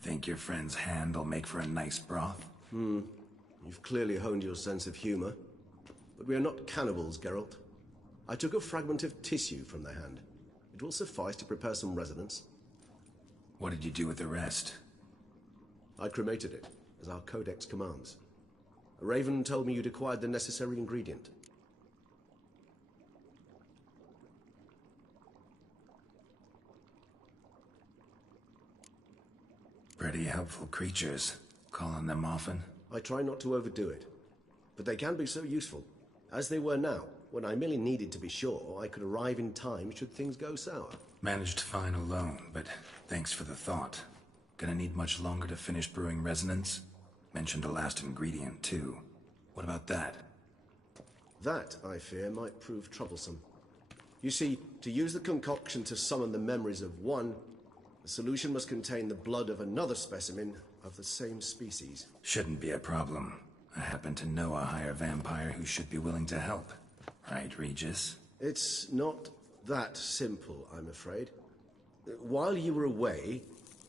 Think your friend's hand will make for a nice broth? You've clearly honed your sense of humor. But we are not cannibals, Geralt. I took a fragment of tissue from the hand. It will suffice to prepare some resonance. What did you do with the rest? I cremated it, as our codex commands. A raven told me you'd acquired the necessary ingredient. Pretty helpful creatures. Call on them often? I try not to overdo it, but they can be so useful, as they were now, when I merely needed to be sure I could arrive in time should things go sour. Managed fine alone, but thanks for the thought. Gonna need much longer to finish brewing resonance? Mentioned a last ingredient, too. What about that? That, I fear, might prove troublesome. You see, to use the concoction to summon the memories of one, the solution must contain the blood of another specimen of the same species. Shouldn't be a problem. I happen to know a higher vampire who should be willing to help. Right, Regis? It's not that simple, I'm afraid. While you were away,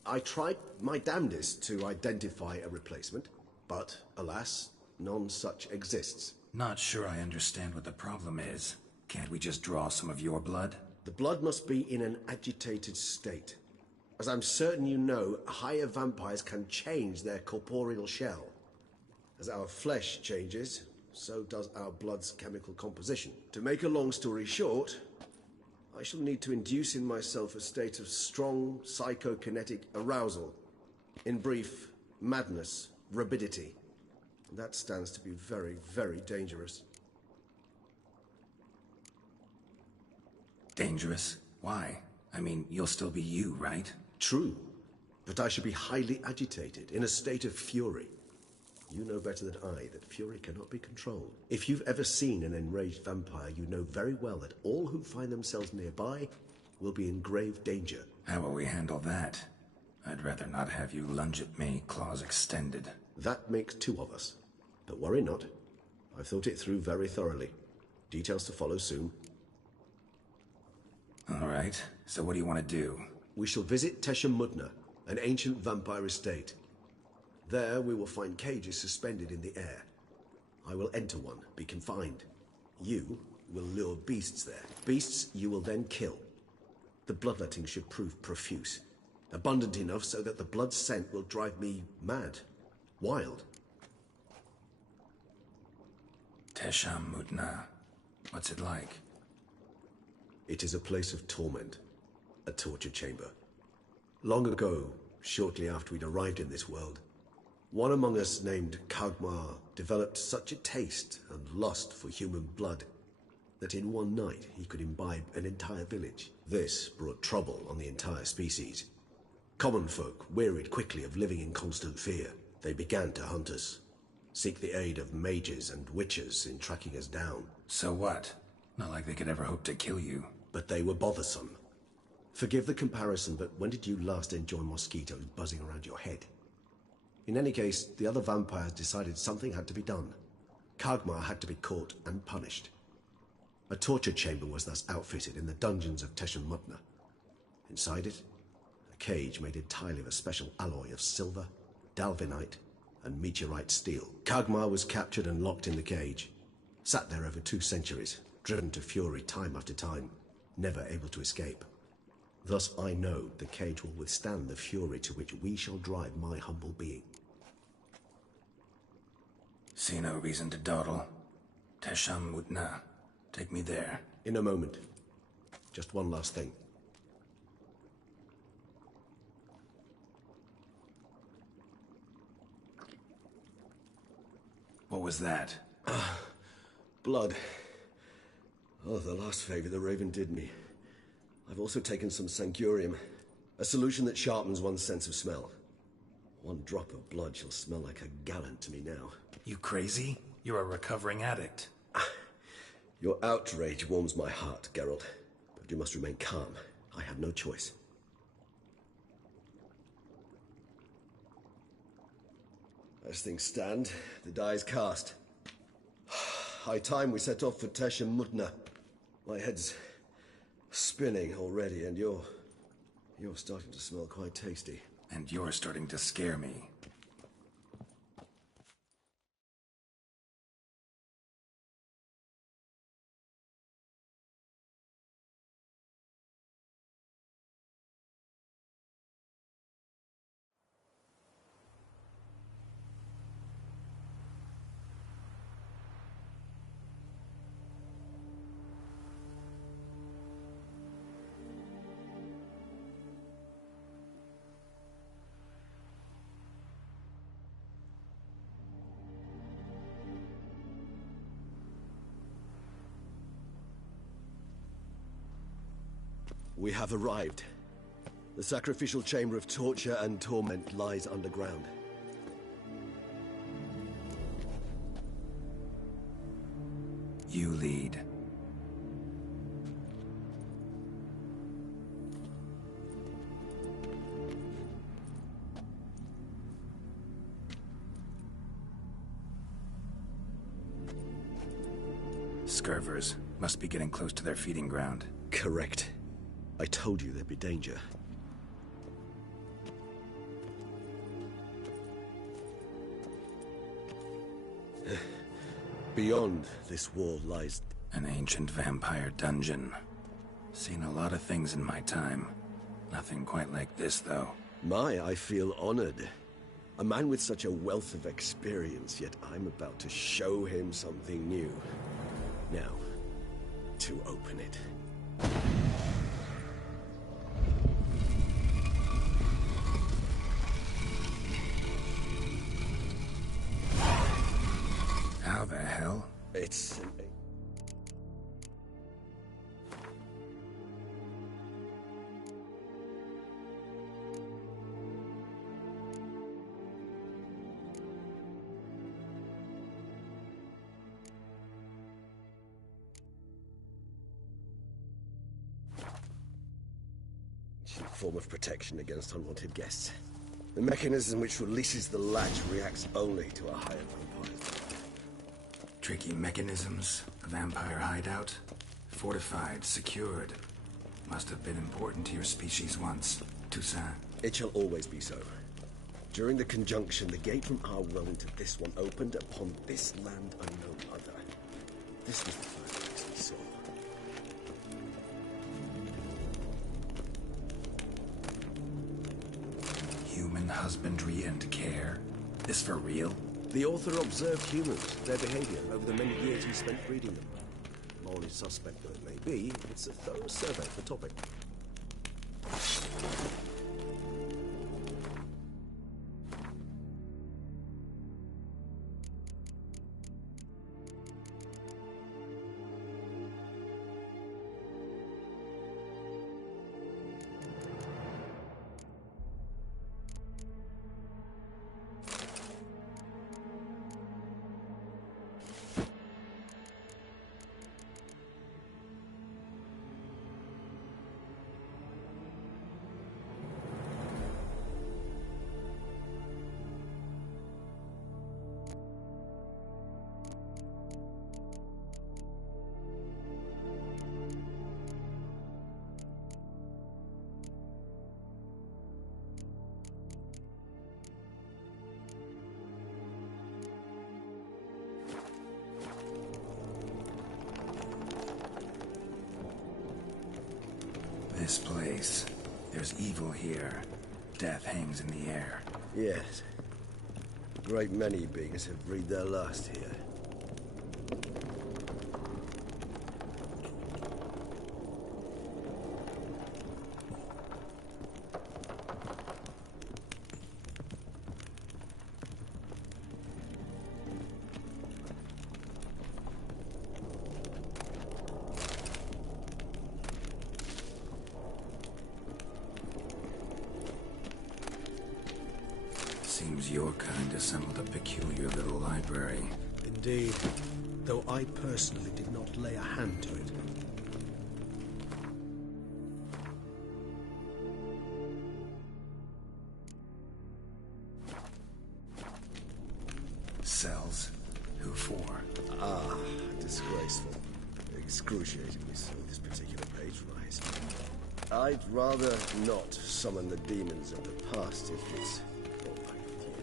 I tried my damnedest to identify a replacement, but alas, none such exists. Not sure I understand what the problem is. Can't we just draw some of your blood? The blood must be in an agitated state. As I'm certain you know, higher vampires can change their corporeal shell. As our flesh changes, so does our blood's chemical composition. To make a long story short, I shall need to induce in myself a state of strong psychokinetic arousal. In brief, madness, rabidity. That stands to be very, very dangerous. Dangerous? Why? I mean, you'll still be you, right? True, but I should be highly agitated, in a state of fury. You know better than I that fury cannot be controlled. If you've ever seen an enraged vampire, you know very well that all who find themselves nearby will be in grave danger. How will we handle that? I'd rather not have you lunge at me, claws extended. That makes two of us. But worry not. I've thought it through very thoroughly. Details to follow soon. All right, so what do you want to do? We shall visit Tesha Mudna, an ancient vampire estate. There we will find cages suspended in the air. I will enter one, be confined. You will lure beasts there. Beasts you will then kill. The bloodletting should prove profuse. Abundant enough so that the blood scent will drive me mad. Wild. Tesha Mudna. What's it like? It is a place of torment. A torture chamber. Long ago, shortly after we'd arrived in this world, one among us named Kagmar developed such a taste and lust for human blood that in one night he could imbibe an entire village. This brought trouble on the entire species. Common folk wearied quickly of living in constant fear. They began to hunt us, seek the aid of mages and witches in tracking us down. So what? Not like they could ever hope to kill you. But they were bothersome. Forgive the comparison, but when did you last enjoy mosquitoes buzzing around your head? In any case, the other vampires decided something had to be done. Kagmar had to be caught and punished. A torture chamber was thus outfitted in the dungeons of Tesha Mudna. Inside it, a cage made entirely of a special alloy of silver, dalvinite, and meteorite steel. Kagmar was captured and locked in the cage. Sat there over 2 centuries, driven to fury time after time, never able to escape. Thus I know the cage will withstand the fury to which we shall drive my humble being. See no reason to dawdle. Tesha Mudna. Take me there. In a moment. Just one last thing. What was that? Blood. Oh, the last favor the Raven did me. I've also taken some Sancurium, a solution that sharpens one's sense of smell. One drop of blood shall smell like a gallon to me now. You crazy? You're a recovering addict. Your outrage warms my heart, Geralt. But you must remain calm. I have no choice. As things stand, the die is cast. High time we set off for Tesha Mudna. My head's spinning already, and you're starting to smell quite tasty. And you're starting to scare me. We have arrived. The sacrificial chamber of torture and torment lies underground. You lead. Scurvers. Must be getting close to their feeding ground. Correct. I told you there'd be danger. Beyond this wall lies... An ancient vampire dungeon. Seen a lot of things in my time. Nothing quite like this, though. I feel honored. A man with such a wealth of experience, yet I'm about to show him something new. Now, to open it. How the hell? It's... form of protection against unwanted guests. The mechanism which releases the latch reacts only to a higher profile. Tricky mechanisms, a vampire hideout. Fortified, secured. Must have been important to your species once, Toussaint. It shall always be so. During the conjunction, the gate from our world into this one opened upon this land unknown other. This was the first place we saw. Human husbandry and care? This for real? The author observed humans, their behavior, over the many years he spent breeding them. Morally suspect though it may be, it's a thorough survey of the topic. This place. There's evil here. Death hangs in the air. Yes. A great many beings have breathed their last here. Seems your kind assembled a peculiar little library. Indeed. Though I personally did not lay a hand to it. Cells? Who for? Ah, disgraceful. Excruciatingly so, this particular page from our history. I'd rather not summon the demons of the past if it's all right with you.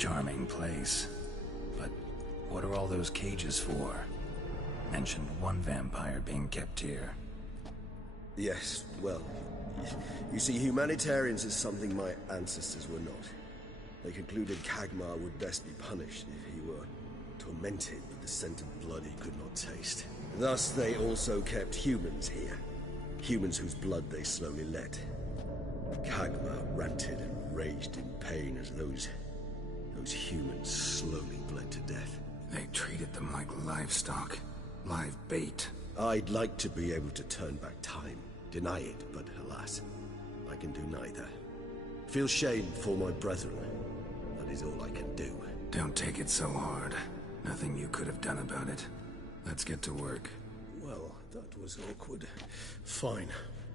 Charming place. But what are all those cages for? Mentioned one vampire being kept here. Yes, well, you see, humanitarians is something my ancestors were not. They concluded Kagmar would best be punished if he were tormented with the scent of blood he could not taste. Thus, they also kept humans here. Humans whose blood they slowly let. Kagmar ranted and raged in pain as those humans slowly bled to death. They treated them like livestock. Live bait. I'd like to be able to turn back time, deny it, but alas, I can do neither. Feel shame for my brethren. That is all I can do. Don't take it so hard. Nothing you could have done about it. Let's get to work. Well, that was awkward. Fine.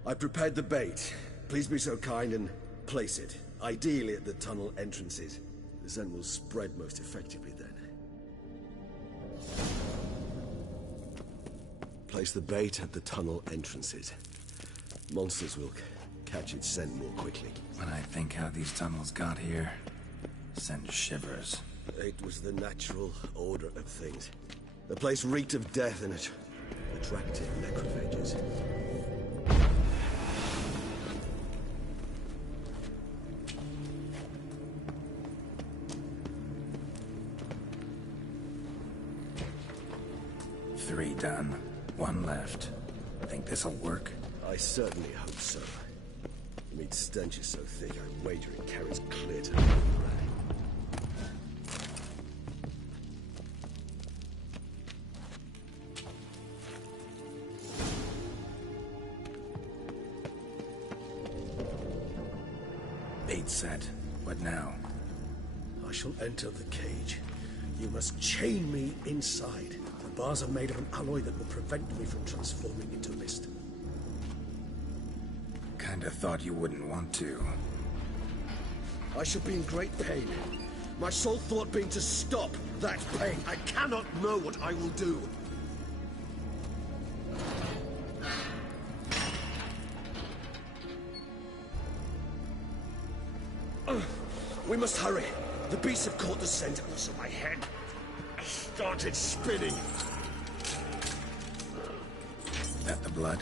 I prepared the bait. Please be so kind and place it. Ideally at the tunnel entrances. The scent will spread most effectively then. Place the bait at the tunnel entrances. Monsters will catch its scent more quickly. When I think how these tunnels got here, send shivers. It was the natural order of things. The place reeked of death and it attracted necrophages. Three done. One left. Think this'll work? I certainly hope so. The meat stench is so thick, I wager it carries clear to the breath. Bait set. What now? I shall enter the cage. You must chain me inside. The bars are made of an alloy that will prevent me from transforming into mist. Kinda thought you wouldn't want to. I shall be in great pain. My sole thought being to stop that pain. I cannot know what I will do. We must hurry. The beasts have caught the scent, and also my head started spinning. That the blood?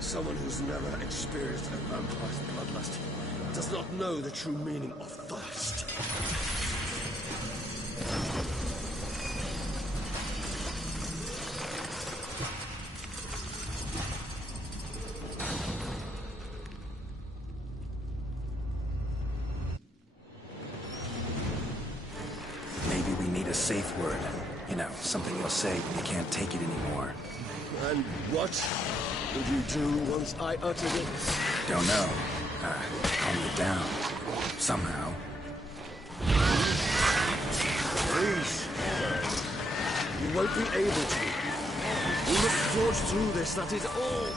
Someone who's never experienced a vampire's bloodlust does not know the true meaning of thirst. Maybe we need a safe word. You know, something you'll say when you can't take it anymore. And what would you do once I uttered it? Don't know. Calm you down. Somehow. Please. You won't be able to. We must forge through this, that is all.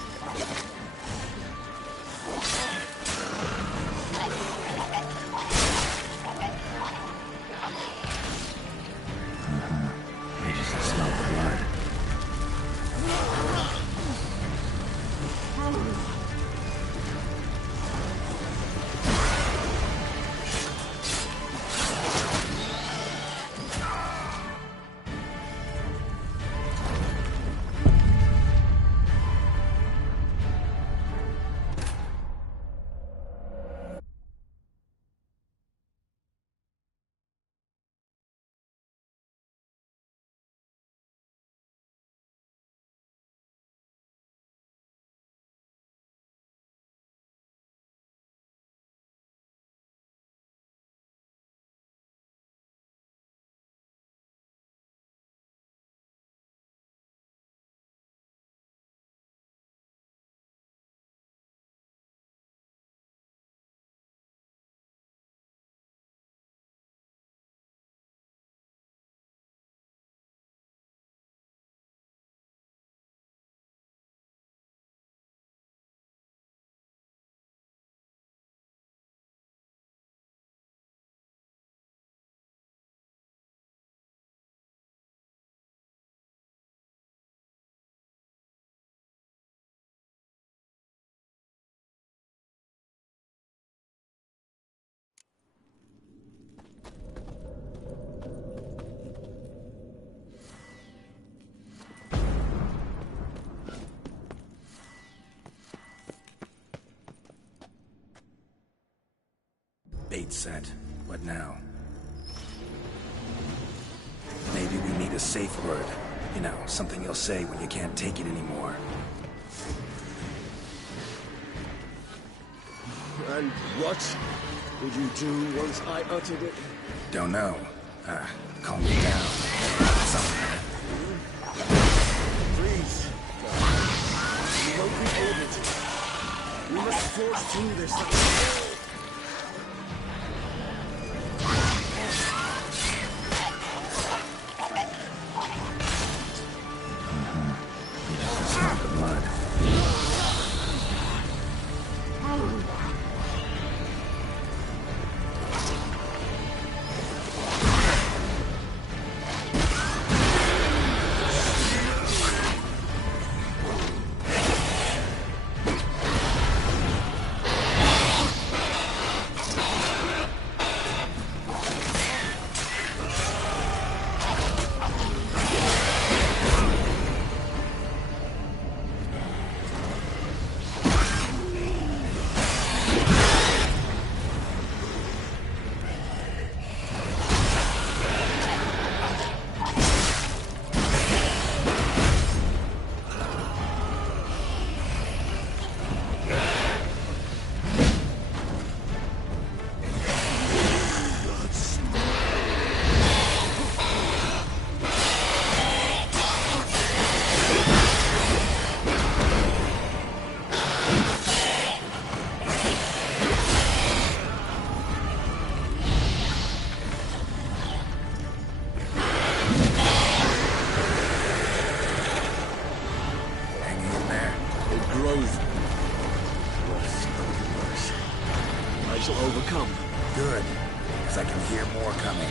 I just smell the blood. Bait set. What now? Maybe we need a safe word. You know, something you'll say when you can't take it anymore. And what would you do once I uttered it? Don't know. Calm me down. Something. Please. You won't be able to. We must force through this. Smell the blood. I shall overcome. Good, because I can hear more coming.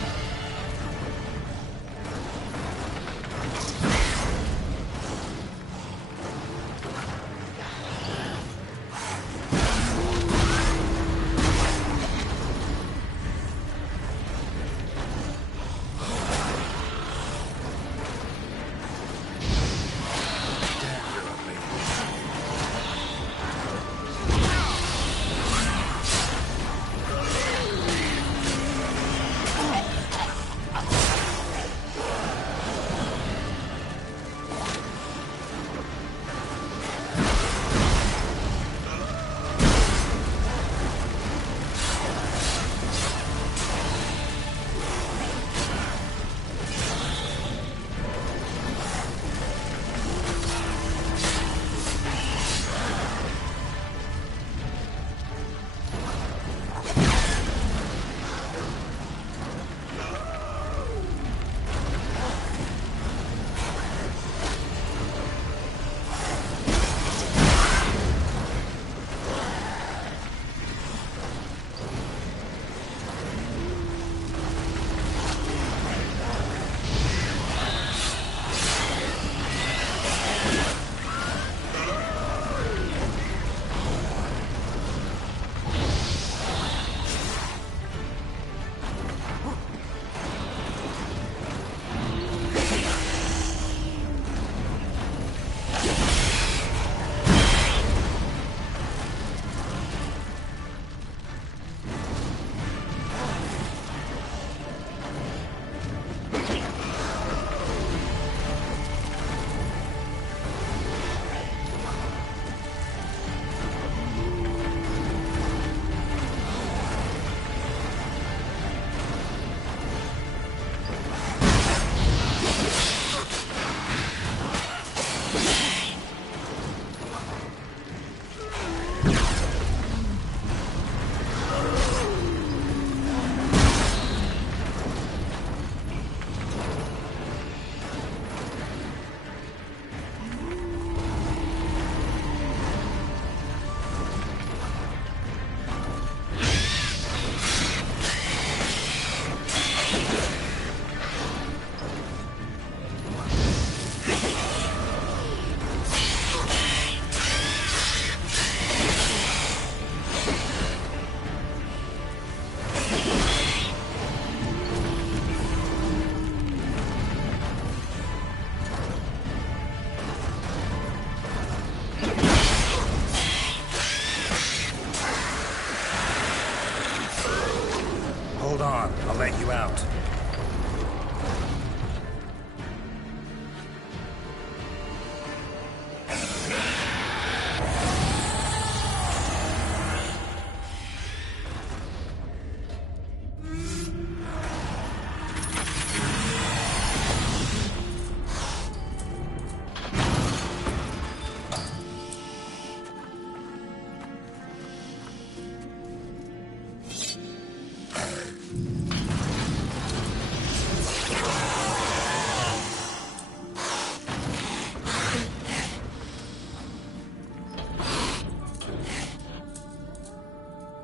Hold on, I'll let you out.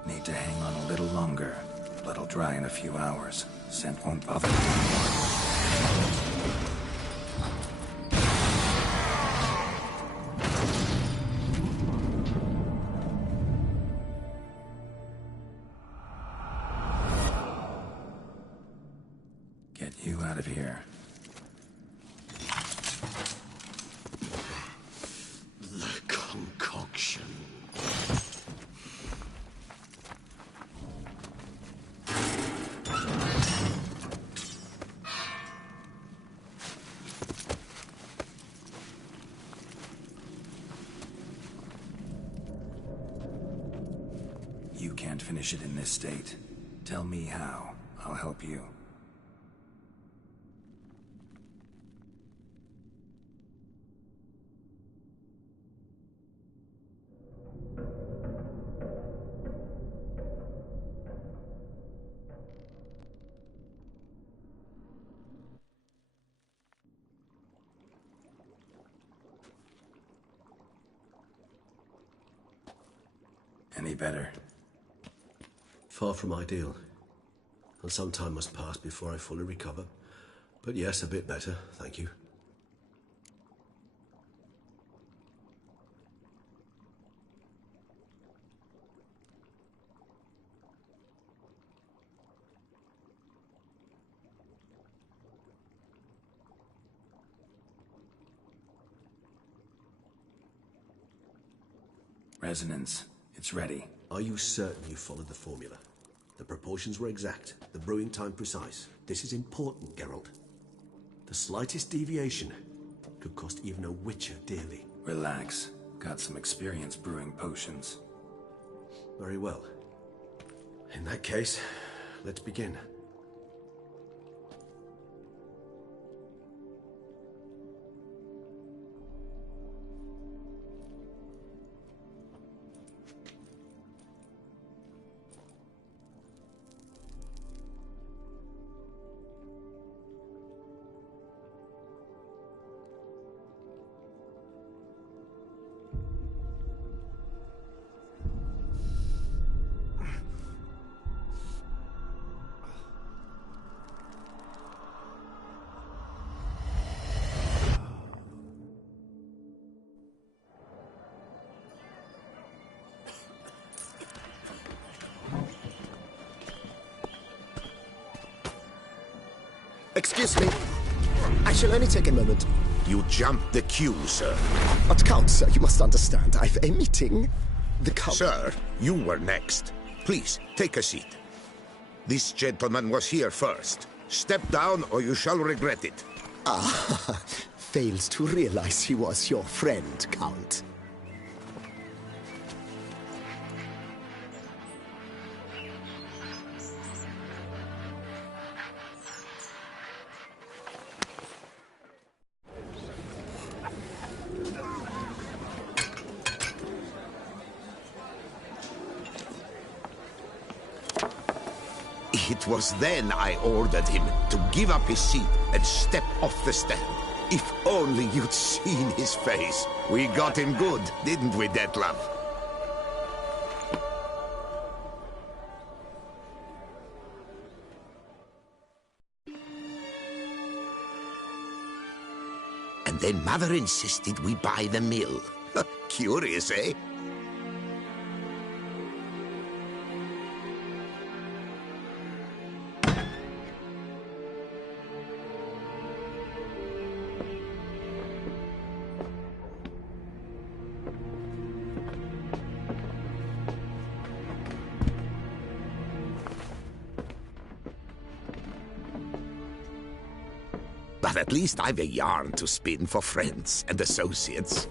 Need to hang on a little longer. Blood'll dry in a few hours. Scent won't bother me anymore. Get you out of here. The concoction. You can't finish it in this state. Tell me how. I'll help you. Any better? Far from ideal. And some time must pass before I fully recover. But yes, a bit better, thank you. Resonance. It's ready. Are you certain you followed the formula? The proportions were exact, the brewing time precise. This is important, Geralt. The slightest deviation could cost even a Witcher dearly. Relax. Got some experience brewing potions. Very well. In that case, let's begin. Excuse me. I shall only take a moment. You jumped the queue, sir. But Count, sir, you must understand. I've a meeting. The Count... Sir, you were next. Please, take a seat. This gentleman was here first. Step down or you shall regret it. Ah, fails to realize he was your friend, Count. It was then I ordered him to give up his seat and step off the stand. If only you'd seen his face. We got him good, didn't we, Detlef? And then Mother insisted we buy the mill. Curious, eh? But at least I've a yarn to spin for friends and associates.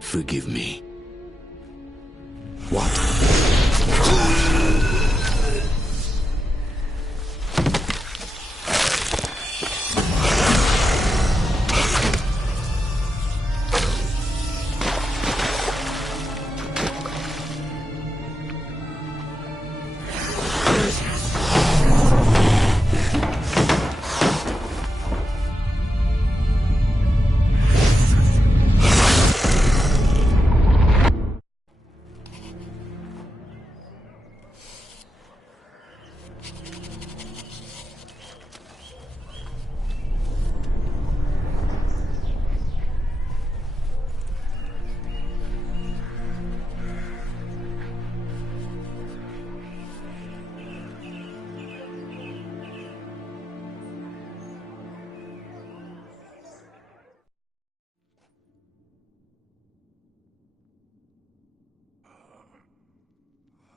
Forgive me. What?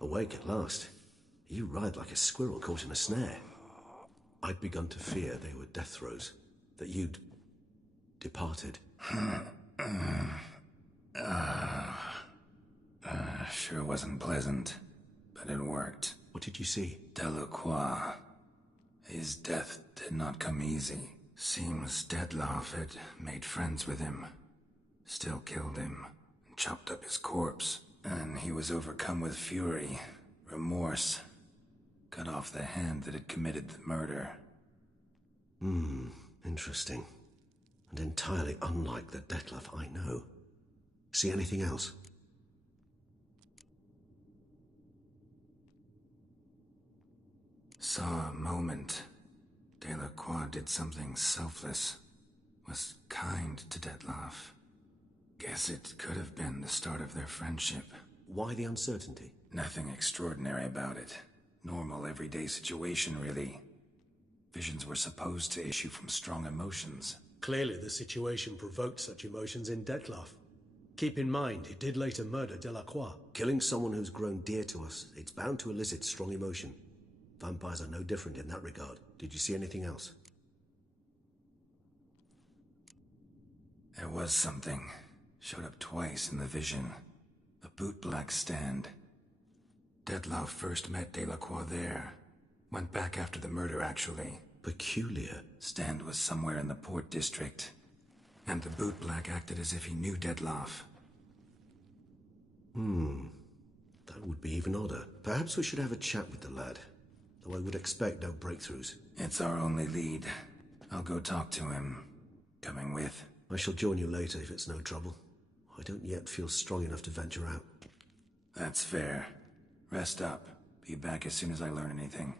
Awake at last. You ride like a squirrel caught in a snare. I'd begun to fear they were death throes, that you'd departed. Sure wasn't pleasant, but it worked. What did you see? Delacroix. His death did not come easy. Seems Dettlaff had made friends with him. Still killed him, and chopped up his corpse. And he was overcome with fury, remorse. Cut off the hand that had committed the murder. Interesting. And entirely unlike the Dettlaff I know. See anything else? Saw a moment. Delacroix did something selfless. Was kind to Dettlaff. Guess it could have been the start of their friendship. Why the uncertainty? Nothing extraordinary about it. Normal, everyday situation, really. Visions were supposed to issue from strong emotions. Clearly the situation provoked such emotions in Dettlaff. Keep in mind, he did later murder Delacroix. Killing someone who's grown dear to us, it's bound to elicit strong emotion. Vampires are no different in that regard. Did you see anything else? There was something. Showed up twice in the vision. A bootblack stand. Dettlaff first met Delacroix there. Went back after the murder, actually. Peculiar. Stand was somewhere in the Port District. And the bootblack acted as if he knew Dettlaff. That would be even odder. Perhaps we should have a chat with the lad. Though I would expect no breakthroughs. It's our only lead. I'll go talk to him. Coming with? I shall join you later if it's no trouble. I don't yet feel strong enough to venture out. That's fair. Rest up. Be back as soon as I learn anything.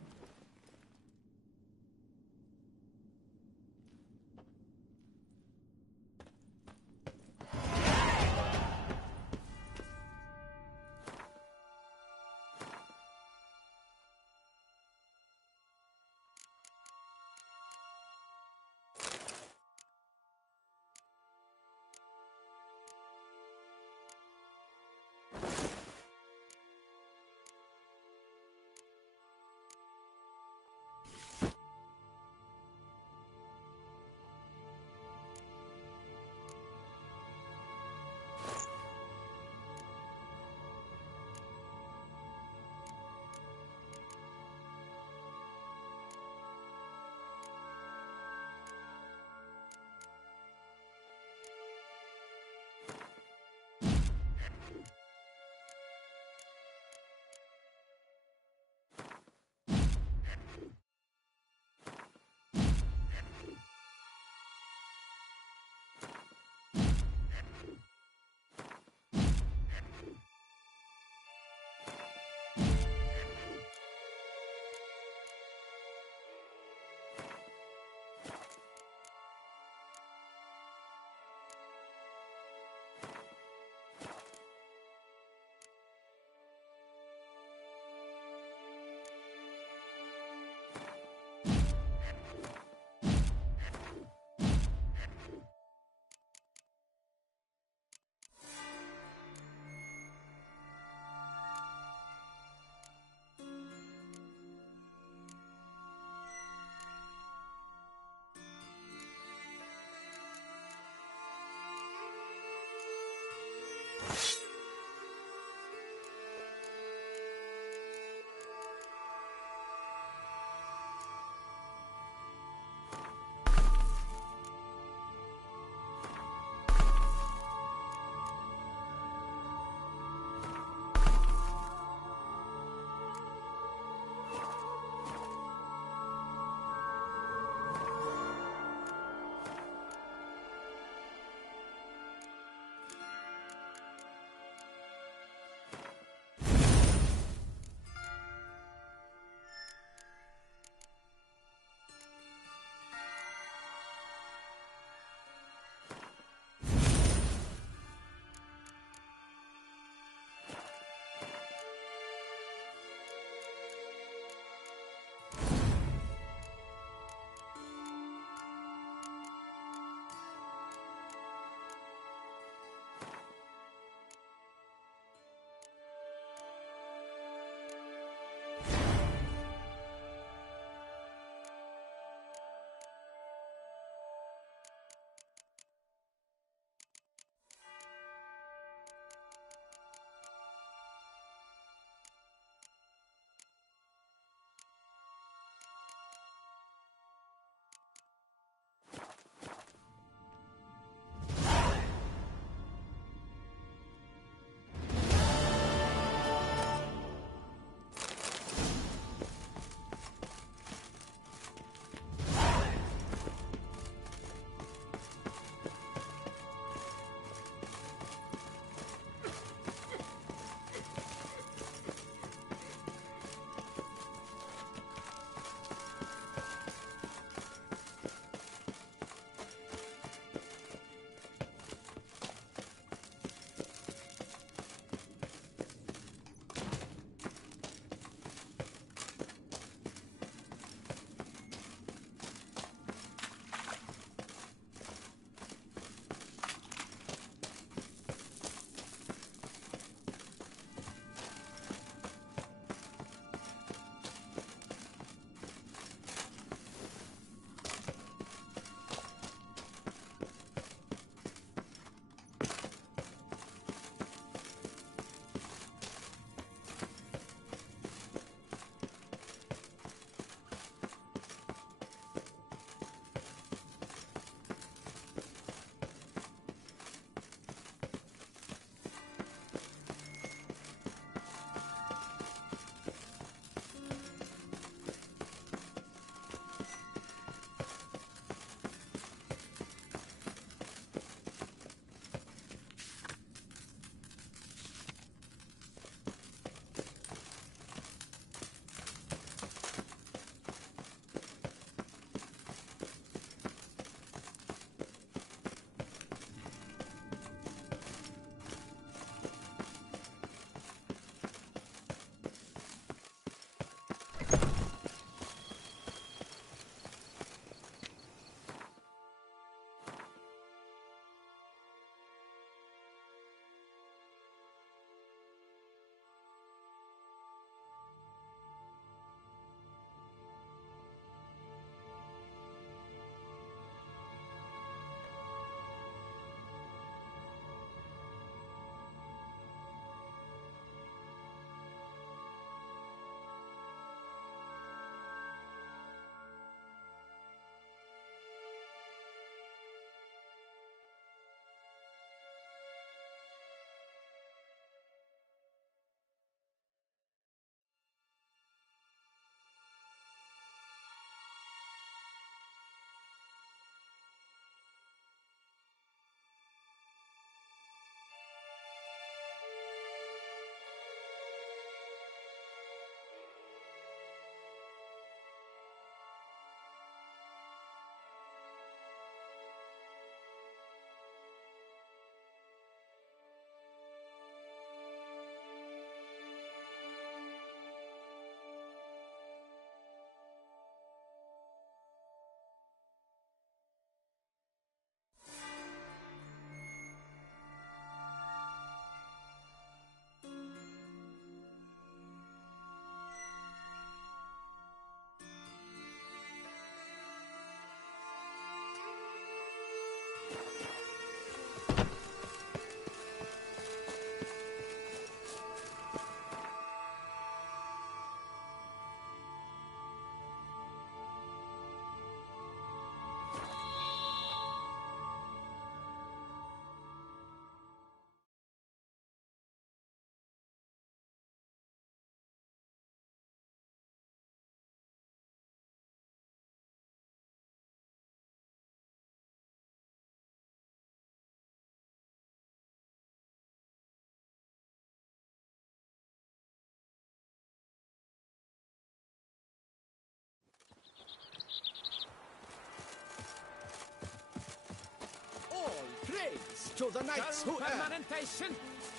to the knights who err. Permanentation,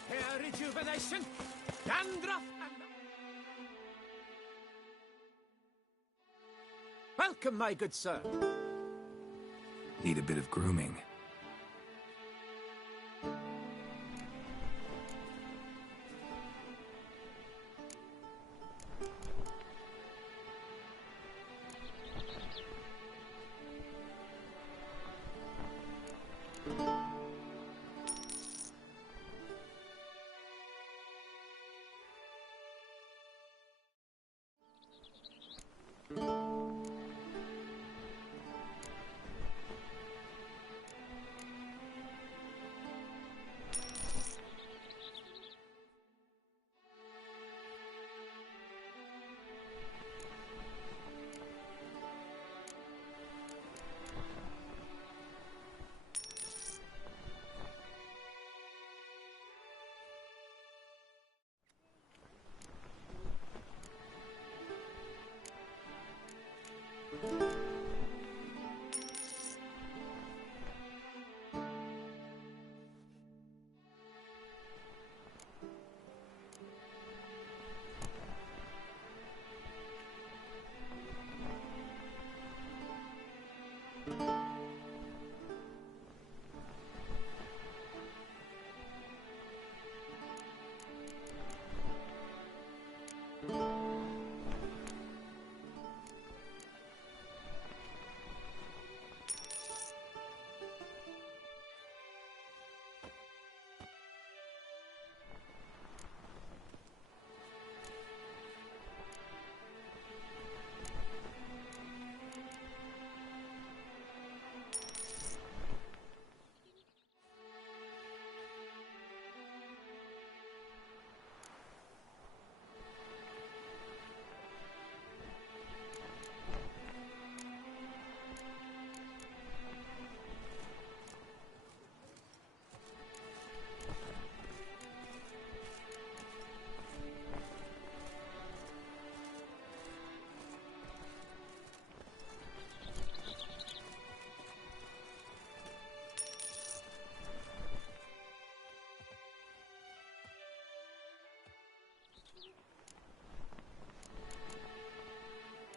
hair rejuvenation, dandruff and... Welcome, my good sir. Need a bit of grooming.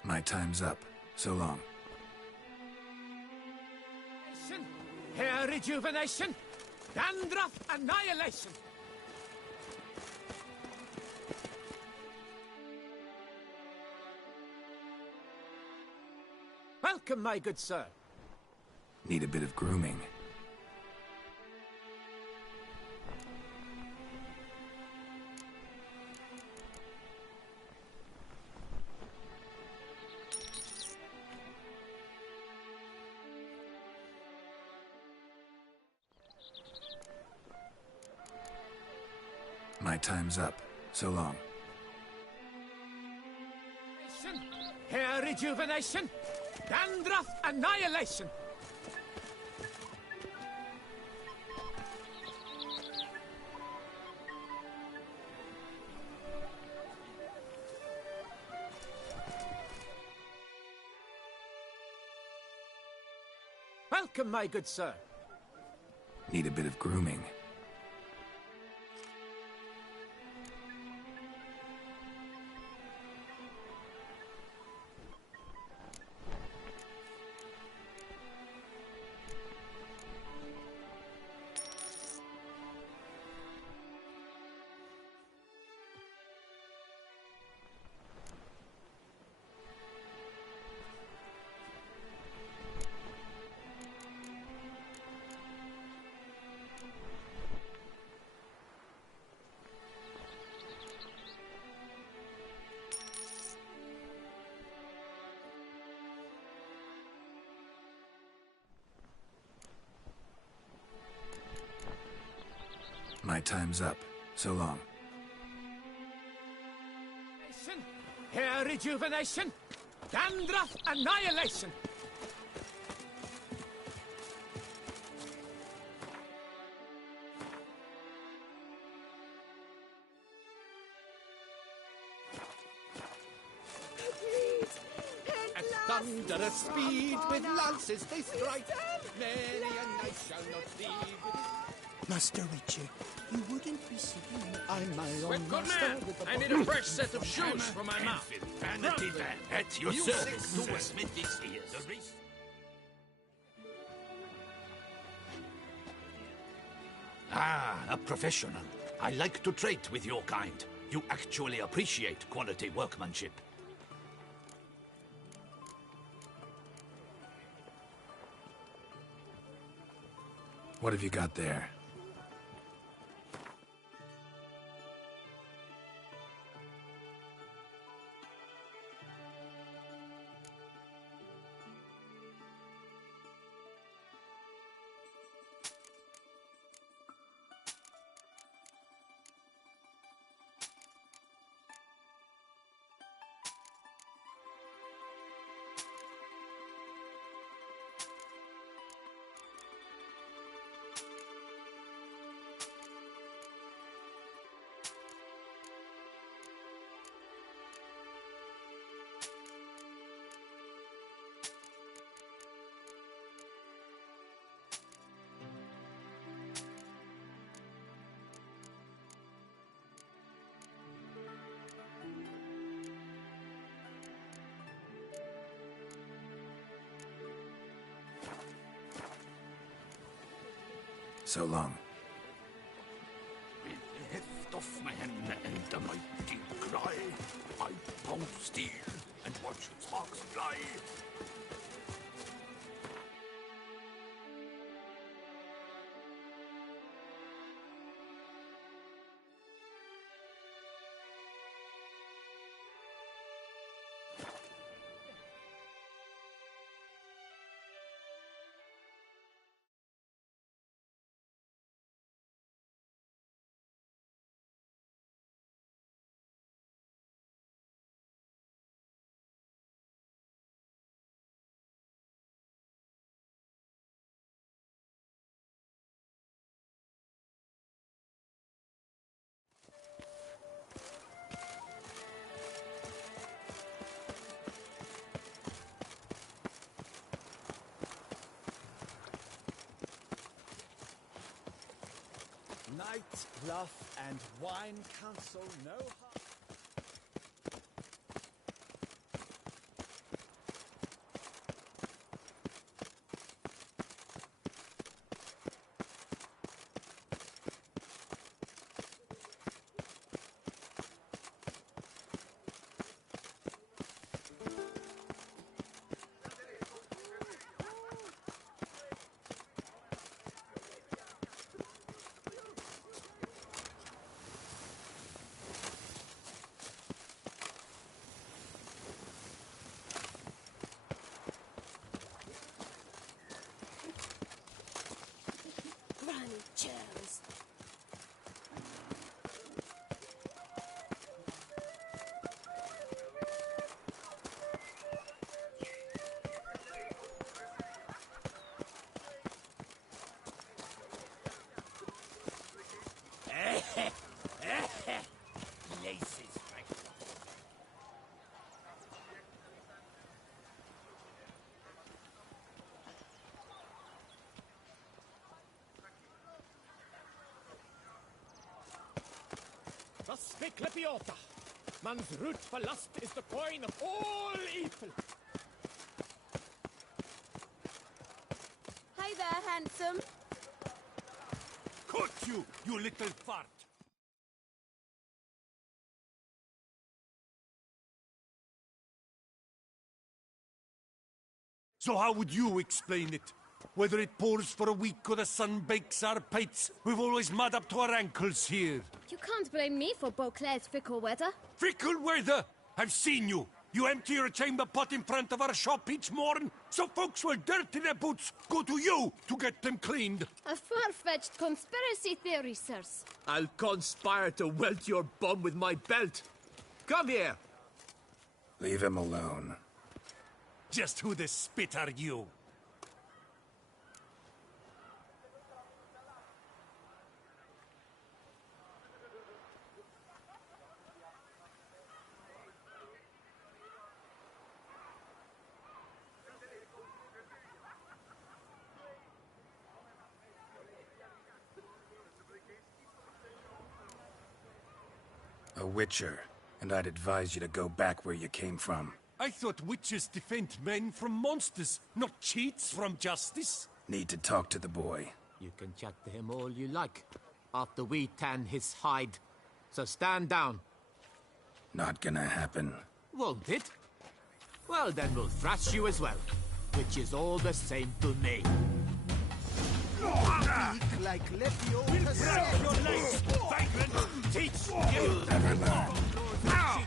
My time's up. So long. Hair rejuvenation, dandruff annihilation. Welcome, my good sir. Need a bit of grooming. My time's up. So long. Hair rejuvenation, dandruff annihilation. Welcome, my good sir. Need a bit of grooming. My time's up. So long. Hair rejuvenation, dandruff annihilation. At thunderous speed with lances they strike. Many a knight shall not leave. Master Richard, you wouldn't be sitting in I'm my own Quick, good master man! with a I need a fresh set of shoes for my mouth. Vanity van, at your service. To a smithy's ears. The race. Ah, a professional. I like to trade with your kind. You actually appreciate quality workmanship. What have you got there? So long. With the heft of man and a mighty cry, I pound steel and watch sparks fly. Night, bluff, and wine counsel no harm. Granny chairs. Laces, right? Das Speklepiota. Man's root for lust is the coin of all evil. Hi there, handsome. Caught you, you little fart! So how would you explain it? Whether it pours for a week or the sun bakes our pates, we've always mud up to our ankles here. You can't blame me for Beauclair's fickle weather. Fickle weather! I've seen you! You empty your chamber pot in front of our shop each morn, so folks will dirty their boots, go to you to get them cleaned. A far-fetched conspiracy theory, sirs. I'll conspire to welt your bum with my belt. Come here. Leave him alone. Just who the spit are you? witcher, and I'd advise you to go back where you came from. I thought witches defend men from monsters, not cheats from justice. Need to talk to the boy. You can chat to him all you like, after we tan his hide. So stand down. Not gonna happen. Won't it? Well, then we'll thrash you as well, which is all the same to me. Like Lefiosa said. Your legs, vagrant! Teach you! Never learn. Now!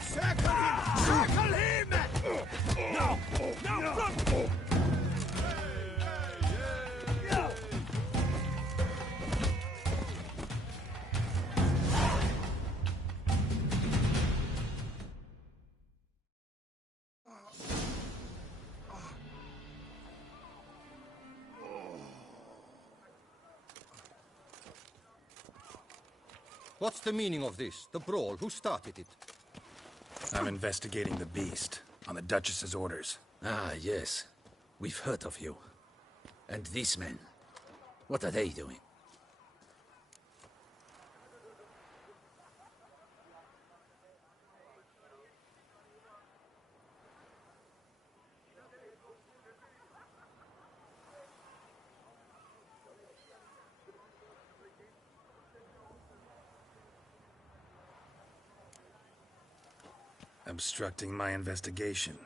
Circle him! Circle him! Now! Now, run! What's the meaning of this? The brawl? Who started it? I'm investigating the beast, on the Duchess's orders. Ah, yes. We've heard of you. And these men, what are they doing? Obstructing my investigation.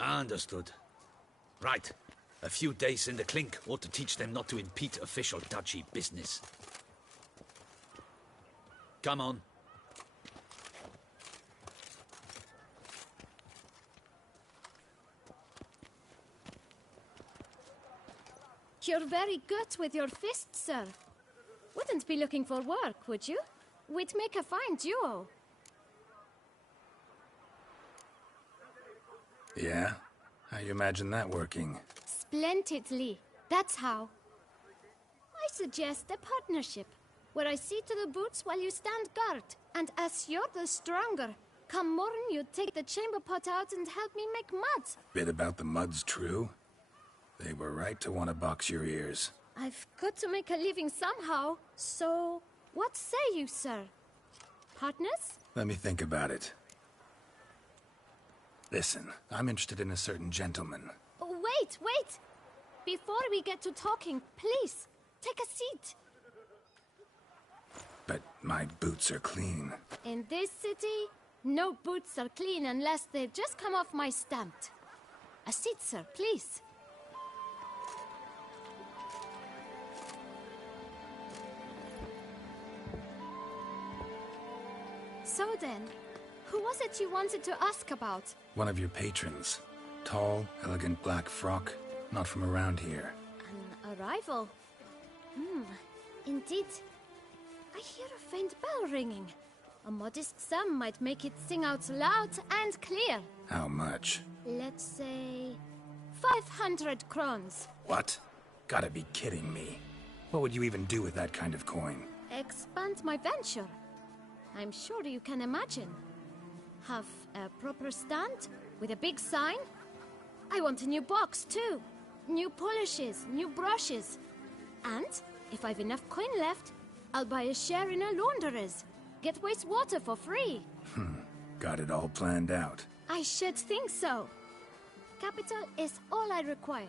Understood. Right. A few days in the clink ought to teach them not to impede official duchy business. Come on. You're very good with your fists, sir. Wouldn't be looking for work, would you? We'd make a fine duo. Yeah? How you imagine that working? Splendidly. That's how. I suggest a partnership, where I see to the boots while you stand guard. And as you're the stronger, come morn you take the chamber pot out and help me make mud. Bit about the mud's true? They were right to want to box your ears. I've got to make a living somehow, so what say you, sir? Partners? Let me think about it. Listen, I'm interested in a certain gentleman. Oh, wait! Before we get to talking, please, take a seat. But my boots are clean. In this city, no boots are clean unless they just come off my stamp. A seat, sir, please. So then, who was it you wanted to ask about? One of your patrons. Tall, elegant black frock. Not from around here. An arrival? Indeed. I hear a faint bell ringing. A modest sum might make it sing out loud and clear. How much? Let's say 500 crowns. What? Gotta be kidding me. What would you even do with that kind of coin? Expand my venture. I'm sure you can imagine. Have a proper stand with a big sign. I want a new box too. New polishes, new brushes. And if I've enough coin left, I'll buy a share in a launderer's. Get wastewater for free. Got it all planned out. I should think so. Capital is all I require.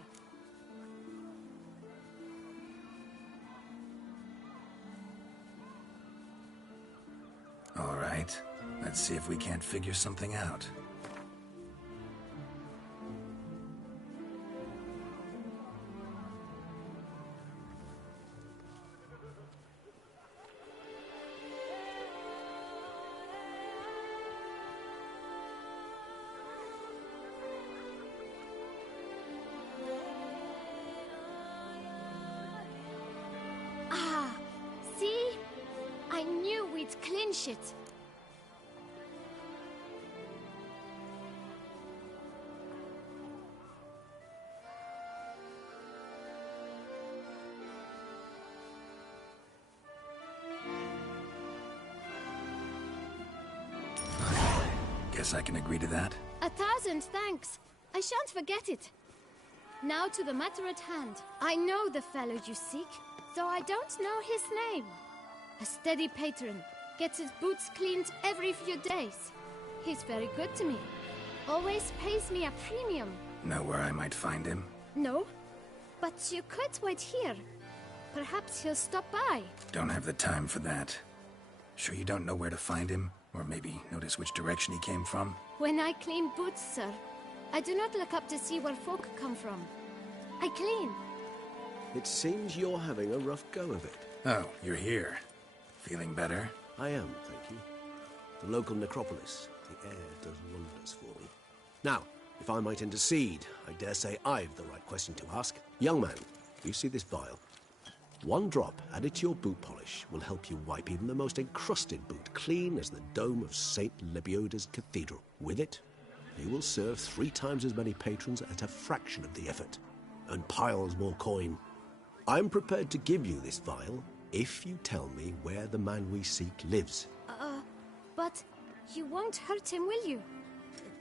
All right. Let's see if we can't figure something out. Ah, see? I knew we'd clinch it. Guess I can agree to that. 1,000 thanks. I shan't forget it. Now to the matter at hand. I know the fellow you seek, though I don't know his name. A steady patron. Gets his boots cleaned every few days. He's very good to me. Always pays me a premium. Know where I might find him? No, but you could wait here. Perhaps he'll stop by. Don't have the time for that. Sure you don't know where to find him? Or maybe notice which direction he came from? When I clean boots, sir, I do not look up to see where folk come from. I clean. It seems you're having a rough go of it. Oh, you're here. Feeling better? I am, thank you. The local necropolis. The air does wonders for me. Now, if I might intercede, I dare say I've the right question to ask. Young man, you see this vial? One drop added to your boot polish will help you wipe even the most encrusted boot clean as the dome of St. Lebioda's Cathedral. With it, you will serve 3 times as many patrons at a fraction of the effort, and piles more coin. I'm prepared to give you this vial if you tell me where the man we seek lives. But you won't hurt him, will you?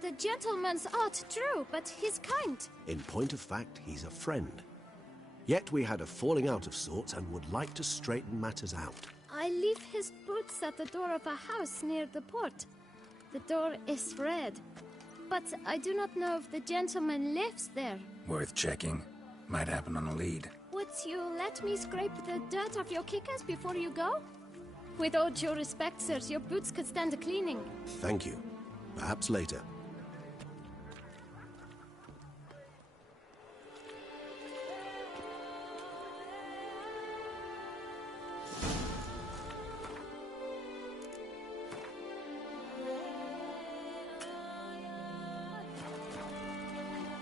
The gentleman's odd, true, but he's kind. In point of fact, he's a friend. Yet we had a falling out of sorts and would like to straighten matters out. I leave his boots at the door of a house near the port. The door is red, but I do not know if the gentleman lives there. Worth checking. Might happen on a lead. Would you let me scrape the dirt off your kickers before you go? With all due respect, sirs, your boots could stand a cleaning. Thank you. Perhaps later.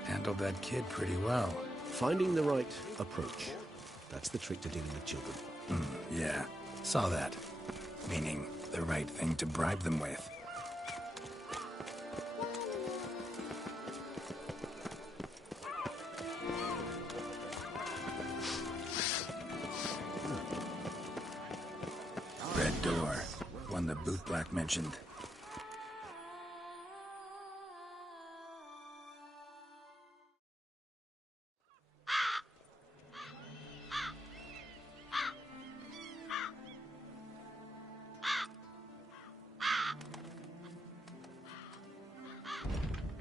Handled that kid pretty well. Finding the right approach. That's the trick to dealing with children. Yeah, saw that. Meaning, the right thing to bribe them with. Red door. One the boot black mentioned.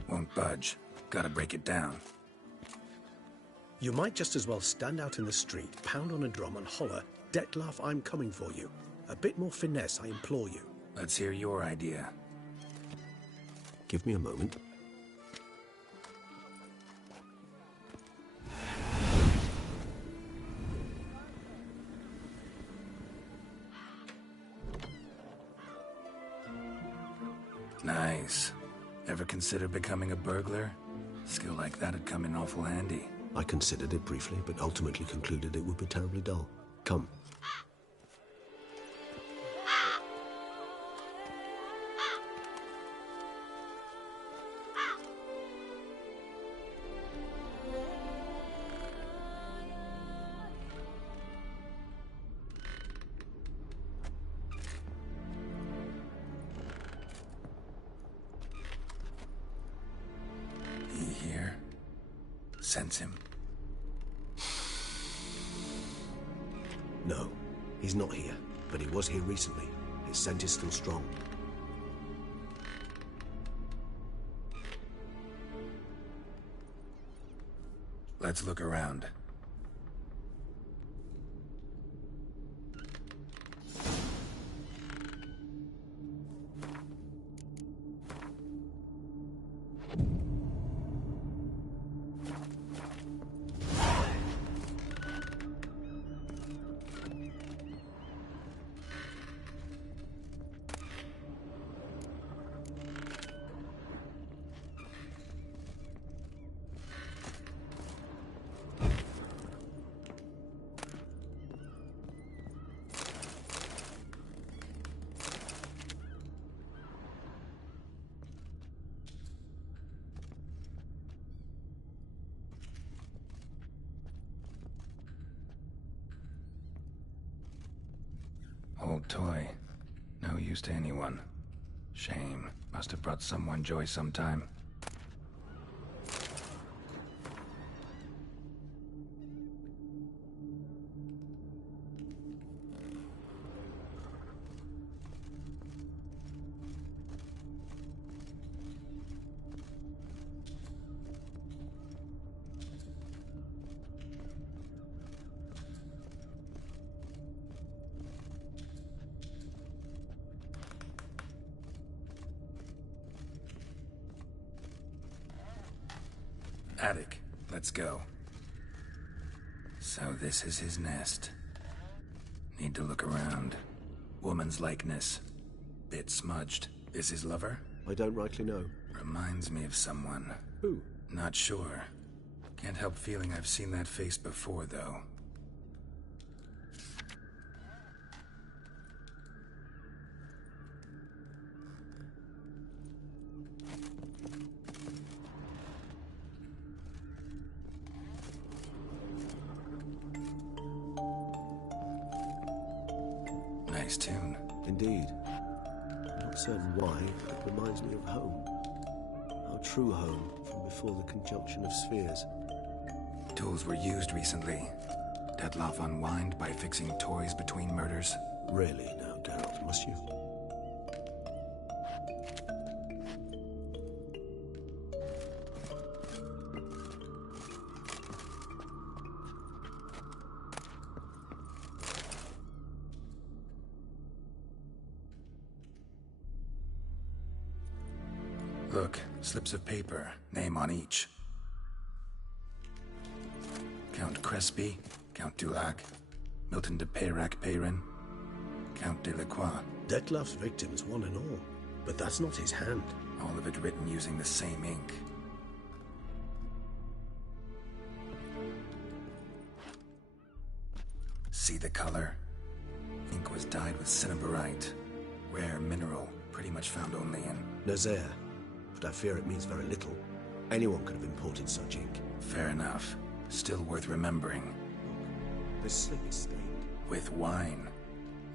Won't budge. Gotta break it down. You might just as well stand out in the street, pound on a drum and holler, "Dettlaff, I'm coming for you." A bit more finesse, I implore you. Let's hear your idea. Give me a moment. Nice. Ever consider becoming a burglar? Skill like that'd come in awful handy. I considered it briefly, but ultimately concluded it would be terribly dull. Come. He here? Sense him. No, he's not here, but he was here recently. His scent is still strong. Let's look around. Old toy. No use to anyone. Shame. Must have brought someone joy sometime. Attic, let's go. So this is his nest. Need to look around. Woman's likeness. Bit smudged. Is his lover? I don't rightly know. Reminds me of someone. Who? Not sure. Can't help feeling I've seen that face before, though. Nice tune. Indeed. I'm not certain why, but it reminds me of home. Our true home from before the conjunction of spheres. Tools were used recently. Detloff unwind by fixing toys between murders. Really now, Geralt, must you? Look, slips of paper, name on each. Count Crespi, Count Dulac, Milton de Peyrac-Peyrin, Count Delacroix. Detloff's victims, one and all. But that's not his hand. All of it written using the same ink. See the color? Ink was dyed with cinnabarite. Rare mineral, pretty much found only in Nazaire. But I fear it means very little. Anyone could have imported such ink. Fair enough. Still worth remembering. Look, this slip is stained. With wine.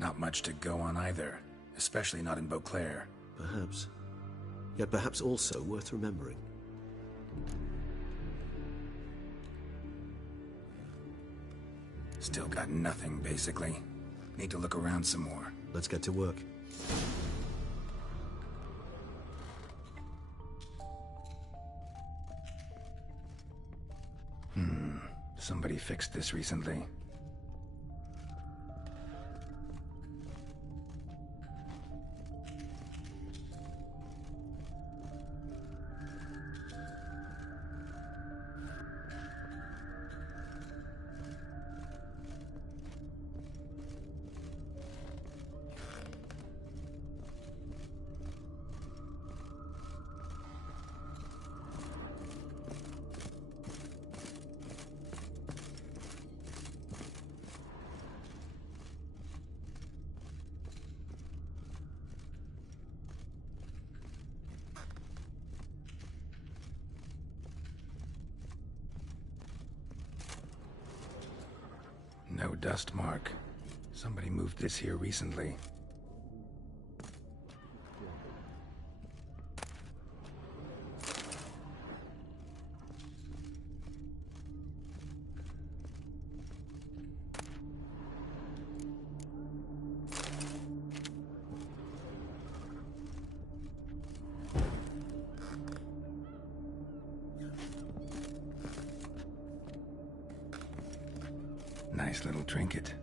Not much to go on either. Especially not in Beauclair. Perhaps. Yet perhaps also worth remembering. Still got nothing, basically. Need to look around some more. Let's get to work. Somebody fixed this recently. No dust mark. Somebody moved this here recently. Nice little trinket.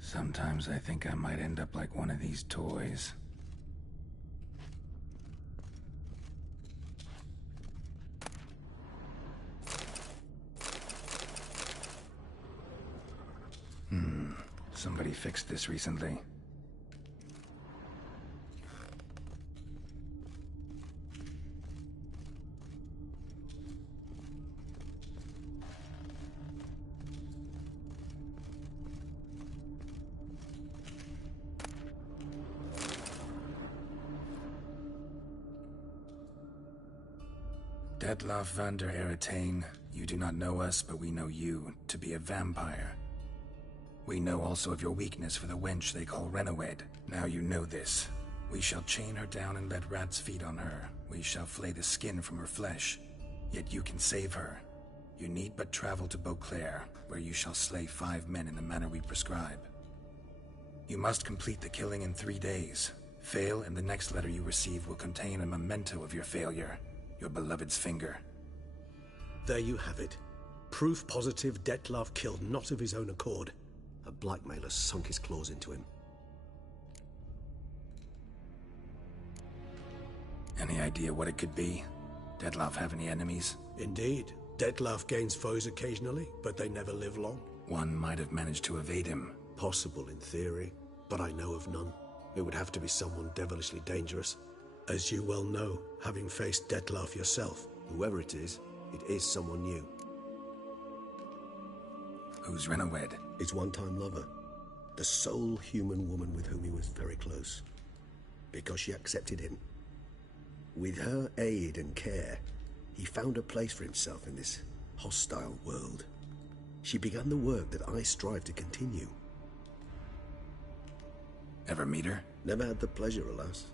Sometimes I think I might end up like one of these toys. Somebody fixed this recently. Detloff van der Eretain, you do not know us, but we know you to be a vampire. We know also of your weakness for the wench they call Renowed. Now you know this. We shall chain her down and let rats feed on her. We shall flay the skin from her flesh. Yet you can save her. You need but travel to Beauclair, where you shall slay 5 men in the manner we prescribe. You must complete the killing in 3 days. Fail, and the next letter you receive will contain a memento of your failure. Your beloved's finger. There you have it. Proof positive Detlef killed not of his own accord. A blackmailer sunk his claws into him. Any idea what it could be? Detlef have any enemies? Indeed. Detlef gains foes occasionally, but they never live long. One might have managed to evade him. Possible in theory, but I know of none. It would have to be someone devilishly dangerous. As you well know, having faced Detlef yourself. Whoever it is someone new. Who's Renawed? His one-time lover. The sole human woman with whom he was very close. Because she accepted him. With her aid and care, he found a place for himself in this hostile world. She began the work that I strive to continue. Ever meet her? Never had the pleasure, alas.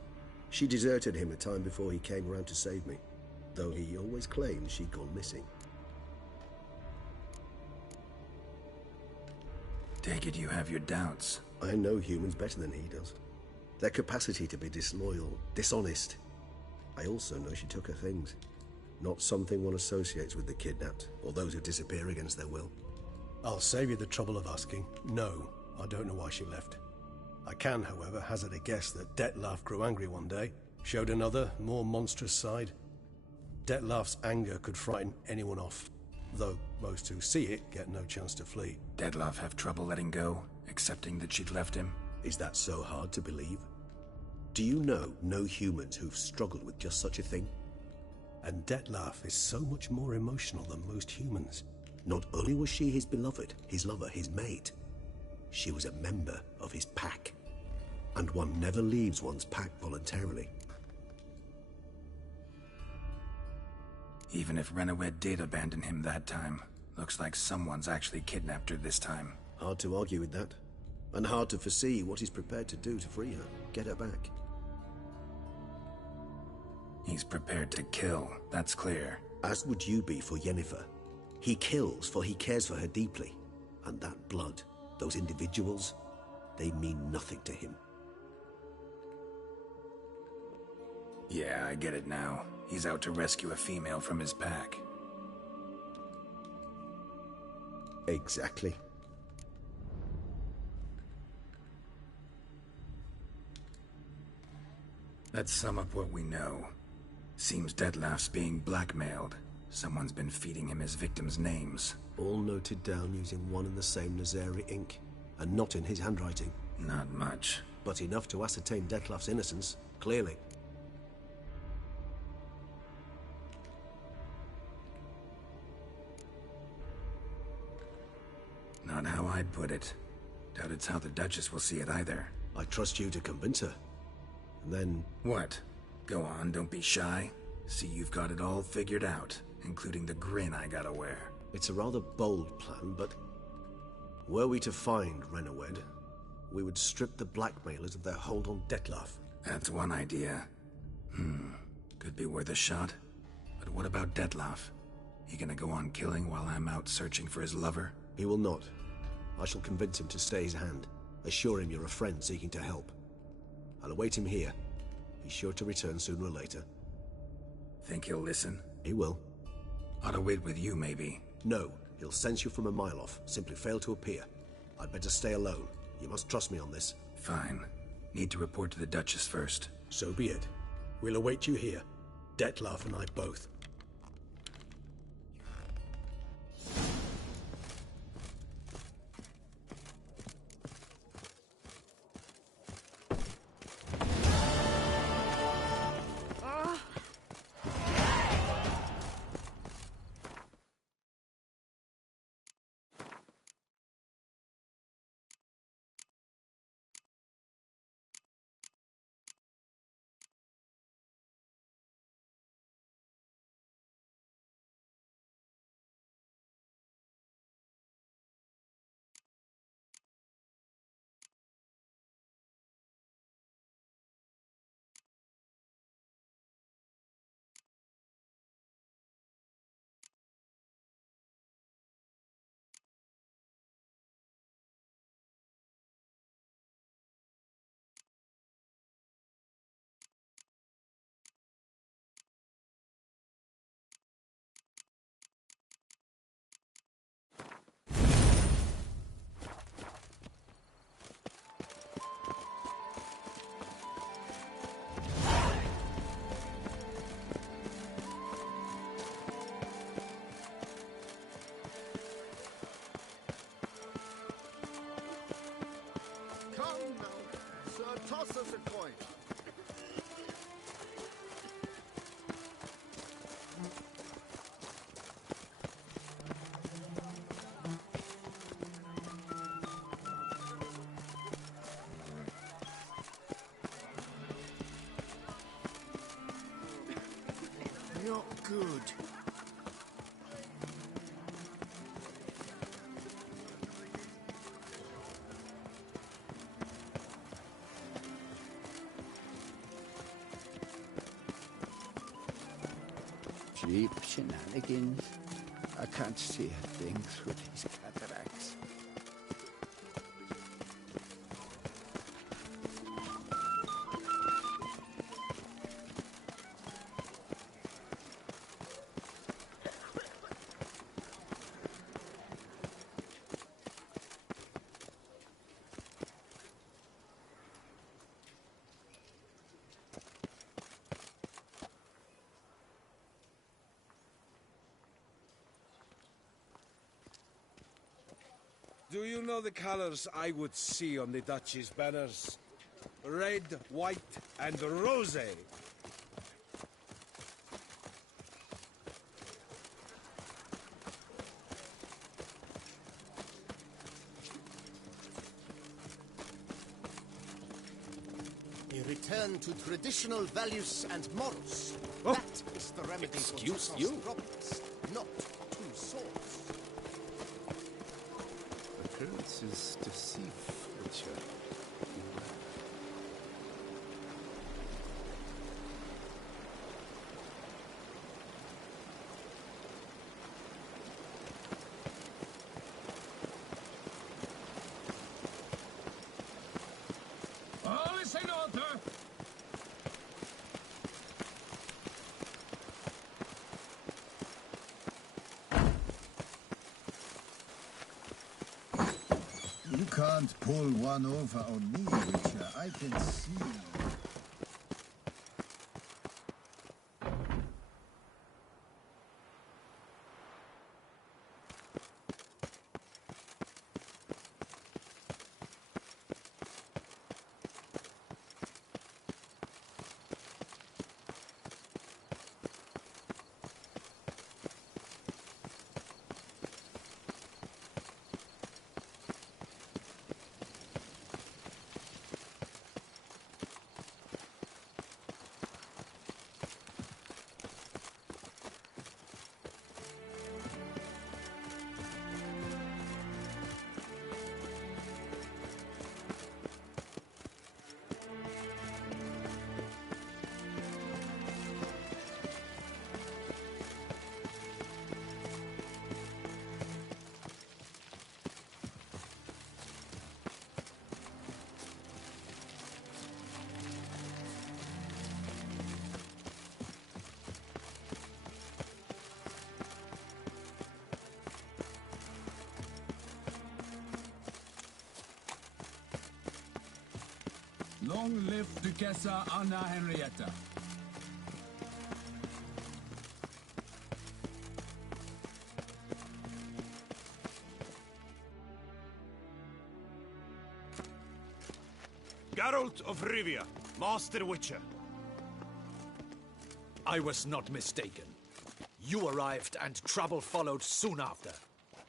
She deserted him a time before he came around to save me, though he always claimed she'd gone missing. Take it you have your doubts. I know humans better than he does. Their capacity to be disloyal, dishonest. I also know she took her things. Not something one associates with the kidnapped, or those who disappear against their will. I'll save you the trouble of asking. No, I don't know why she left. I can, however, hazard a guess that Detlef grew angry one day, showed another, more monstrous side. Detlef's anger could frighten anyone off, though most who see it get no chance to flee. Detlef have trouble letting go, accepting that she'd left him? Is that so hard to believe? Do you know no humans who've struggled with just such a thing? And Detlef is so much more emotional than most humans. Not only was she his beloved, his lover, his mate, she was a member of his pack. And one never leaves one's pack voluntarily. Even if Renawed did abandon him that time, looks like someone's actually kidnapped her this time. Hard to argue with that. And hard to foresee what he's prepared to do to free her, get her back. He's prepared to kill, that's clear. As would you be for Yennefer. He kills for he cares for her deeply. And that blood, those individuals, they mean nothing to him. Yeah, I get it now. He's out to rescue a female from his pack. Exactly. Let's sum up what we know. Seems Detlef's being blackmailed. Someone's been feeding him his victims' names. All noted down using one and the same Nazari ink, and not in his handwriting. Not much. But enough to ascertain Detlef's innocence, clearly. Not how I'd put it. Doubt it's how the Duchess will see it either. I trust you to convince her. And then... What? Go on, don't be shy. See you've got it all figured out, including the grin I gotta wear. It's a rather bold plan, but... Were we to find Renawed, we would strip the blackmailers of their hold on Detlef. That's one idea. Could be worth a shot. But what about Detlef? He gonna go on killing while I'm out searching for his lover? He will not. I shall convince him to stay his hand. Assure him you're a friend seeking to help. I'll await him here. He's sure to return sooner or later. Think he'll listen? He will. Ought to wait with you, maybe. No, he'll sense you from a mile off. Simply fail to appear. I'd better stay alone. You must trust me on this. Fine. Need to report to the Duchess first. So be it. We'll await you here. Detlef and I both. Toss us a coin. Not good. Cheap shenanigans. I can't see a thing through these cataracts. Do you know the colors I would see on the Duchy's banners? Red, white, and rose. A return to traditional values and morals. Oh, that is the remedy excuse for you. problems, not two swords. Appearances deceive, Witcher. All is in order. You can't pull one over on me, Witcher. I can see. Long live Duchessa Anna Henrietta. Geralt of Rivia, Master Witcher. I was not mistaken. You arrived and trouble followed soon after.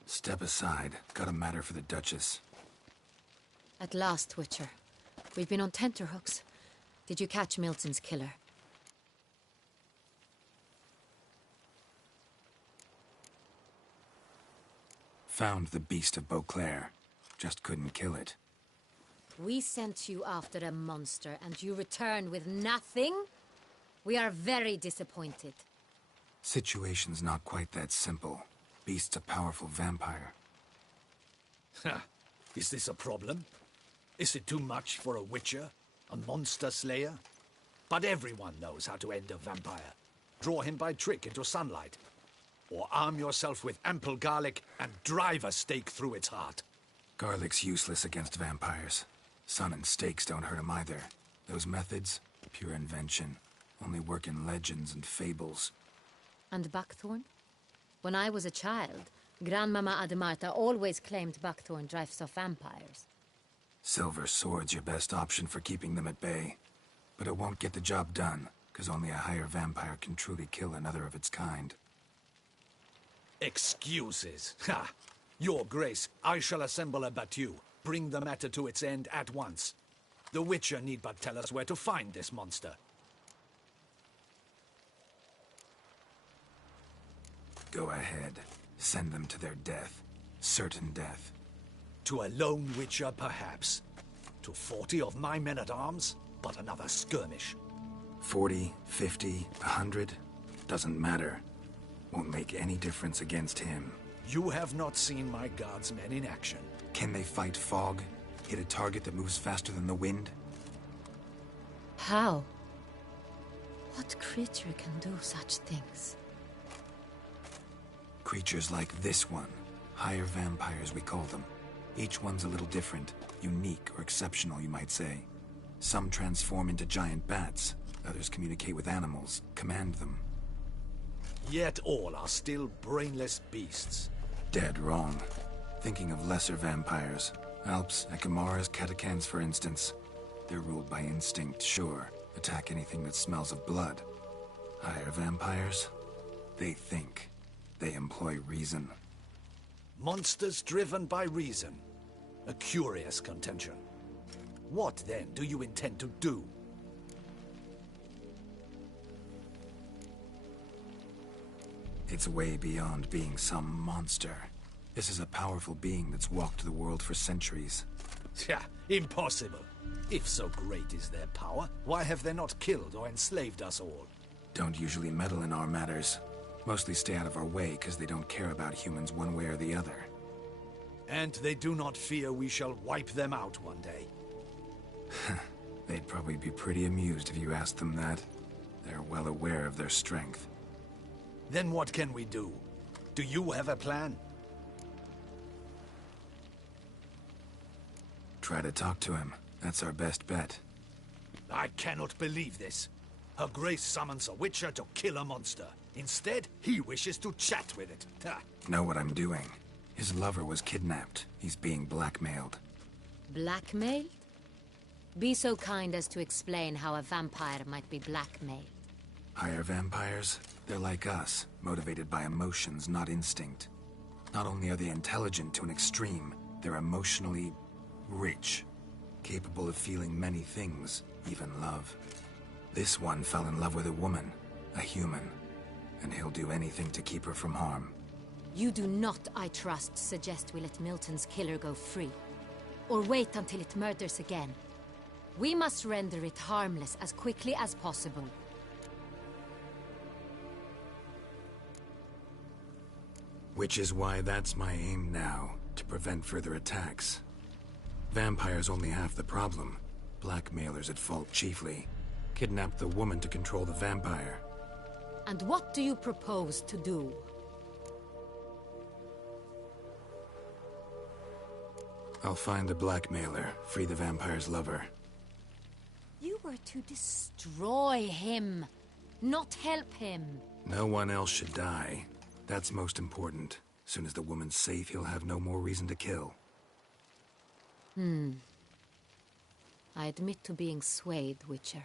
Step aside. Got a matter for the Duchess. At last, Witcher. We've been on tenterhooks. Did you catch Milton's killer? Found the beast of Beauclair. Just couldn't kill it. We sent you after a monster, and you return with nothing? We are very disappointed. Situation's not quite that simple. Beast's a powerful vampire. Ha! Is this a problem? Is it too much for a witcher? A monster slayer? But everyone knows how to end a vampire. Draw him by trick into sunlight. Or arm yourself with ample garlic and drive a stake through its heart. Garlic's useless against vampires. Sun and stakes don't hurt him either. Those methods, pure invention. Only work in legends and fables. And buckthorn? When I was a child, Grandmama Ademarta always claimed buckthorn drives off vampires. Silver sword's your best option for keeping them at bay. But it won't get the job done, because only a higher vampire can truly kill another of its kind. Excuses. Ha! Your Grace, I shall assemble a battue. Bring the matter to its end at once. The Witcher need but tell us where to find this monster. Go ahead. Send them to their death. Certain death. To a lone Witcher, perhaps. To 40 of my men-at-arms, but another skirmish. 40, 50, 100? Doesn't matter. Won't make any difference against him. You have not seen my guardsmen in action. Can they fight fog? Hit a target that moves faster than the wind? How? What creature can do such things? Creatures like this one. Higher vampires, we call them. Each one's a little different. Unique or exceptional, you might say. Some transform into giant bats. Others communicate with animals, command them. Yet all are still brainless beasts. Dead wrong. Thinking of lesser vampires. Alps, Ekamaras, Catacans, for instance. They're ruled by instinct, sure. Attack anything that smells of blood. Higher vampires? They think. They employ reason. Monsters driven by reason. A curious contention. What, then, do you intend to do? It's way beyond being some monster. This is a powerful being that's walked the world for centuries. Yeah, impossible. If so great is their power, why have they not killed or enslaved us all? Don't usually meddle in our matters. Mostly stay out of our way because they don't care about humans one way or the other. And they do not fear we shall wipe them out one day. They'd probably be pretty amused if you asked them that. They're well aware of their strength. Then what can we do? Do you have a plan? Try to talk to him. That's our best bet. I cannot believe this. Her Grace summons a Witcher to kill a monster. Instead, he wishes to chat with it. Ha. Know what I'm doing. His lover was kidnapped. He's being blackmailed. Blackmailed? Be so kind as to explain how a vampire might be blackmailed. Higher vampires? They're like us, motivated by emotions, not instinct. Not only are they intelligent to an extreme, they're emotionally rich. Capable of feeling many things, even love. This one fell in love with a woman, a human. And he'll do anything to keep her from harm. You do not, I trust, suggest we let Milton's killer go free. Or wait until it murders again. We must render it harmless as quickly as possible. Which is why that's my aim now, to prevent further attacks. Vampires only half the problem. Blackmailers at fault chiefly. Kidnapped the woman to control the vampire. And what do you propose to do? I'll find the blackmailer, free the vampire's lover. You were to destroy him, not help him. No one else should die. That's most important. Soon as the woman's safe, he'll have no more reason to kill. I admit to being swayed, Witcher.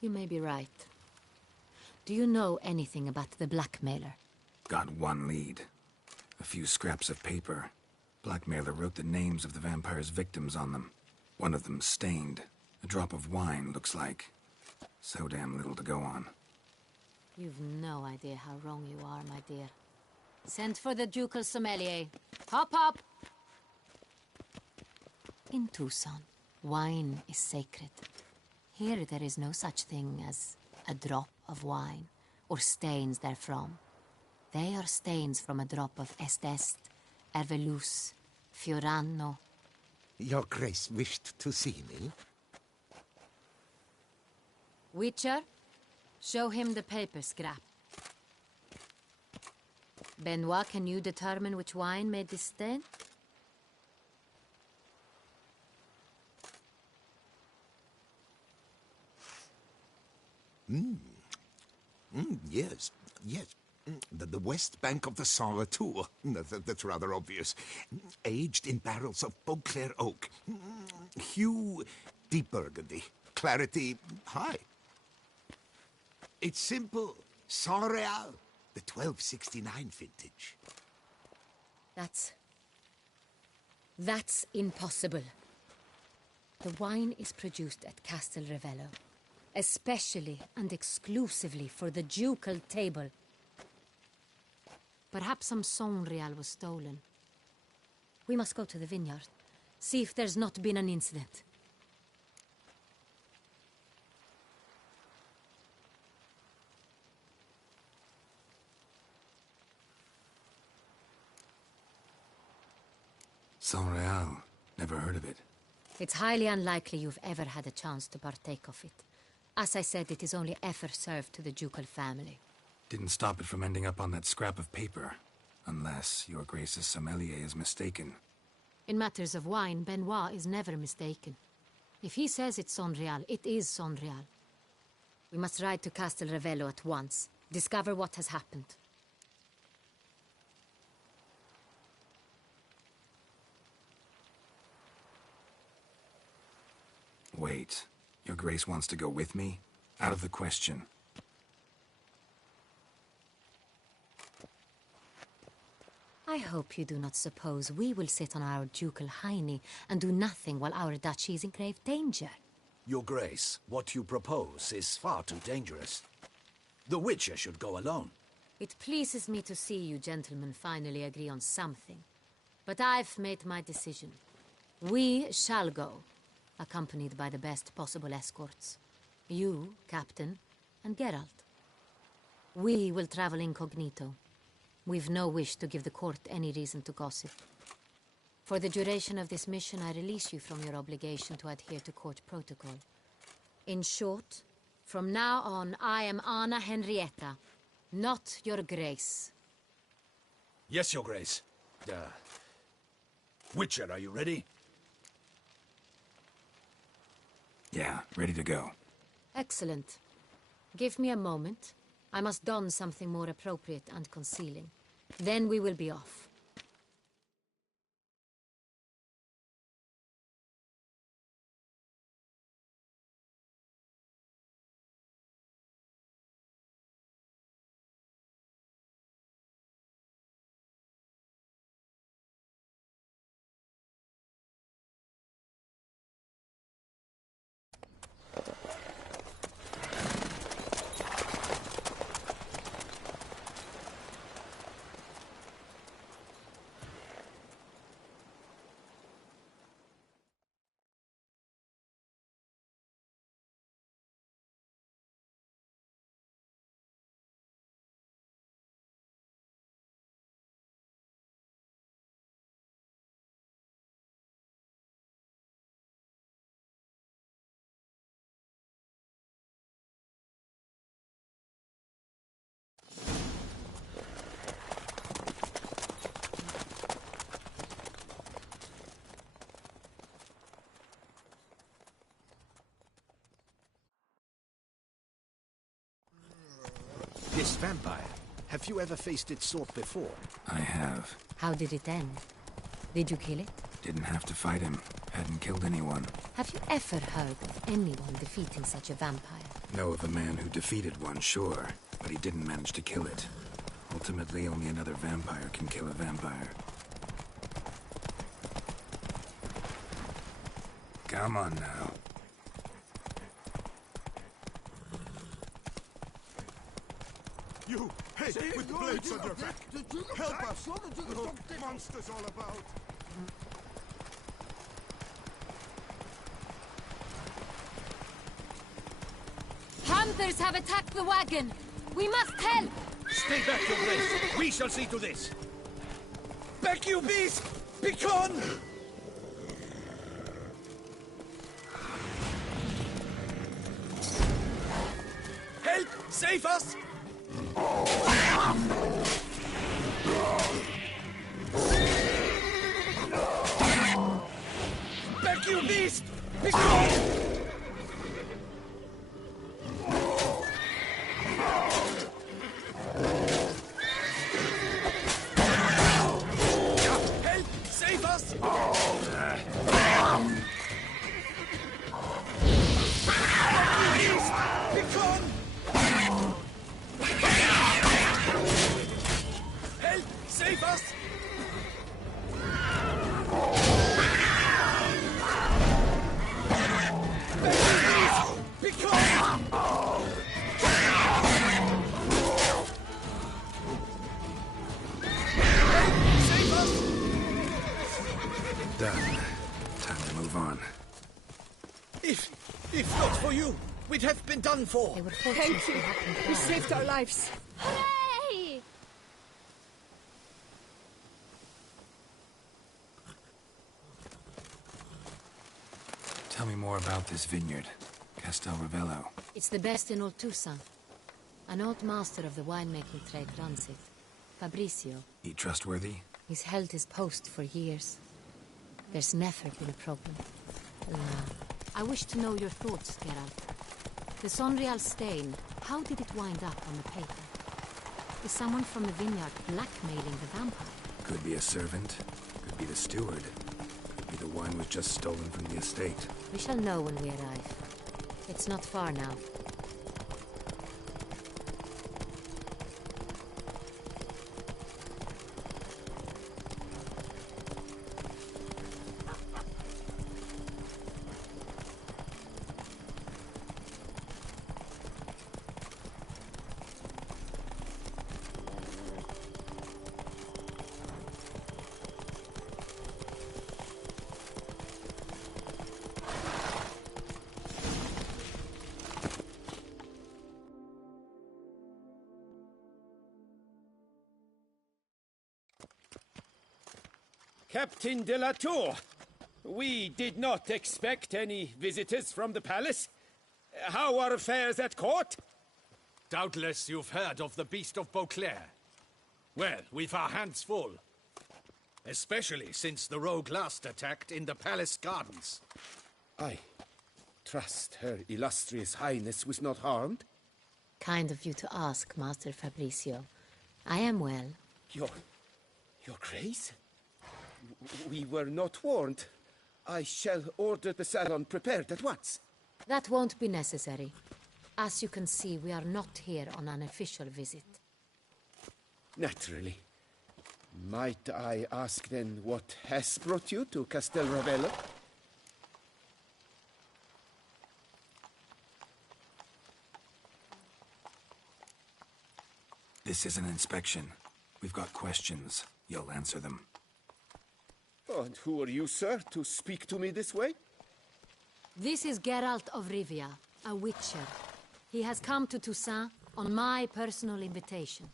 You may be right. Do you know anything about the blackmailer? Got one lead. A few scraps of paper. Blackmailer wrote the names of the vampire's victims on them. One of them stained. A drop of wine, looks like. So damn little to go on. You've no idea how wrong you are, my dear. Send for the ducal sommelier. Hop, hop! In Tucson, wine is sacred. Here there is no such thing as a drop of wine, or stains therefrom. They are stains from a drop of Est, Ervelus, Fiorano. Your Grace wished to see me? Witcher, show him the paper scrap. Benoit, can you determine which wine made this stain? Yes. The west bank of the Sara too. That's rather obvious. Aged in barrels of Beauclair oak. Hue, deep burgundy. Clarity, high. It's simple. Saint-Réal, the 1269 vintage. That's impossible. The wine is produced at Castel Ravello, especially and exclusively for the ducal table. Perhaps some Saint-Réal was stolen. We must go to the vineyard, see if there's not been an incident. Saint-Réal. Never heard of it. It's highly unlikely you've ever had a chance to partake of it. As I said, it is only ever served to the ducal family. Didn't stop it from ending up on that scrap of paper. Unless your Grace's sommelier is mistaken. In matters of wine, Benoit is never mistaken. If he says it's Saint-Réal, it is Saint-Réal. We must ride to Castel Ravello at once. Discover what has happened. Wait. Your Grace wants to go with me? Out of the question. I hope you do not suppose we will sit on our ducal hiney and do nothing while our duchy is in grave danger. Your Grace, what you propose is far too dangerous. The Witcher should go alone. It pleases me to see you gentlemen finally agree on something. But I've made my decision. We shall go, accompanied by the best possible escorts. You, Captain, and Geralt. We will travel incognito. We've no wish to give the court any reason to gossip. For the duration of this mission, I release you from your obligation to adhere to court protocol. In short, from now on, I am Anna Henrietta, not your Grace. Yes, Your Grace. Witcher, are you ready? Yeah, ready to go. Excellent. Give me a moment. I must don something more appropriate and concealing. Then we will be off. This vampire, have you ever faced its sort before? I have. How did it end? Did you kill it? Didn't have to fight him. Hadn't killed anyone. Have you ever heard of anyone defeating such a vampire? Know of a man who defeated one, sure. But he didn't manage to kill it. Ultimately, only another vampire can kill a vampire. Come on now. You! Hey, with blades on your back! Help us! Look, monsters all about! Hunters have attacked the wagon! We must help! Stay back, Your Grace! We shall see to this! Back, you beast! Be gone! Help! Save us! Back, you beast! Be gone! done for. They were Thank you. You saved our lives. Hooray! Tell me more about this vineyard, Castel Ravello. It's the best in all Toussaint. An old master of the winemaking trade runs it. Fabrizio. He trustworthy? He's held his post for years. There's never been a problem. I wish to know your thoughts, Geralt. The Sonreal stain, how did it wind up on the paper? Is someone from the vineyard blackmailing the vampire? Could be a servant, could be the steward. Could be the wine was just stolen from the estate. We shall know when we arrive. It's not far now. Captain de la Tour, we did not expect any visitors from the palace. How are affairs at court? Doubtless you've heard of the Beast of Beauclair. Well, we've our hands full. Especially since the rogue last attacked in the palace gardens. I trust Her Illustrious Highness was not harmed? Kind of you to ask, Master Fabrizio. I am well. Your Grace? We were not warned. I shall order the salon prepared at once. That won't be necessary. As you can see, we are not here on an official visit. Naturally. Might I ask then what has brought you to Castel Ravello? This is an inspection. We've got questions. You'll answer them. Oh, and who are you, sir, to speak to me this way? This is Geralt of Rivia, a witcher. He has come to Toussaint on my personal invitation.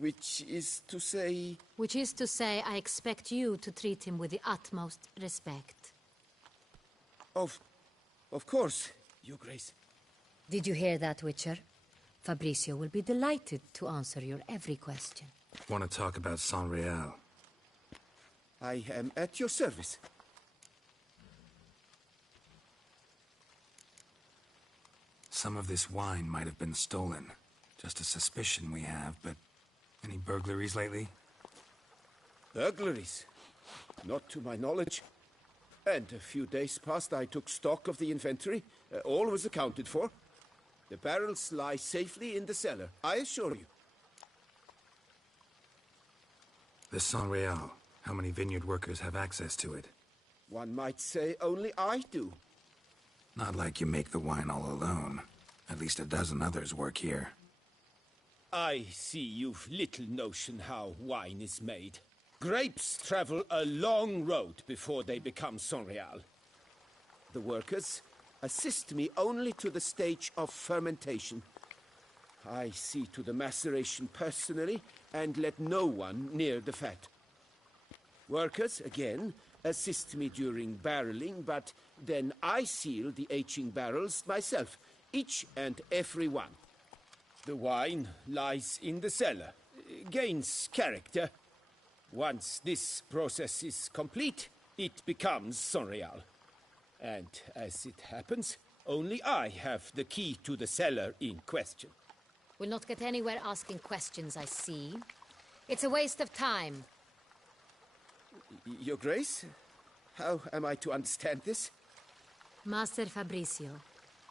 Which is to say... Which is to say, I expect you to treat him with the utmost respect. Of course, Your Grace. Did you hear that, Witcher? Fabrizio will be delighted to answer your every question. Want to talk about Sonreal? I am at your service. Some of this wine might have been stolen. Just a suspicion we have, but any burglaries lately? Burglaries? Not to my knowledge. And a few days past I took stock of the inventory. All was accounted for. The barrels lie safely in the cellar, I assure you. The Sonreal. How many vineyard workers have access to it? One might say only I do. Not like you make the wine all alone. At least a dozen others work here. I see you've little notion how wine is made. Grapes travel a long road before they become Sonreal. The workers assist me only to the stage of fermentation. I see to the maceration personally and let no one near the fat. Workers, again, assist me during barreling, but then I seal the aging barrels myself, each and every one. The wine lies in the cellar, gains character. Once this process is complete, it becomes Sonreal. And as it happens, only I have the key to the cellar in question. We'll not get anywhere asking questions, I see. It's a waste of time. Your Grace, how am I to understand this? Master Fabrizio,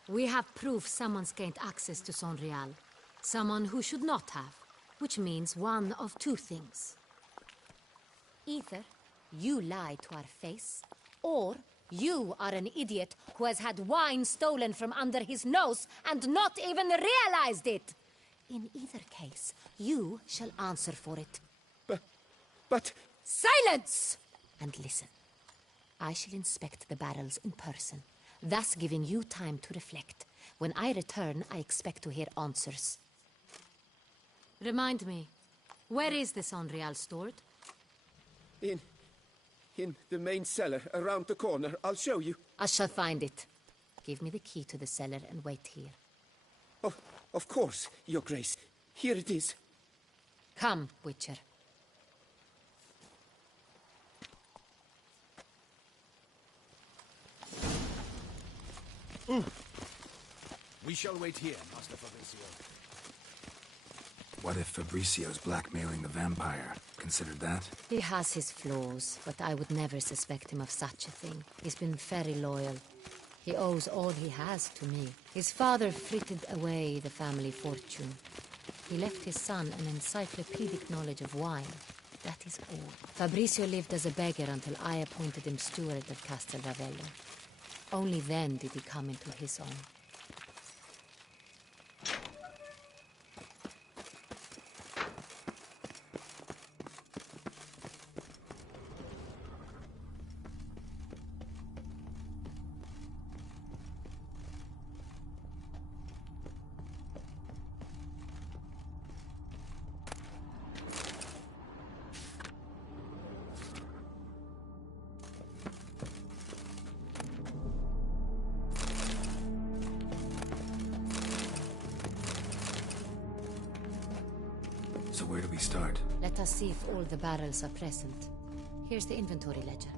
we have proof someone's gained access to Sonreal. Someone who should not have, which means one of two things. Either you lie to our face, or you are an idiot who has had wine stolen from under his nose and not even realized it. In either case, you shall answer for it. But... Silence! And listen. I shall inspect the barrels in person, thus giving you time to reflect. When I return, I expect to hear answers. Remind me, where is this Unreal stored? In the main cellar, around the corner. I'll show you. I shall find it. Give me the key to the cellar and wait here. Oh, of course, Your Grace. Here it is. Come, Witcher. We shall wait here, Master Fabrizio. What if Fabrizio's blackmailing the vampire? Considered that? He has his flaws, but I would never suspect him of such a thing. He's been very loyal. He owes all he has to me. His father frittered away the family fortune. He left his son an encyclopedic knowledge of wine. That is all. Fabrizio lived as a beggar until I appointed him steward of Castel Ravello. Only then did he come into his own. So where do we start? Let us see if all the barrels are present. Here's the inventory ledger.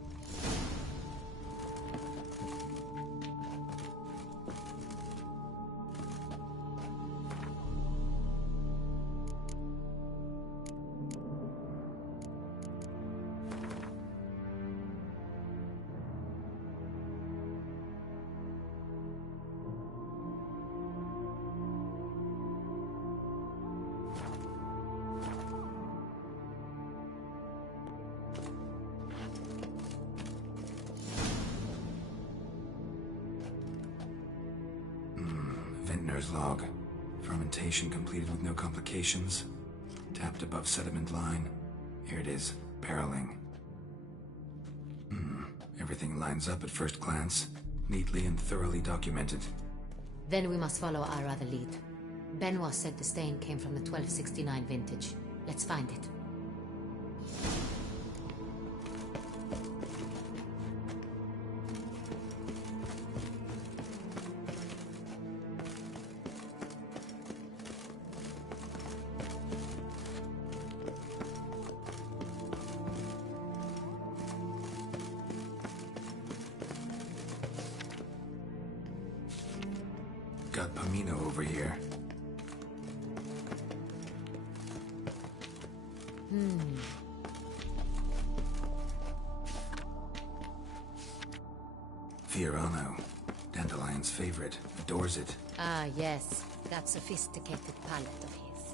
Vintner's log. Fermentation completed with no complications. Tapped above sediment line. Here it is. Barreling. Everything lines up at first glance. Neatly and thoroughly documented. Then we must follow our other lead. Benoit said the stain came from the 1269 vintage. Let's find it. Got Pomino over here. Fiorano. Dandelion's favorite. Adores it. Ah, yes. That sophisticated palate of his.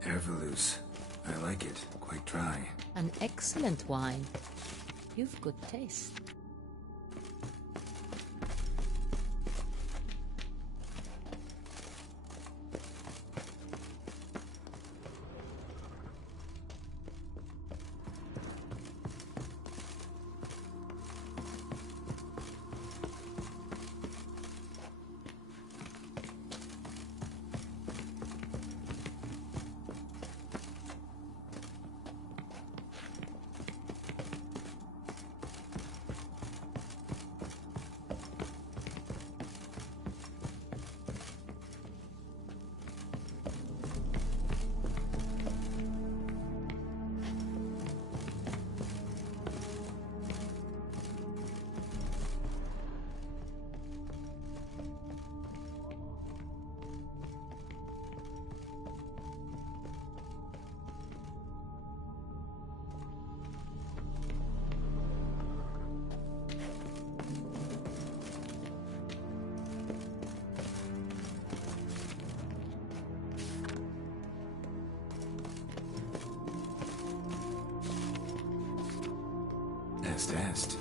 Herveloos. I like it. Quite dry. An excellent wine. You've good taste. Est.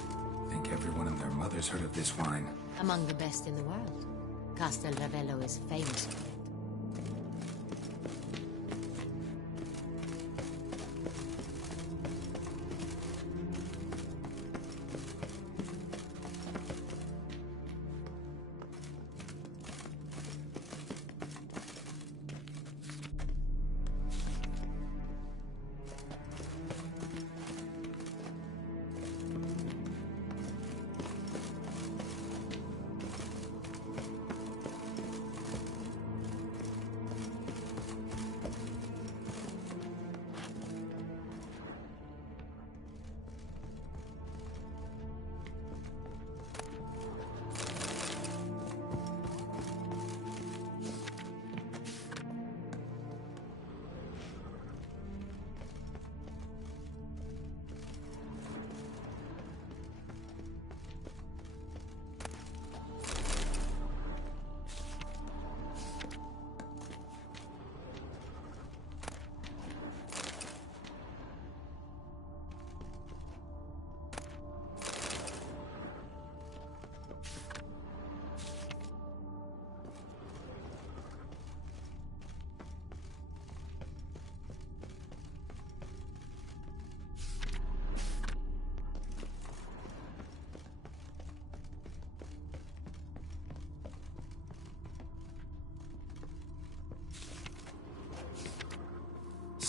Think everyone and their mother's heard of this wine. Among the best in the world. Castel Ravello is famous for it.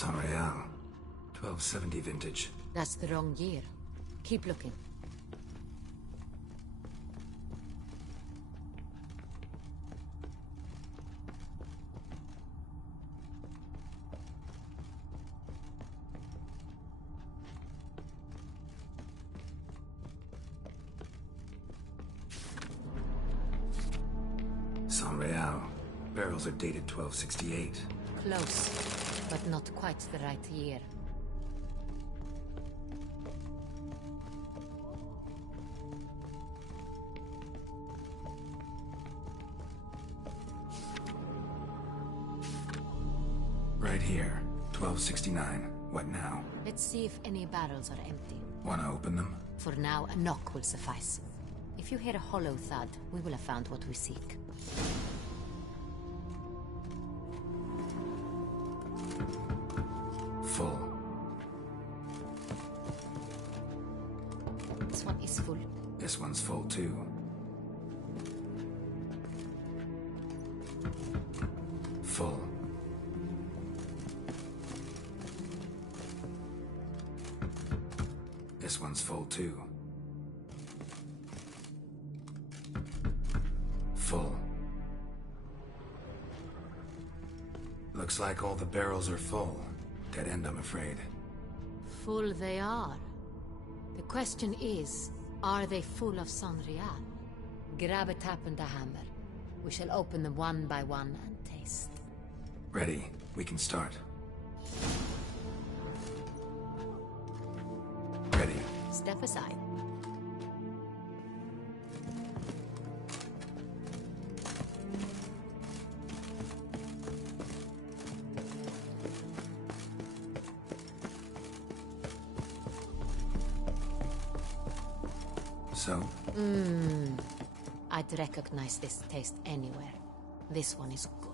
Saint-Réal. 1270 vintage. That's the wrong year. Keep looking. Saint-Réal. Barrels are dated 1268. Close, but not quite the right year. Right here. 1269. What now? Let's see if any barrels are empty. Wanna open them? For now, a knock will suffice. If you hear a hollow thud, we will have found what we seek. Full. This one is full. This one's full too. Full. This one's full too. Full. Looks like all the barrels are full. Dead end, I'm afraid. Full they are. The question is, are they full of Saint-Réal? Grab a tap and a hammer. We shall open them one by one and taste. Ready. We can start. Ready. Step aside. So? I'd recognize this taste anywhere. This one is good.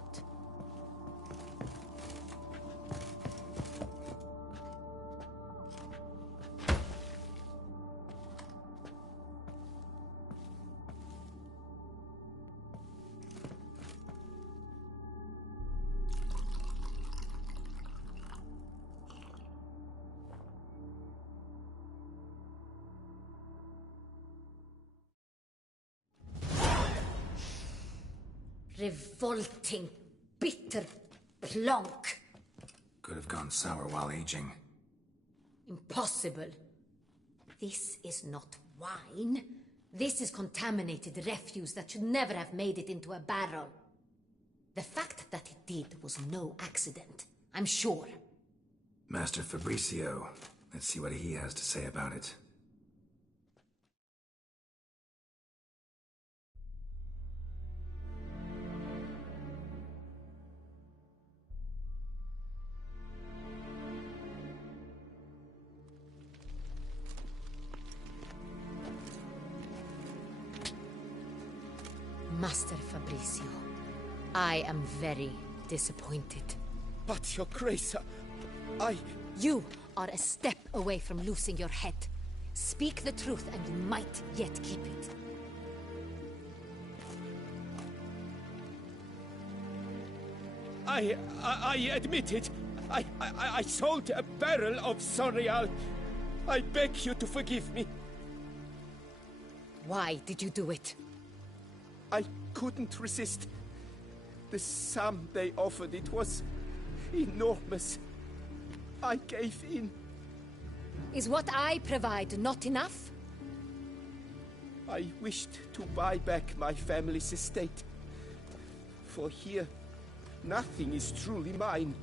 Revolting, bitter plonk. Could have gone sour while aging. Impossible. This is not wine. This is contaminated refuse that should never have made it into a barrel. The fact that it did was no accident, I'm sure. Master Fabricio. Let's see what he has to say about it. Master Fabricio, I am very disappointed. But, Your Grace, You are a step away from losing your head. Speak the truth and you might yet keep it. I admit it. I sold a barrel of Saint-Réal. I beg you to forgive me. Why did you do it? I couldn't resist. The sum they offered, it was enormous. I gave in. Is what I provide not enough? I wished to buy back my family's estate. For here, nothing is truly mine.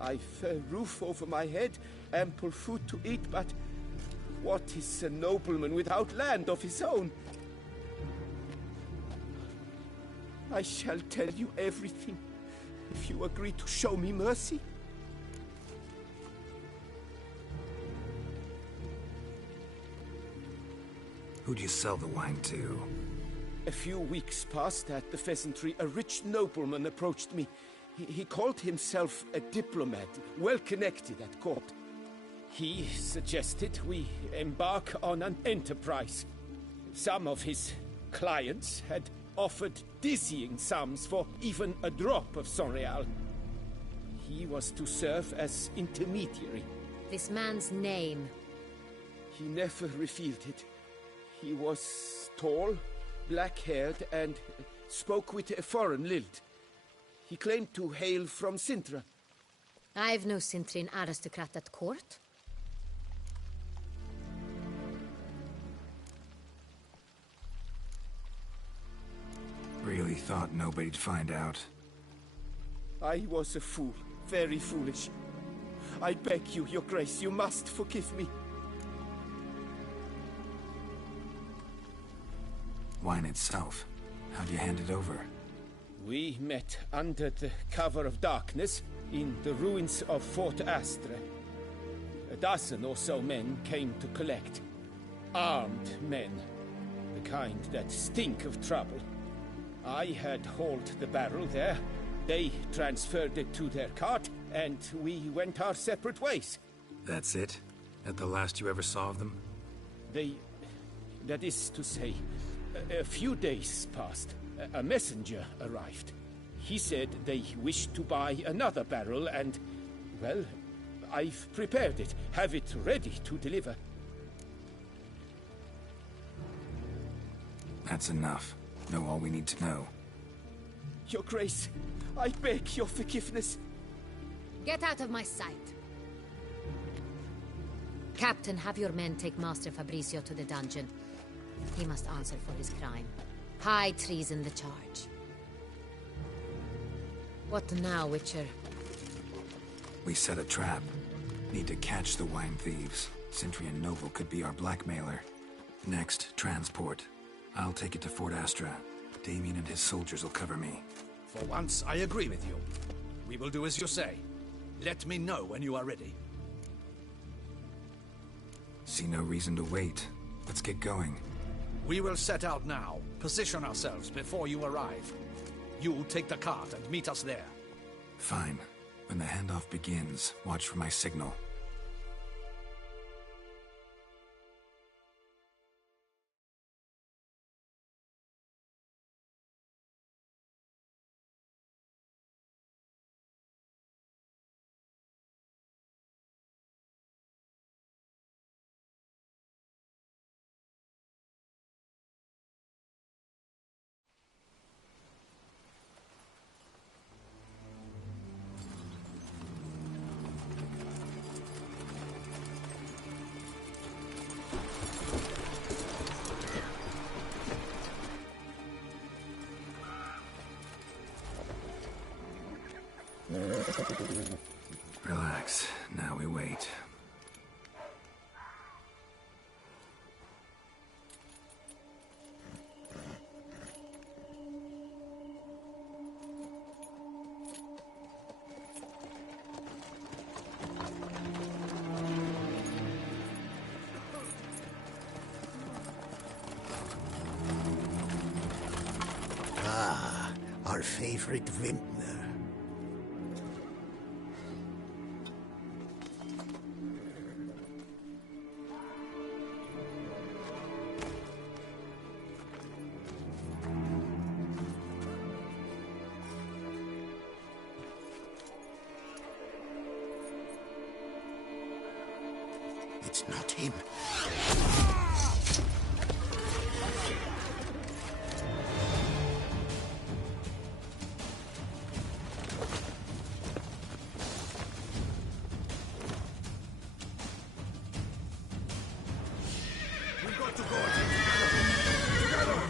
I've a roof over my head, ample food to eat, but what is a nobleman without land of his own? I shall tell you everything, if you agree to show me mercy. Who'd you sell the wine to? A few weeks past at the pheasantry, a rich nobleman approached me. He called himself a diplomat, well connected at court. He suggested we embark on an enterprise. Some of his clients had offered dizzying sums for even a drop of Saint-Réal. He was to serve as intermediary. This man's name? He never revealed it. He was tall, black-haired, and spoke with a foreign lilt. He claimed to hail from Sintra. I've no Sintrin aristocrat at court. Really thought nobody'd find out. I was a fool, very foolish. I beg you, Your Grace, you must forgive me. Wine itself. How'd you hand it over? We met under the cover of darkness in the ruins of Fort Astre. A dozen or so men came to collect. Armed men. The kind that stink of trouble. I had hauled the barrel there. They transferred it to their cart, and we went our separate ways. That's it? At the last you ever saw of them? That is to say, a few days passed. A messenger arrived. He said they wished to buy another barrel and, well, I've prepared it. Have it ready to deliver. That's enough. Know all we need to know. Your Grace, I beg your forgiveness. Get out of my sight. Captain, have your men take Master Fabrizio to the dungeon. He must answer for his crime. High treason the charge. What now, Witcher? We set a trap. Need to catch the wine thieves. Sintry and Noble could be our blackmailer. Next, transport. I'll take it to Fort Astra. Damien and his soldiers will cover me. For once, I agree with you. We will do as you say. Let me know when you are ready. See no reason to wait. Let's get going. We will set out now. Position ourselves before you arrive. You take the cart and meet us there. Fine. When the handoff begins, watch for my signal. Relax. Now we wait. Ah, our favorite vintner. It's not him. We've got to go. Together.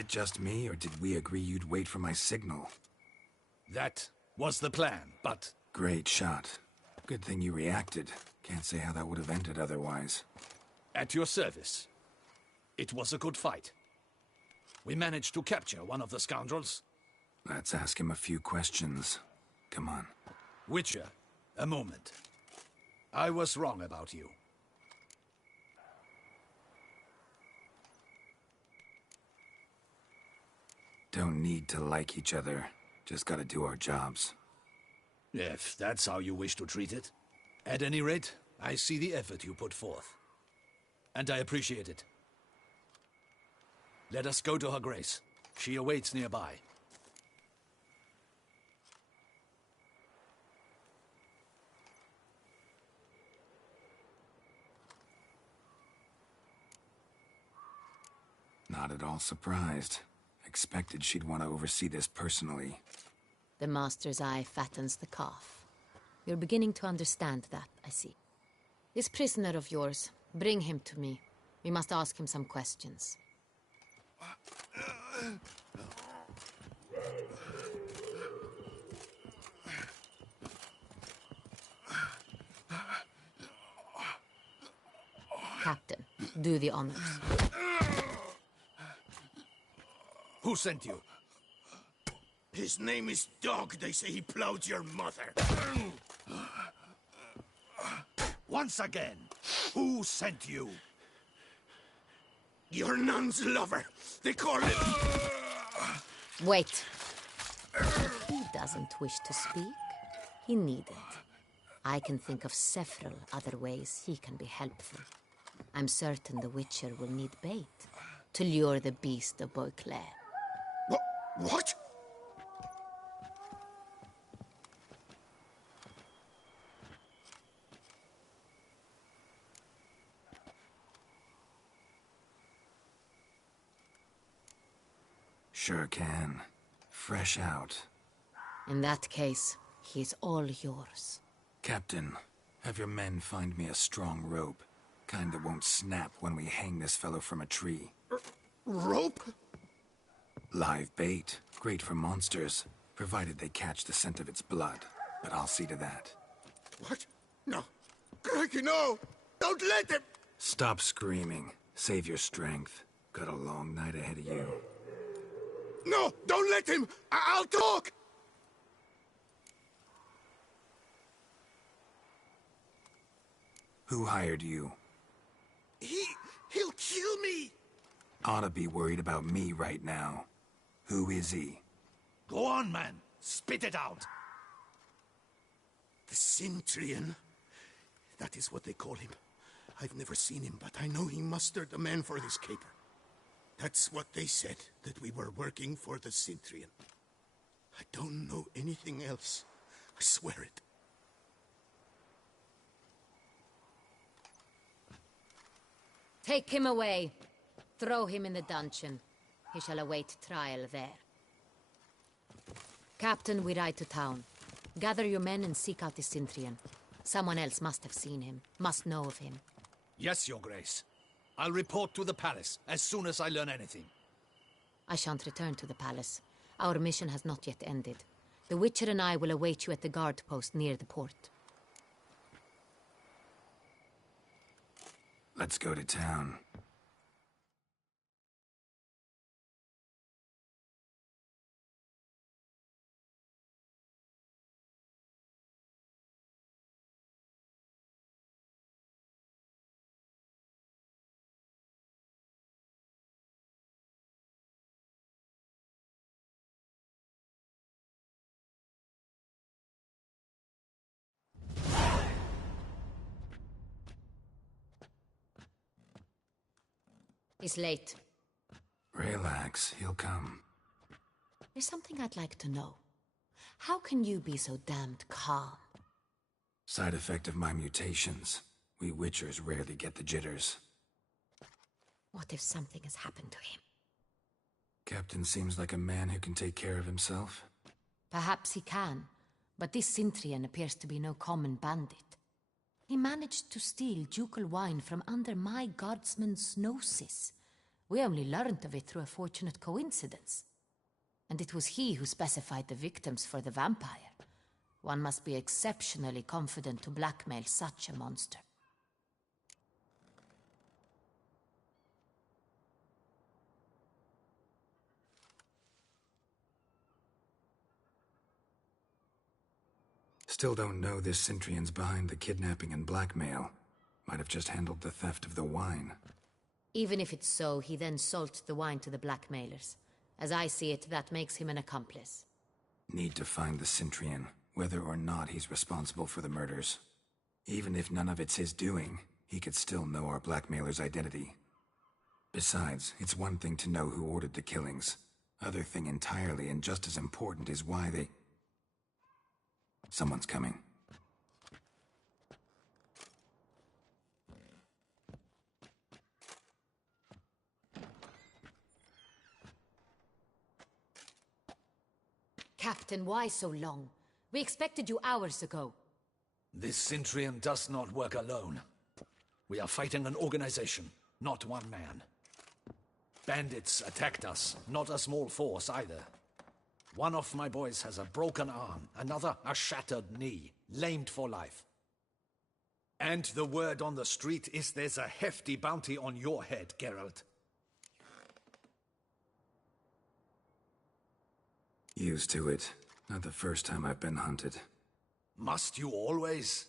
it just me, or did we agree you'd wait for my signal? That was the plan, but... Great shot. Good thing you reacted. Can't say how that would have ended otherwise. At your service. It was a good fight. We managed to capture one of the scoundrels. Let's ask him a few questions. Come on. Witcher, a moment. I was wrong about you. Don't need to like each other. Just gotta do our jobs. If that's how you wish to treat it. At any rate, I see the effort you put forth. And I appreciate it. Let us go to her grace. She awaits nearby. Not at all surprised. Expected she'd want to oversee this personally. The master's eye fattens the calf. You're beginning to understand that, I see. This prisoner of yours, bring him to me. We must ask him some questions. Captain, do the honors. Who sent you? His name is Dog. They say he plowed your mother. Once again, who sent you? Your nun's lover. They call him... Wait. If he doesn't wish to speak, he needn't. I can think of several other ways he can be helpful. I'm certain the Witcher will need bait to lure the beast of Beauclair. What? Sure can. Fresh out. In that case, he's all yours. Captain, have your men find me a strong rope. Kind that won't snap when we hang this fellow from a tree. Rope? Live bait. Great for monsters, provided they catch the scent of its blood. But I'll see to that. What? No. Crikey, no! Don't let him! Stop screaming. Save your strength. Got a long night ahead of you. No! Don't let him! I'll talk! Who hired you? He'll kill me! Ought to be worried about me right now. Who is he? Go on, man. Spit it out. The Cintrian. That is what they call him. I've never seen him, but I know he mustered a man for this caper. That's what they said, that we were working for the Cintrian. I don't know anything else. I swear it. Take him away. Throw him in the dungeon. He shall await trial there. Captain, we ride to town. Gather your men and seek out the Cintrian. Someone else must have seen him, must know of him. Yes, Your Grace. I'll report to the palace as soon as I learn anything. I shan't return to the palace. Our mission has not yet ended. The Witcher and I will await you at the guard post near the port. Let's go to town. He's late. Relax, he'll come. There's something I'd like to know. How can you be so damned calm? Side effect of my mutations. We Witchers rarely get the jitters. What if something has happened to him? Captain seems like a man who can take care of himself. Perhaps he can, but this Cintrian appears to be no common bandit. He managed to steal ducal wine from under my guardsman's noses. We only learned of it through a fortunate coincidence. And it was he who specified the victims for the vampire. One must be exceptionally confident to blackmail such a monster. Still don't know this Cintrian's behind the kidnapping and blackmail. Might have just handled the theft of the wine. Even if it's so, he then sold the wine to the blackmailers. As I see it, that makes him an accomplice. Need to find the Cintrian, whether or not he's responsible for the murders. Even if none of it's his doing, he could still know our blackmailer's identity. Besides, it's one thing to know who ordered the killings. Other thing entirely, and just as important, is why they... Someone's coming. Captain, why so long? We expected you hours ago. This Cintrian does not work alone. We are fighting an organization, not one man. Bandits attacked us, not a small force either. One of my boys has a broken arm, another a shattered knee, lamed for life. And the word on the street is there's a hefty bounty on your head, Geralt. Used to it. Not the first time I've been hunted. Must you always?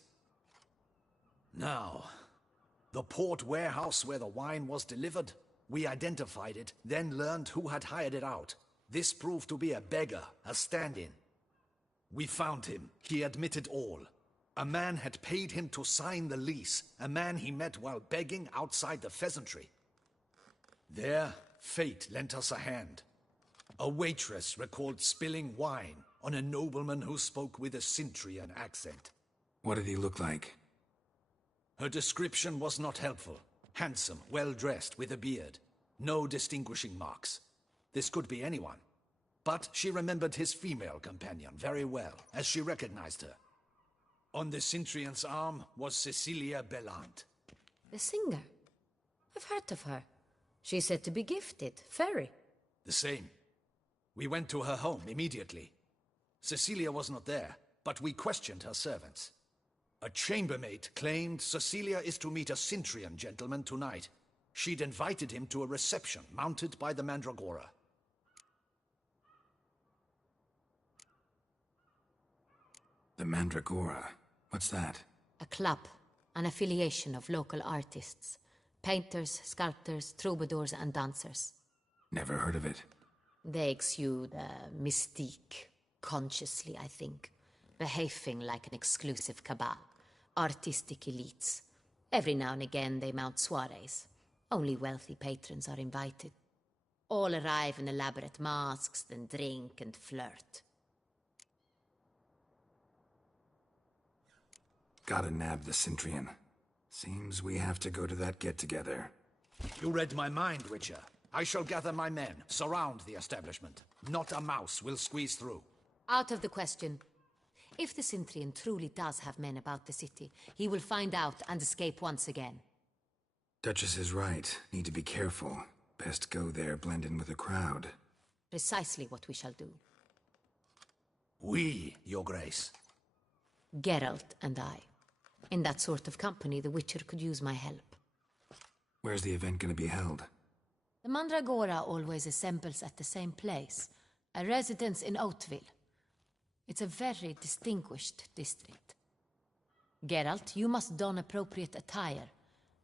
Now, the port warehouse where the wine was delivered, we identified it, then learned who had hired it out. This proved to be a beggar, a stand-in. We found him. He admitted all. A man had paid him to sign the lease, a man he met while begging outside the pheasantry. There, fate lent us a hand. A waitress recalled spilling wine on a nobleman who spoke with a Cintrian accent. What did he look like? Her description was not helpful. Handsome, well-dressed, with a beard. No distinguishing marks. This could be anyone. But she remembered his female companion very well, as she recognized her. On the Cintrian's arm was Cecilia Bellant. The singer? I've heard of her. She's said to be gifted, fairy. The same. We went to her home immediately. Cecilia was not there, but we questioned her servants. A chambermaid claimed Cecilia is to meet a Cintrian gentleman tonight. She'd invited him to a reception mounted by the Mandragora. The Mandragora? What's that? A club, an affiliation of local artists. Painters, sculptors, troubadours and dancers. Never heard of it. They exude mystique, consciously, I think. Behaving like an exclusive cabal. Artistic elites. Every now and again they mount soirees. Only wealthy patrons are invited. All arrive in elaborate masks, then drink and flirt. Gotta nab the Cintrian. Seems we have to go to that get-together. You read my mind, Witcher. I shall gather my men, surround the establishment. Not a mouse will squeeze through. Out of the question. If the Cintrian truly does have men about the city, he will find out and escape once again. Duchess is right. Need to be careful. Best go there, blend in with the crowd. Precisely what we shall do. We, Your Grace. Geralt and I. In that sort of company, the Witcher could use my help. Where's the event gonna be held? The Mandragora always assembles at the same place, a residence in Oatville. It's a very distinguished district. Geralt, you must don appropriate attire.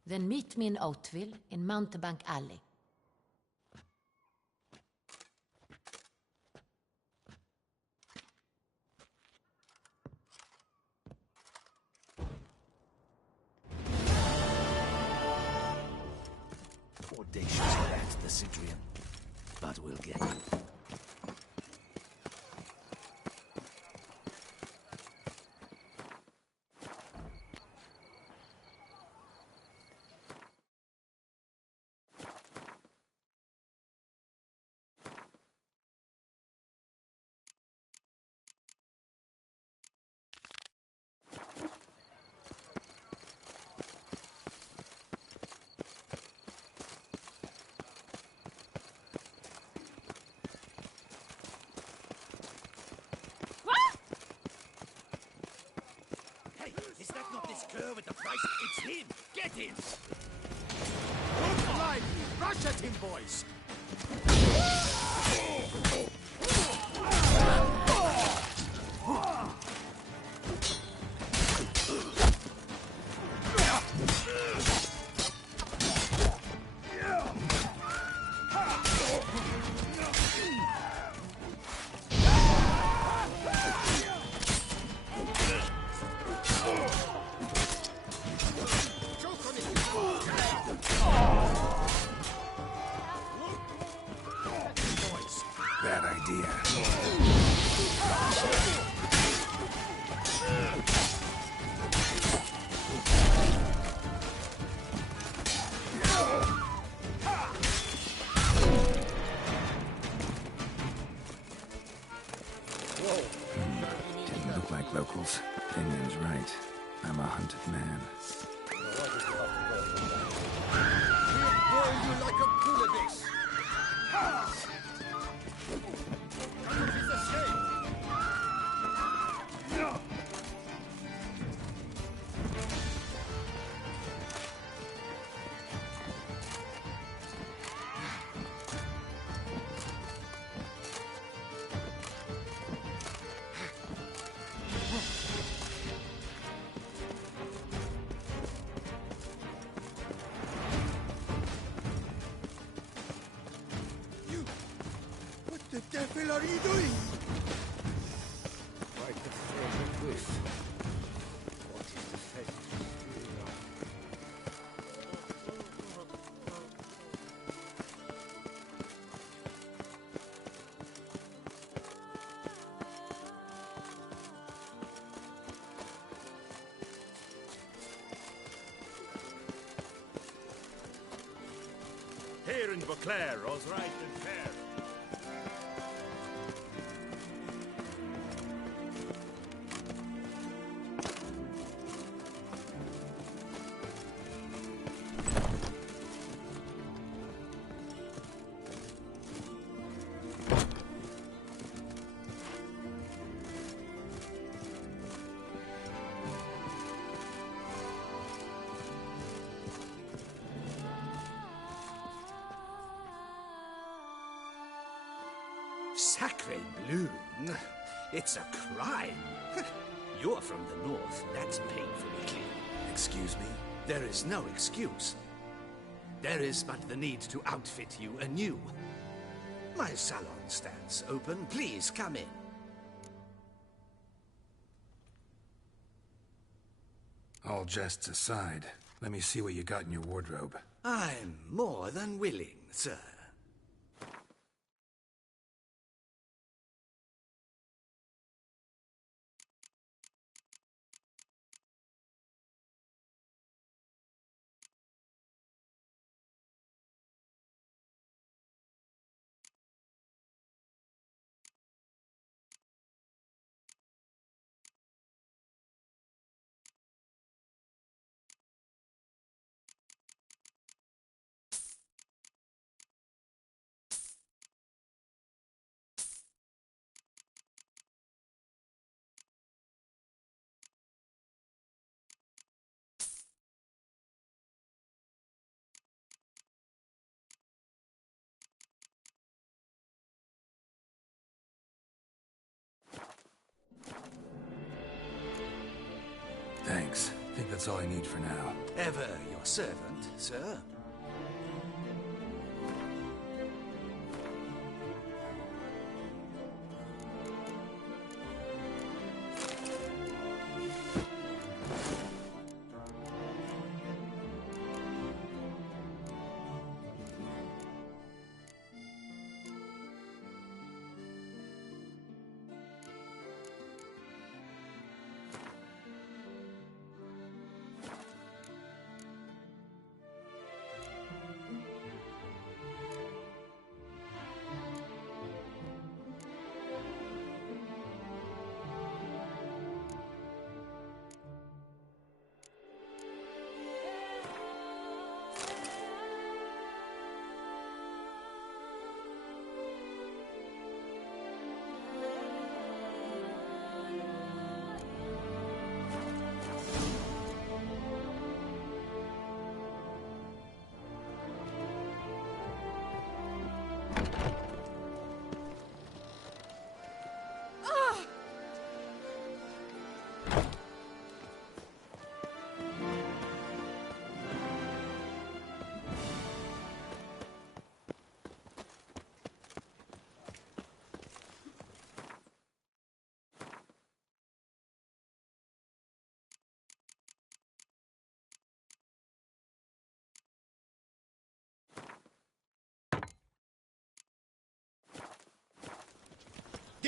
Then meet me in Oatville, in Mountebank Alley. Audacious rat, the Cintrian. But we'll get him. her with the price. It's him! Get him! Good line! Rush at him, boys! Bad idea. Didn't look like locals. Dinger's right. I'm a hunted man. We'll boil you like a bouillabaisse! What the devil are you doing? Quite a fair twist. What is the fate? Here in Beauclair, all's right and fair. Sacre bleu! It's a crime! You're from the north, that's painfully clear. Excuse me? There is no excuse. There is but the need to outfit you anew. My salon stands open. Please come in. All jests aside, let me see what you got in your wardrobe. I'm more than willing, sir. Thanks. I think that's all I need for now. Ever your servant, sir.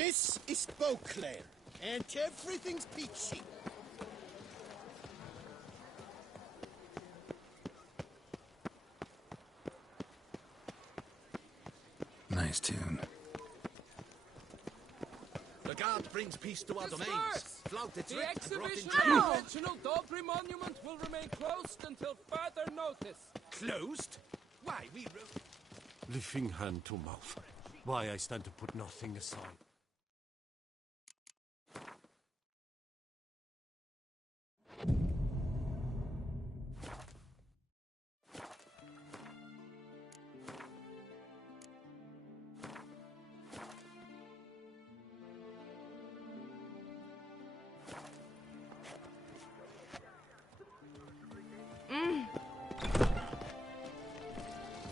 This is Beauclair, and everything's peachy. Nice tune. The guard brings peace to our domains. Flouted The writ and brought in exhibition jail. of the original Dobry monument will remain closed until further notice. Closed? Why, we... Lifting hand to mouth. Why I stand to put nothing aside.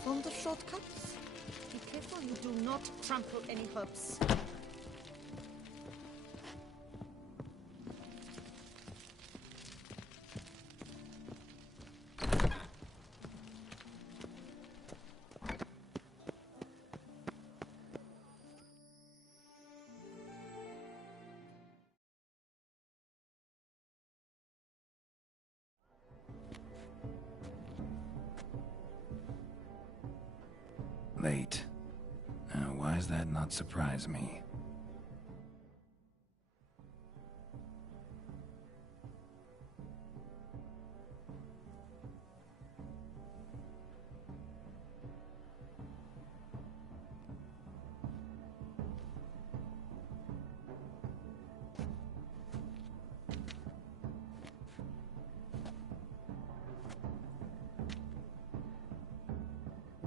From the shortcuts. Be careful you do not trample any herbs. Late. Now, why does that not surprise me?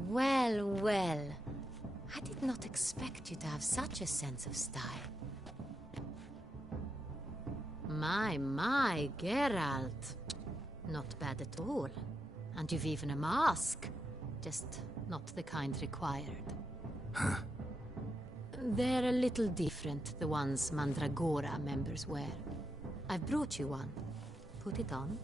Well, well. I did not expect you to have such a sense of style. My, Geralt. Not bad at all. And you've even a mask. Just not the kind required. Huh? They're a little different, the ones Mandragora members wear. I've brought you one. Put it on.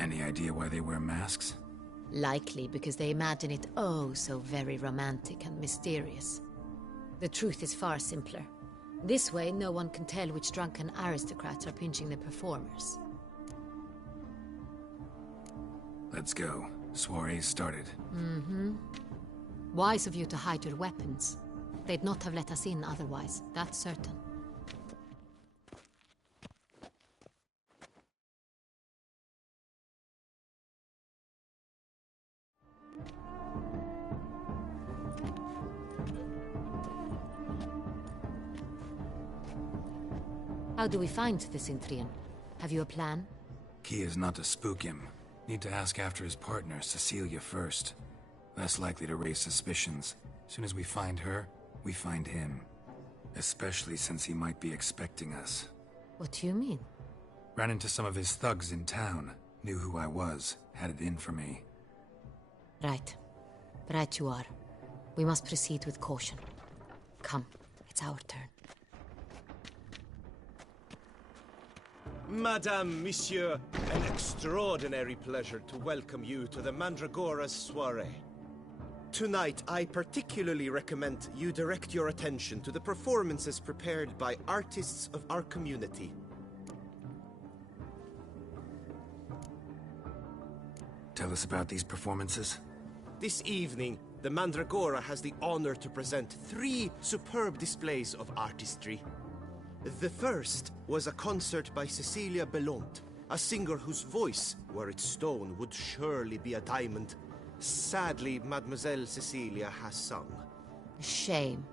Any idea why they wear masks? Likely because they imagine it oh so very romantic and mysterious. The truth is far simpler. This way, no one can tell which drunken aristocrats are pinching the performers. Let's go. Soiree's started. Mm-hmm. Wise of you to hide your weapons. They'd not have let us in otherwise, that's certain. How do we find the Cintrian? Have you a plan? Key is not to spook him. Need to ask after his partner, Cecilia, first. Less likely to raise suspicions. Soon as we find her, we find him. Especially since he might be expecting us. What do you mean? Ran into some of his thugs in town. Knew who I was. Had it in for me. Right. Right you are. We must proceed with caution. Come, it's our turn. Madame, Monsieur, an extraordinary pleasure to welcome you to the Mandragora's soiree. Tonight, I particularly recommend you direct your attention to the performances prepared by artists of our community. Tell us about these performances. This evening, the Mandragora has the honor to present 3 superb displays of artistry. The first was a concert by Cecilia Belont, a singer whose voice, were it stone, would surely be a diamond. Sadly, Mademoiselle Cecilia has sung. A shame.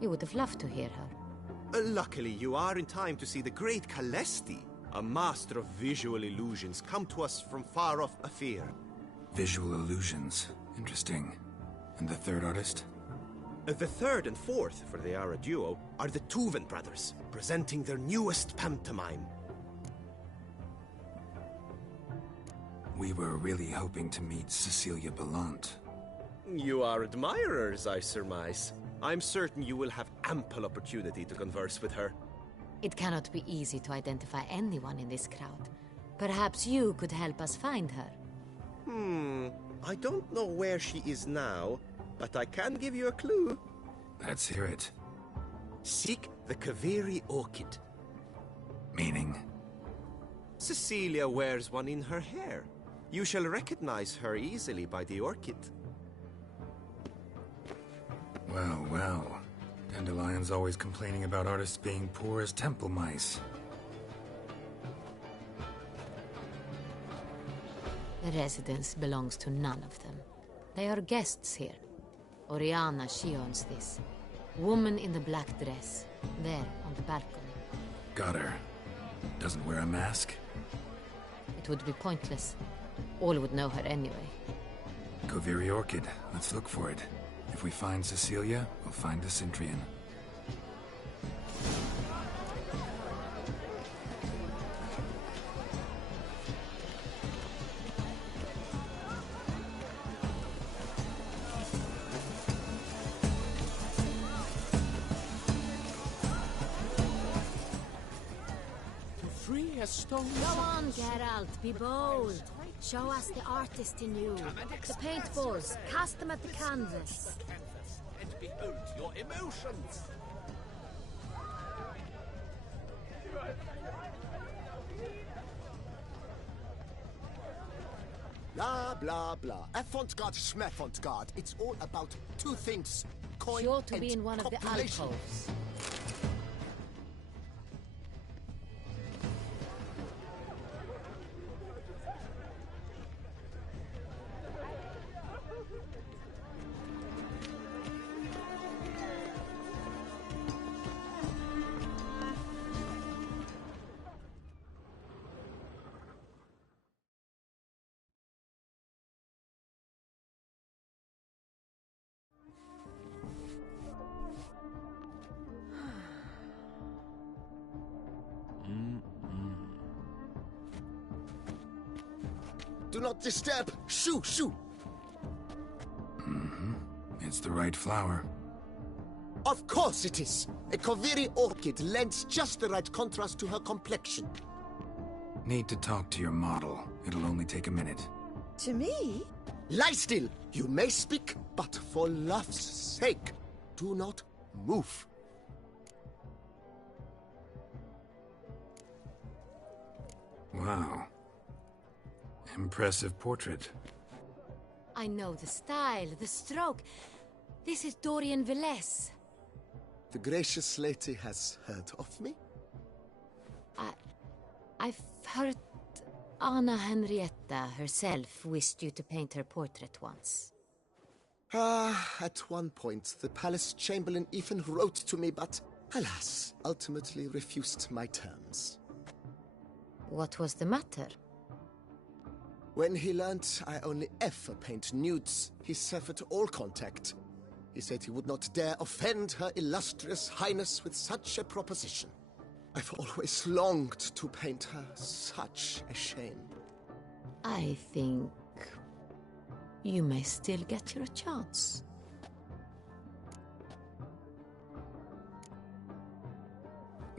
You would have loved to hear her. Luckily, you are in time to see the great Calesti, a master of visual illusions, come to us from far off Afir. Visual illusions. Interesting. And the third artist? The third and fourth, for they are a duo, are the Tuven brothers, presenting their newest pantomime. We were really hoping to meet Cecilia Belont. You are admirers, I surmise. I'm certain you will have ample opportunity to converse with her. It cannot be easy to identify anyone in this crowd. Perhaps you could help us find her. I don't know where she is now, but I can give you a clue. Let's hear it. Seek the Kaviri orchid. Meaning? Cecilia wears one in her hair. You shall recognize her easily by the orchid. Well, well. Dandelion's always complaining about artists being poor as temple mice. The residence belongs to none of them. They are guests here. Oriana, she owns this. Woman in the black dress. There, on the balcony. Got her. Doesn't wear a mask? It would be pointless. All would know her anyway. Kaviri Orchid. Let's look for it. If we find Cecilia, we'll find the Cintrian. Go on, Geralt, be bold. Show us the artist in you. The paintballs, cast them at the canvas. And behold your emotions. Blah, blah, blah. Avant-garde, schmavant-garde. It's all about two things. Coin Sure to be and in one of the copulation. alcoves. Do not disturb. Shoo, shoo. It's the right flower. Of course it is. A Kaviri orchid lends just the right contrast to her complexion. Need to talk to your model. It'll only take a minute. To me? Lie still. You may speak, but for love's sake, do not move. Wow. Impressive portrait. I know the style, the stroke. This is Dorian Velez. The gracious lady has heard of me? I've heard Anna Henrietta herself wished you to paint her portrait once. At one point, the palace chamberlain even wrote to me, but, alas, ultimately refused my terms. What was the matter? When he learned I only ever paint nudes, he severed all contact. He said he would not dare offend her illustrious highness with such a proposition. I've always longed to paint her. Such a shame. I think you may still get your chance.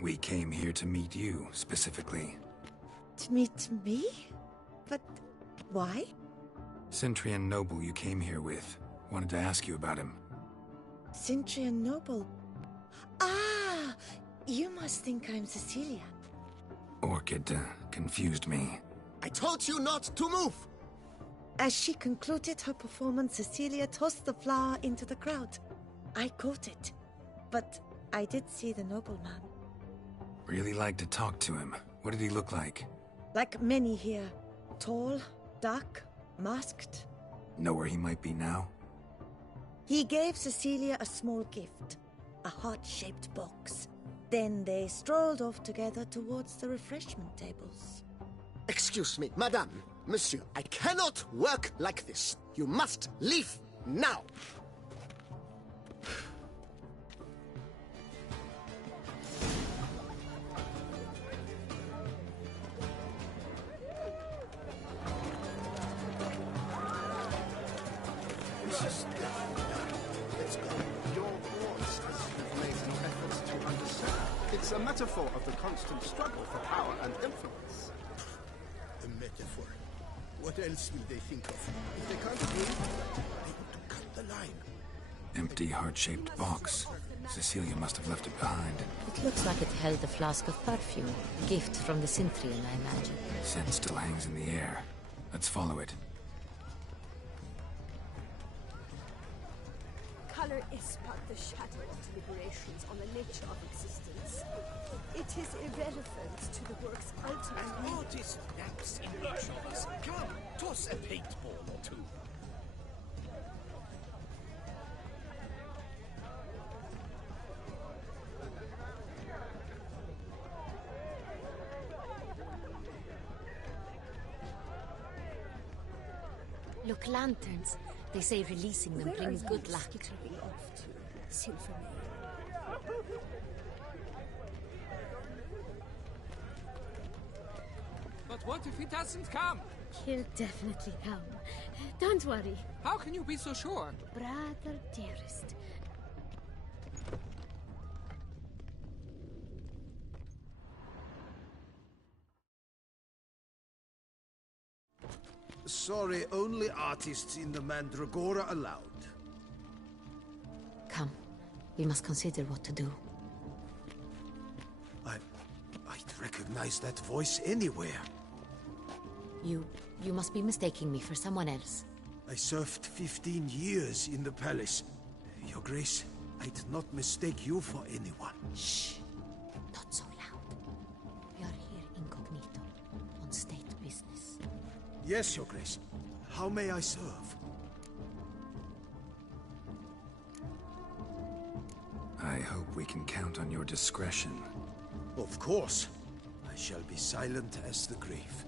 We came here to meet you, specifically. To meet me? But why? Cintrian noble you came here with. Wanted to ask you about him. Cintrian noble. Ah! You must think I'm Cecilia. Orchid confused me. I told you not to move! As she concluded her performance, Cecilia tossed the flower into the crowd. I caught it, but I did see the nobleman. Really like to talk to him. What did he look like? Like many here. Tall, dark, masked. Know where he might be now? He gave Cecilia a small gift, a heart-shaped box. Then they strolled off together towards the refreshment tables. Excuse me, madame, monsieur, I cannot work like this. You must leave now. Let's go. Your voice has made an effort to understand. It's It's a metaphor of the constant struggle for power and influence. A metaphor. What else will they think of? If they can't agree, they want to cut the line. Empty, heart-shaped box. Cecilia must have left it behind. It looks like it held a flask of perfume. A gift from the Synthrian, I imagine. Scent still hangs in the air. Let's follow it. Color is but the shadow of deliberations on the nature of existence. It is irrelevant to the work's ultimate An artist naps in each of us. Come, toss a paintball or two. Look, lanterns. They say releasing them brings good luck. Off to Silvermane. But what if he doesn't come? He'll definitely come. Don't worry. How can you be so sure? Brother dearest. Sorry, only artists in the Mandragora allowed. Come. We must consider what to do. I'd recognize that voice anywhere. You must be mistaking me for someone else. I served 15 years in the palace. Your Grace, I'd not mistake you for anyone. Shh. Not so loud. We are here incognito, on state business. Yes, Your Grace. How may I serve? I hope we can count on your discretion. Of course. I shall be silent as the grave.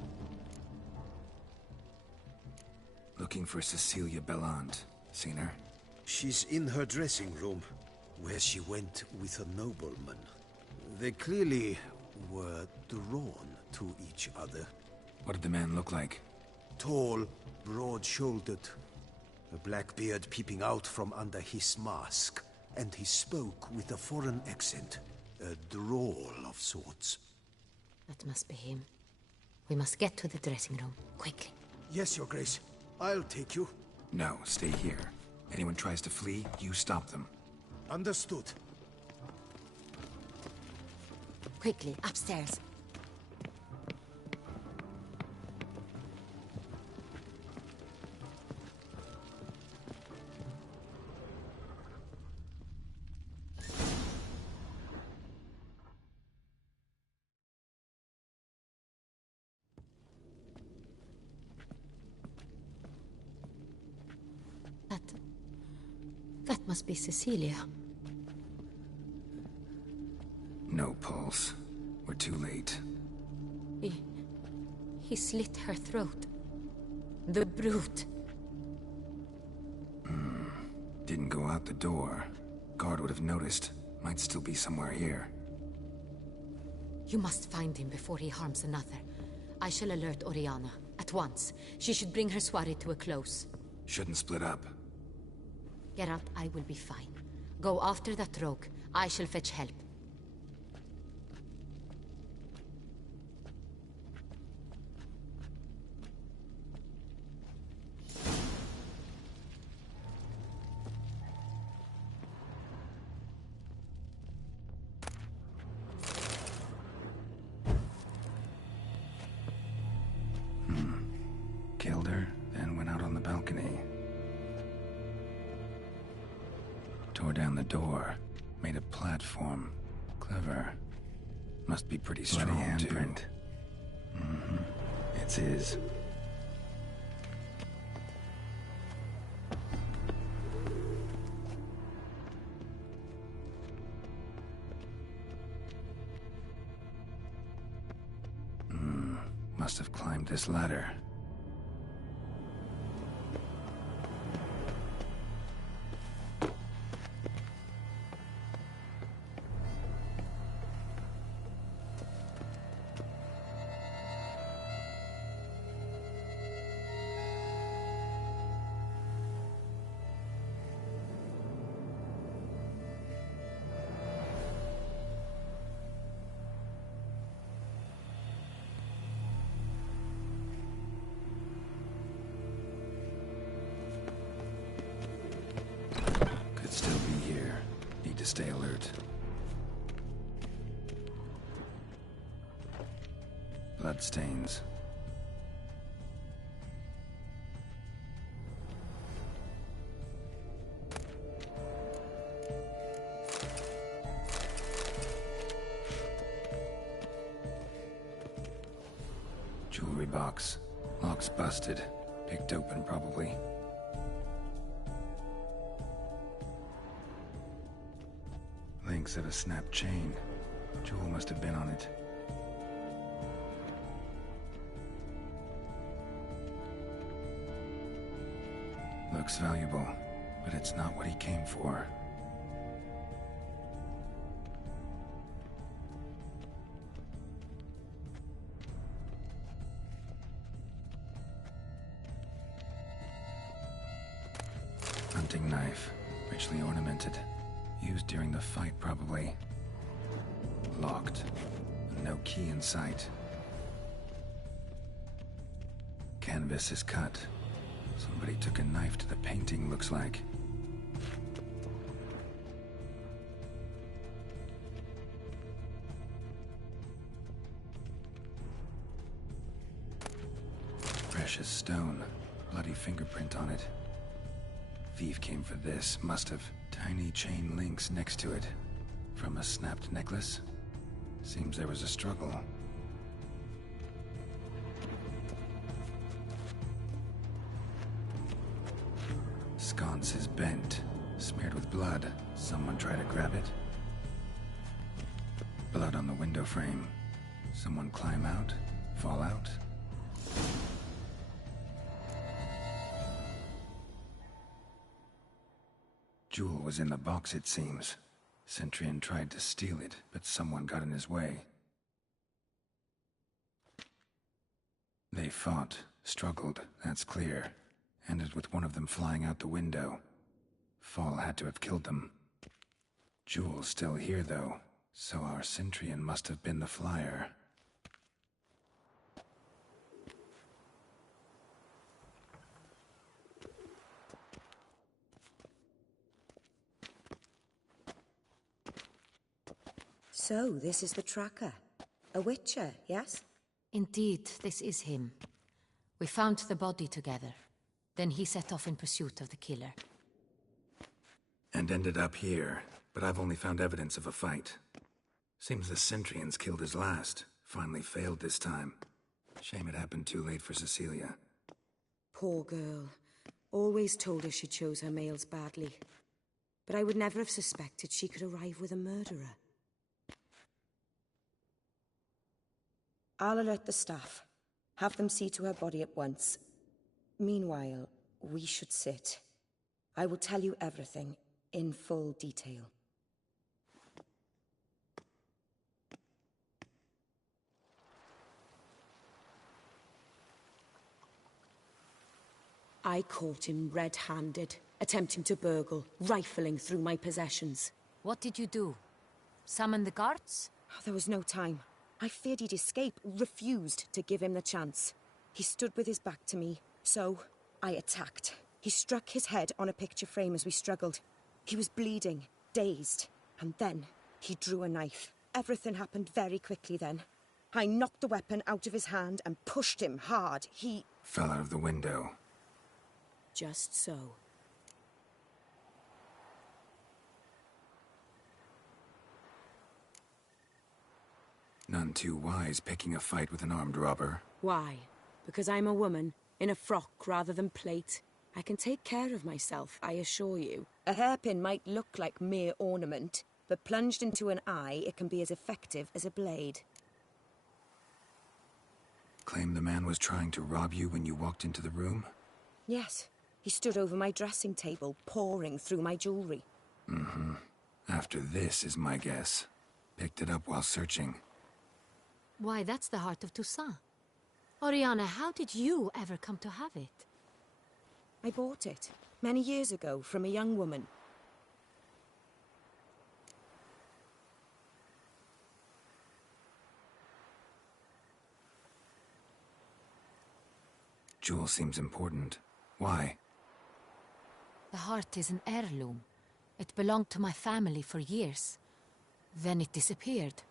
Looking for Cecilia Bellant. Seen her? She's in her dressing room, where she went with a nobleman. They clearly were drawn to each other. What did the man look like? Tall, broad-shouldered, a black beard peeping out from under his mask, and he spoke with a foreign accent, a drawl of sorts. That must be him. We must get to the dressing room, quickly. Yes, Your Grace. I'll take you. No, stay here. Anyone tries to flee, you stop them. Understood. Quickly, upstairs. That must be Cecilia. No pulse. We're too late. He slit her throat. The brute. Didn't go out the door. Guard would have noticed. Might still be somewhere here. You must find him before he harms another. I shall alert Oriana. At once. She should bring her soirée to a close. Shouldn't split up. Geralt, I will be fine. Go after that rogue. I shall fetch help. Killed her, then went out on the balcony. Tore down the door. Made a platform. Clever. Must be pretty strong, handprint. It's his. Must have climbed this ladder. Bloodstains. Jewelry box. Lock's busted. Picked open, probably. Links of a snapped chain. Jewel must have been on it. Looks valuable, but it's not what he came for. Hunting knife, richly ornamented. Used during the fight, probably. Locked. No key in sight. Canvas is cut. Somebody took a knife to the painting, looks like. Precious stone. Bloody fingerprint on it. Thief came for this, must have. Tiny chain links next to it. From a snapped necklace? Seems there was a struggle. Sconce is bent, smeared with blood. Someone try to grab it? Blood on the window frame. Someone climb out? Fall out? Jewel was in the box, it seems. Centurion tried to steal it, but someone got in his way. They fought, struggled, that's clear. Ended with one of them flying out the window. Fall had to have killed them. Jewel's still here, though, so our Centurion must have been the flyer. So, this is the tracker. A witcher, yes? Indeed, this is him. We found the body together. Then he set off in pursuit of the killer. And ended up here, but I've only found evidence of a fight. Seems the Centurions killed his last. Finally failed this time. Shame it happened too late for Cecilia. Poor girl. Always told her she chose her males badly. But I would never have suspected she could arrive with a murderer. I'll alert the staff. Have them see to her body at once. Meanwhile, we should sit. I will tell you everything, in full detail. I caught him red-handed, attempting to burgle, rifling through my possessions. What did you do? Summon the guards? There was no time. I feared he'd escape, refused to give him the chance. He stood with his back to me, so I attacked. He struck his head on a picture frame as we struggled. He was bleeding, dazed, and then he drew a knife. Everything happened very quickly then. I knocked the weapon out of his hand and pushed him hard. He fell out of the window. Just so. None too wise picking a fight with an armed robber. Why? Because I'm a woman, in a frock rather than plate. I can take care of myself, I assure you. A hairpin might look like mere ornament, but plunged into an eye, it can be as effective as a blade. Claim the man was trying to rob you when you walked into the room? Yes. He stood over my dressing table, pouring through my jewelry. Mm-hmm. After this is my guess. Picked it up while searching. Why, that's the heart of Toussaint. Oriana, how did you ever come to have it? I bought it, many years ago, from a young woman. Jewel seems important. Why? The heart is an heirloom. It belonged to my family for years. Then it disappeared.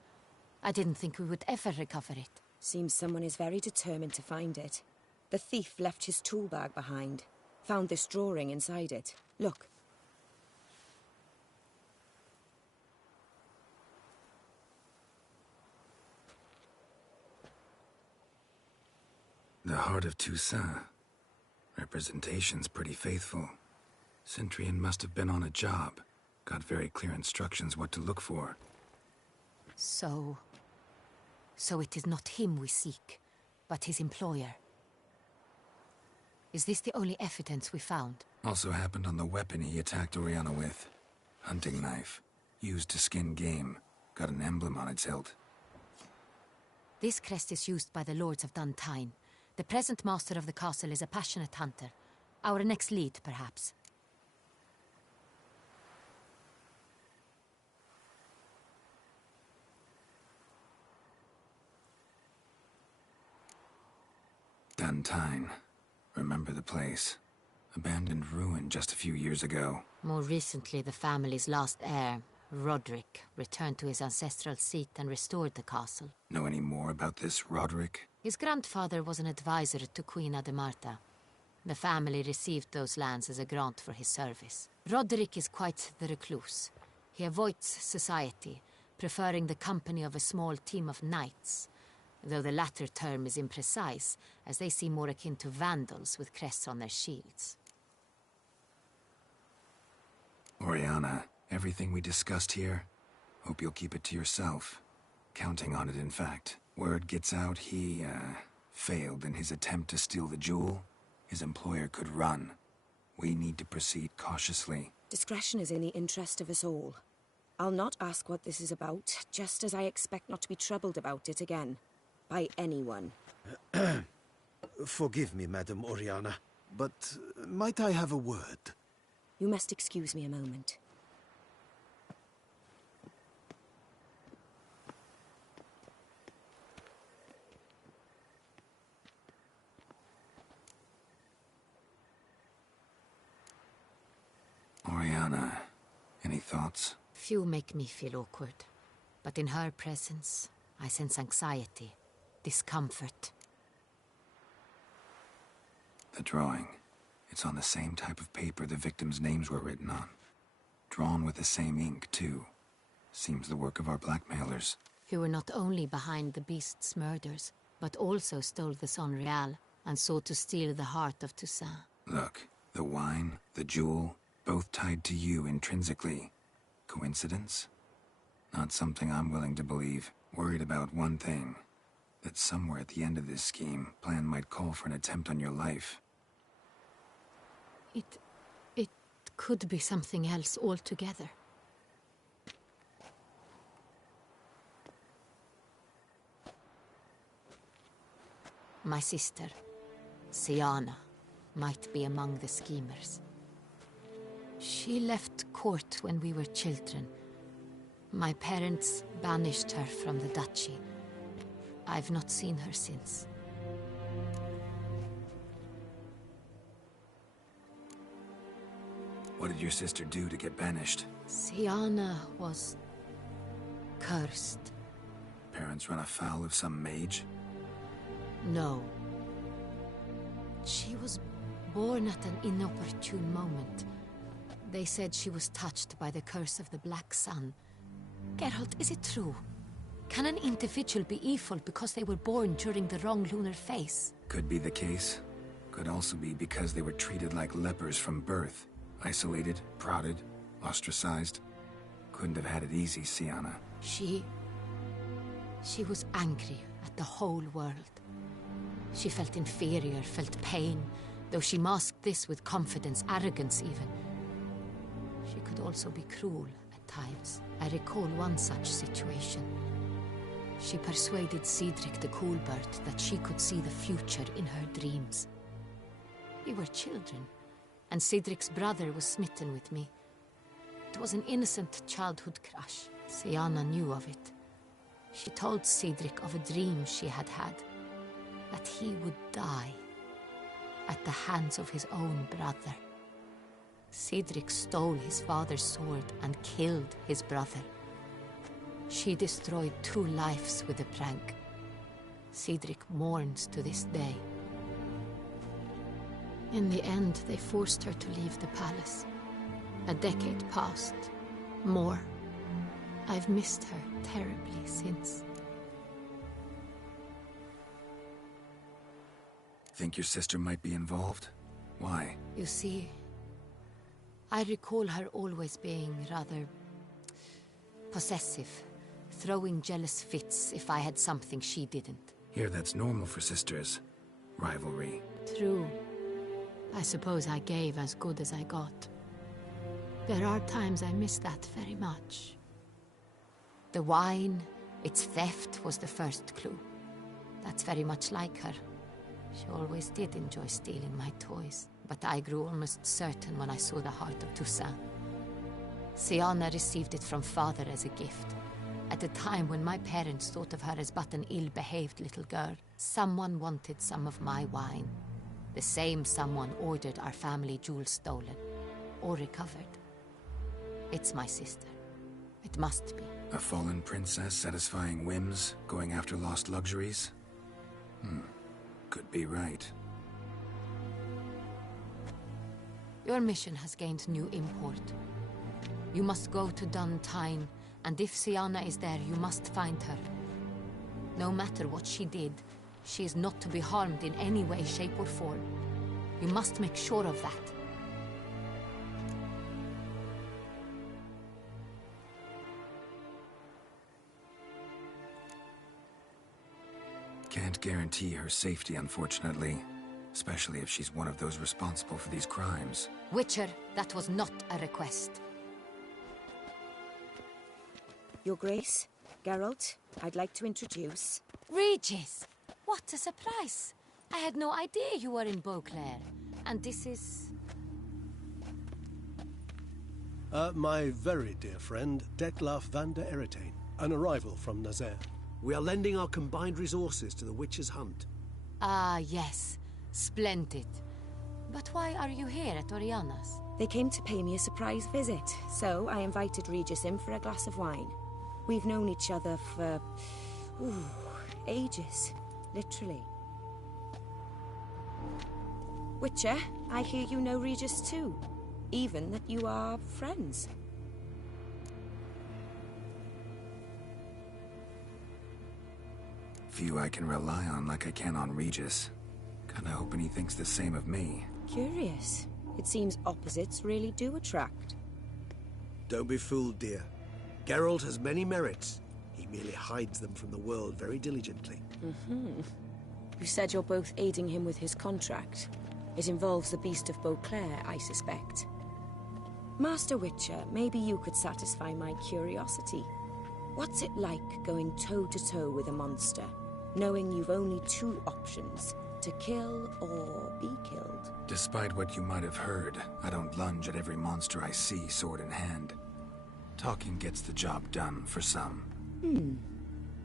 I didn't think we would ever recover it. Seems someone is very determined to find it. The thief left his tool bag behind. Found this drawing inside it. Look. The Heart of Toussaint. Representation's pretty faithful. Centurion must have been on a job. Got very clear instructions what to look for. So it is not him we seek, but his employer. Is this the only evidence we found? Also happened on the weapon he attacked Oriana with. Hunting knife. Used to skin game. Got an emblem on its hilt. This crest is used by the Lords of Duntine. The present master of the castle is a passionate hunter. Our next lead, perhaps. Duntine. Remember the place. Abandoned ruin just a few years ago. More recently, the family's last heir, Roderick, returned to his ancestral seat and restored the castle. Know any more about this Roderick? His grandfather was an advisor to Queen Ademarta. The family received those lands as a grant for his service. Roderick is quite the recluse. He avoids society, preferring the company of a small team of knights, though the latter term is imprecise, as they seem more akin to vandals with crests on their shields. Oriana, everything we discussed here, hope you'll keep it to yourself. Counting on it, in fact. Word gets out he, failed in his attempt to steal the jewel. His employer could run. We need to proceed cautiously. Discretion is in the interest of us all. I'll not ask what this is about, just as I expect not to be troubled about it again. By anyone. Forgive me, Madam Oriana, but might I have a word? You must excuse me a moment. Oriana, any thoughts? Few make me feel awkward, but in her presence, I sense anxiety, discomfort. The drawing. It's on the same type of paper the victims' names were written on. Drawn with the same ink, too. Seems the work of our blackmailers. Who were not only behind the beast's murders, but also stole the Son Real and sought to steal the heart of Toussaint. Look, the wine, the jewel, both tied to you intrinsically. Coincidence? Not something I'm willing to believe. Worried about one thing. That somewhere at the end of this scheme, plan might call for an attempt on your life. It could be something else altogether. My sister, Siana, might be among the schemers. She left court when we were children. My parents banished her from the duchy. I've not seen her since. What did your sister do to get banished? Siana was cursed. Parents run afoul of some mage? No. She was born at an inopportune moment. They said she was touched by the curse of the Black Sun. Geralt, is it true? Can an individual be evil because they were born during the wrong lunar phase? Could be the case. Could also be because they were treated like lepers from birth. Isolated, prodded, ostracized. Couldn't have had it easy, Siana. She was angry at the whole world. She felt inferior, felt pain, though she masked this with confidence, arrogance even. She could also be cruel at times. I recall one such situation. She persuaded Cedric the Coolbird that she could see the future in her dreams. We were children, and Cedric's brother was smitten with me. It was an innocent childhood crush. Siana knew of it. She told Cedric of a dream she had had, that he would die at the hands of his own brother. Cedric stole his father's sword and killed his brother. She destroyed 2 lives with a prank. Cedric mourns to this day. In the end, they forced her to leave the palace. A decade passed. More. I've missed her terribly since. Think your sister might be involved? Why? You see, I recall her always being rather possessive, throwing jealous fits if I had something she didn't. Here, that's normal for sisters. Rivalry. True. I suppose I gave as good as I got. There are times I miss that very much. The wine, its theft, was the first clue. That's very much like her. She always did enjoy stealing my toys, but I grew almost certain when I saw the heart of Toussaint. Siana received it from father as a gift. At a time when my parents thought of her as but an ill-behaved little girl, someone wanted some of my wine. The same someone ordered our family jewels stolen, or recovered. It's my sister. It must be. A fallen princess satisfying whims, going after lost luxuries? Could be right. Your mission has gained new import. You must go to Dun Tyne, and if Siana is there, you must find her. No matter what she did, she is not to be harmed in any way, shape, or form. You must make sure of that. Can't guarantee her safety, unfortunately. Especially if she's one of those responsible for these crimes. Witcher, that was not a request. Your Grace, Geralt, I'd like to introduce... Regis! What a surprise! I had no idea you were in Beauclair. And this is... My very dear friend, Detlaf van der Eretain, an arrival from Nazaire. We are lending our combined resources to the Witcher's hunt. Ah, yes. Splendid. But why are you here at Oriana's? They came to pay me a surprise visit, so I invited Regis in for a glass of wine. We've known each other for... ages. Literally. Witcher, I hear you know Regis too. Even that you are friends. Few I can rely on like I can on Regis. Kinda hoping he thinks the same of me. Curious. It seems opposites really do attract. Don't be fooled, dear. Geralt has many merits. He merely hides them from the world very diligently. You said you're both aiding him with his contract. It involves the Beast of Beauclair, I suspect. Master Witcher, maybe you could satisfy my curiosity. What's it like going toe-to-toe with a monster, knowing you've only two options, to kill or be killed? Despite what you might have heard, I don't lunge at every monster I see sword in hand. Talking gets the job done for some.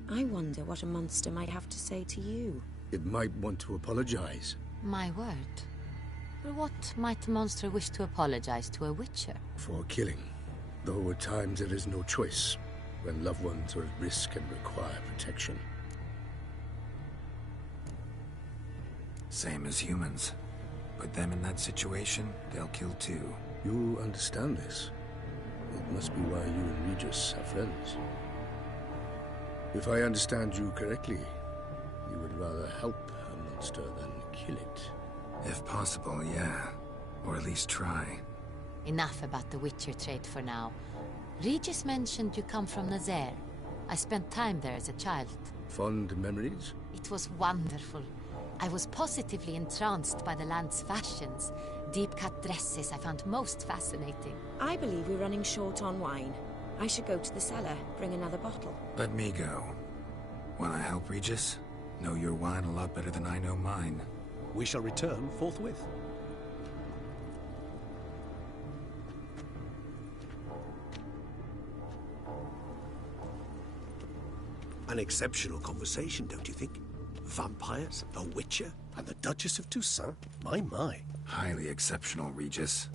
I wonder what a monster might have to say to you. It might want to apologize. My word. For what might a monster wish to apologize to a Witcher? For killing. Though at times there is no choice, when loved ones are at risk and require protection. Same as humans. Put them in that situation, they'll kill too. You understand this. It must be why you and Regis are friends. If I understand you correctly, you would rather help a monster than kill it. If possible, yeah. Or at least try. Enough about the Witcher trade for now. Regis mentioned you come from Nazaire. I spent time there as a child. Fond memories? It was wonderful. I was positively entranced by the land's fashions. Deep-cut dresses I found most fascinating. I believe we're running short on wine. I should go to the cellar, bring another bottle. Let me go. Wanna help, Regis? Know your wine a lot better than I know mine. We shall return forthwith. An exceptional conversation, don't you think? Vampires, a Witcher, and the Duchess of Toussaint? My. Highly exceptional, Regis.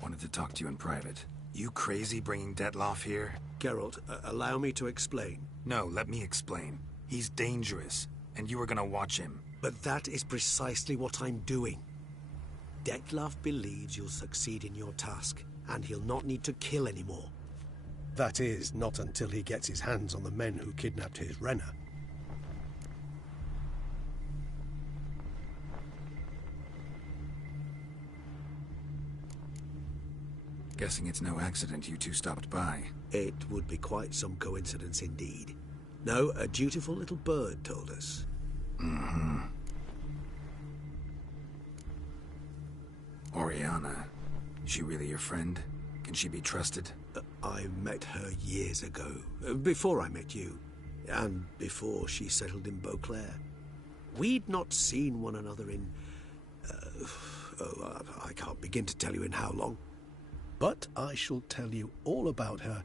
Wanted to talk to you in private. You crazy bringing Detlaf here? Geralt, allow me to explain. No, let me explain. He's dangerous. and you were gonna watch him. But that is precisely what I'm doing. Detlef believes you'll succeed in your task, and he'll not need to kill anymore. That is, not until he gets his hands on the men who kidnapped his Renner. Guessing it's no accident you two stopped by. It would be quite some coincidence indeed. No, a dutiful little bird told us. Mm-hmm. Oriana, is she really your friend? Can she be trusted? I met her years ago, before I met you, and before she settled in Beauclair. We'd not seen one another in... I can't begin to tell you in how long. But I shall tell you all about her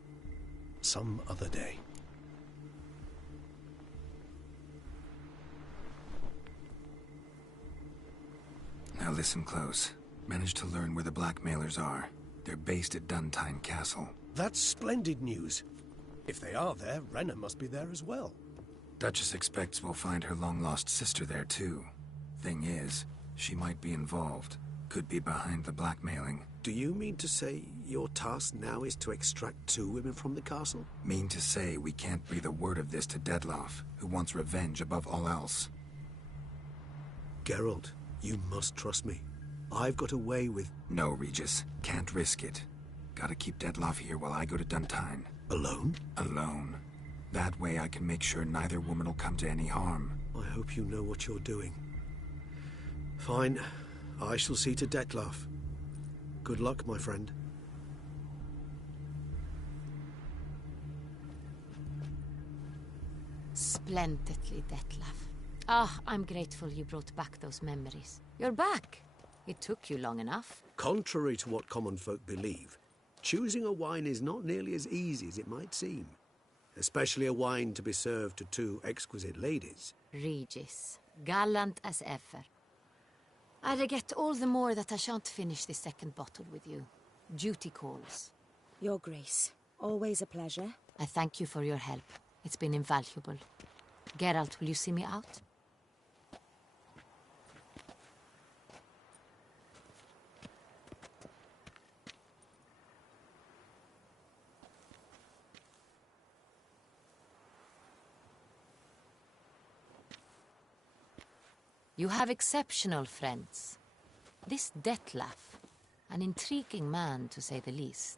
some other day. Now listen close. Managed to learn where the blackmailers are. They're based at Duntine Castle. That's splendid news. If they are there, Renner must be there as well. Duchess expects we'll find her long-lost sister there, too. Thing is, she might be involved. Could be behind the blackmailing. Do you mean to say your task now is to extract 2 women from the castle? Mean to say we can't breathe a word of this to Detlef, who wants revenge above all else. Geralt, you must trust me. I've got away with... No, Regis. Can't risk it. Gotta keep Detlef here while I go to Duntine. Alone? Alone. That way I can make sure neither woman will come to any harm. I hope you know what you're doing. Fine. I shall see to Detlef. Good luck, my friend. Splendidly, Detlef. Ah, I'm grateful you brought back those memories. You're back. It took you long enough. Contrary to what common folk believe, choosing a wine is not nearly as easy as it might seem. Especially a wine to be served to 2 exquisite ladies. Regis, gallant as ever. I regret all the more that I shan't finish the second bottle with you. Duty calls. Your Grace, always a pleasure. I thank you for your help. It's been invaluable. Geralt, will you see me out? You have exceptional friends. This Detlef, an intriguing man to say the least.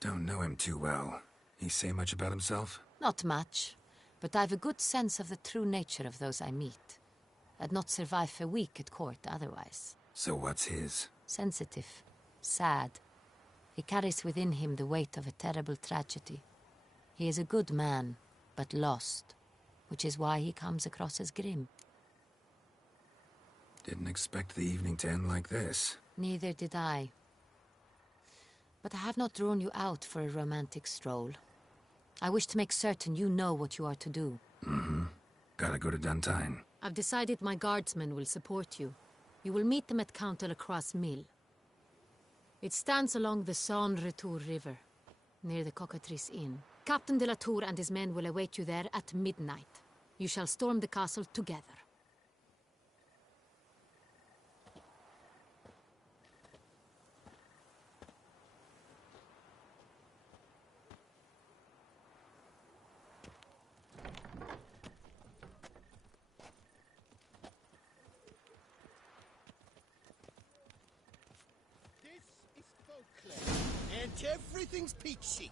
Don't know him too well. He say much about himself? Not much, but I've a good sense of the true nature of those I meet. I'd not survive a week at court otherwise. So what's his? Sensitive, sad. He carries within him the weight of a terrible tragedy. He is a good man, but lost, which is why he comes across as grim. Didn't expect the evening to end like this. Neither did I. But I have not drawn you out for a romantic stroll. I wish to make certain you know what you are to do. Mm-hmm. Gotta go to Duntine. I've decided my guardsmen will support you. You will meet them at Count de la Croix's mill. It stands along the Saône-Retour River, near the Cockatrice Inn. Captain de la Tour and his men will await you there at midnight. You shall storm the castle together. And everything's peachy.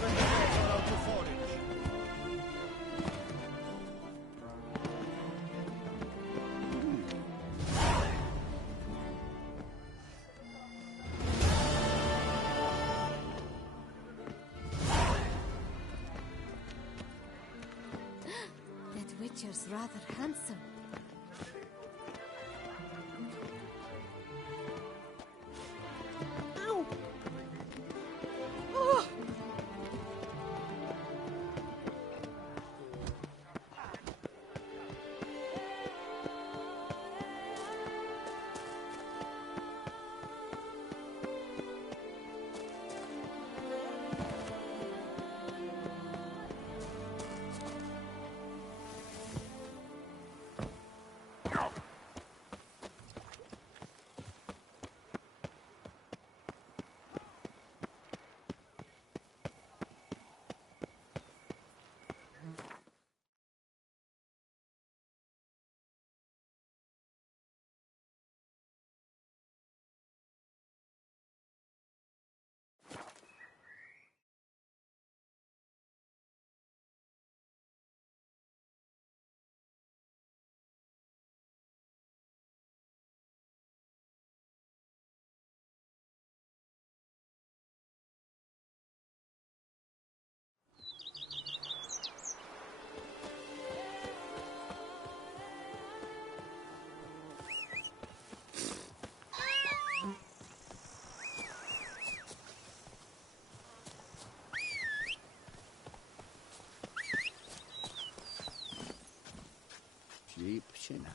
when the boys are out to forage. That Witcher's rather handsome. Ow! Oh!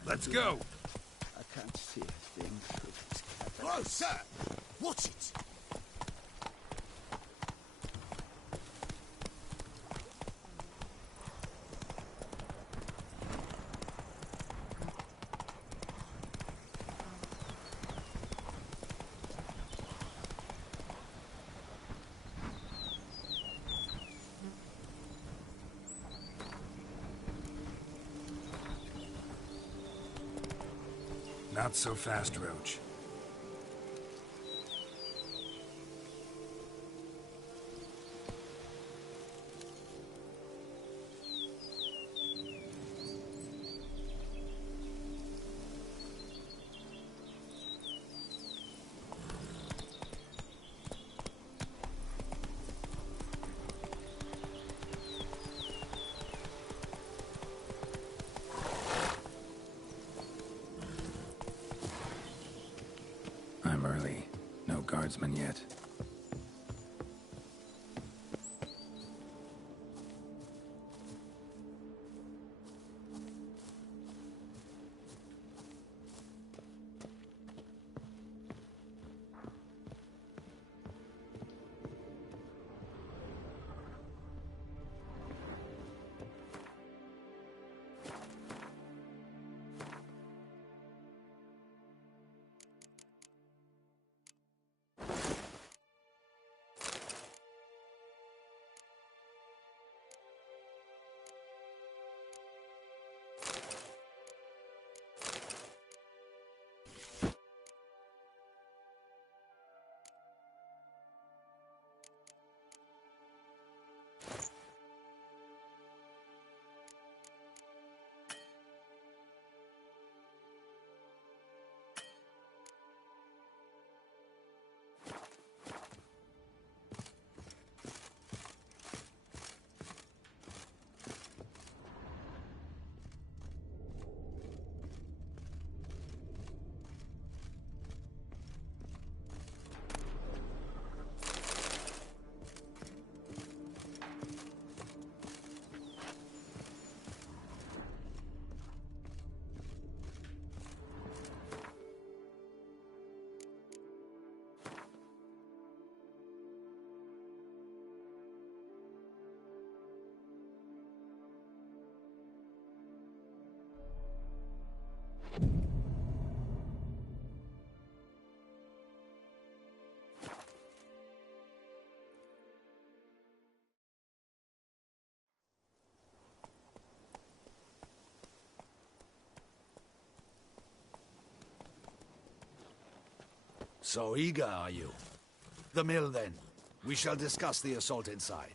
Let's go! I can't see a thing through this cabin. Whoa, sir! Watch it! Not so fast, Roach. I'm early. No guardsmen yet. So eager, are you? The mill, then. We shall discuss the assault inside.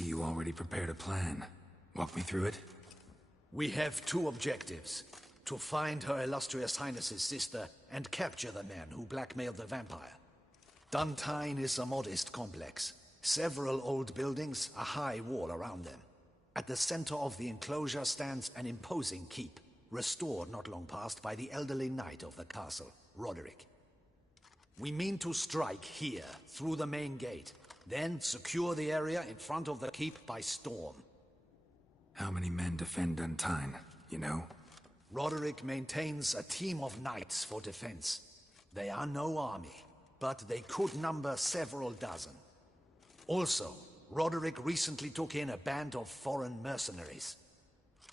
see you already prepared a plan. Walk me through it? We have two objectives. To find Her Illustrious Highness's sister and capture the man who blackmailed the vampire. Duntine is a modest complex. Several old buildings, a high wall around them. At the center of the enclosure stands an imposing keep, restored not long past by the elderly knight of the castle, Roderick. We mean to strike here, through the main gate, then secure the area in front of the keep by storm. How many men defend Duntine, you know? Roderick maintains a team of knights for defense. They are no army, but they could number several dozen. Also, Roderick recently took in a band of foreign mercenaries.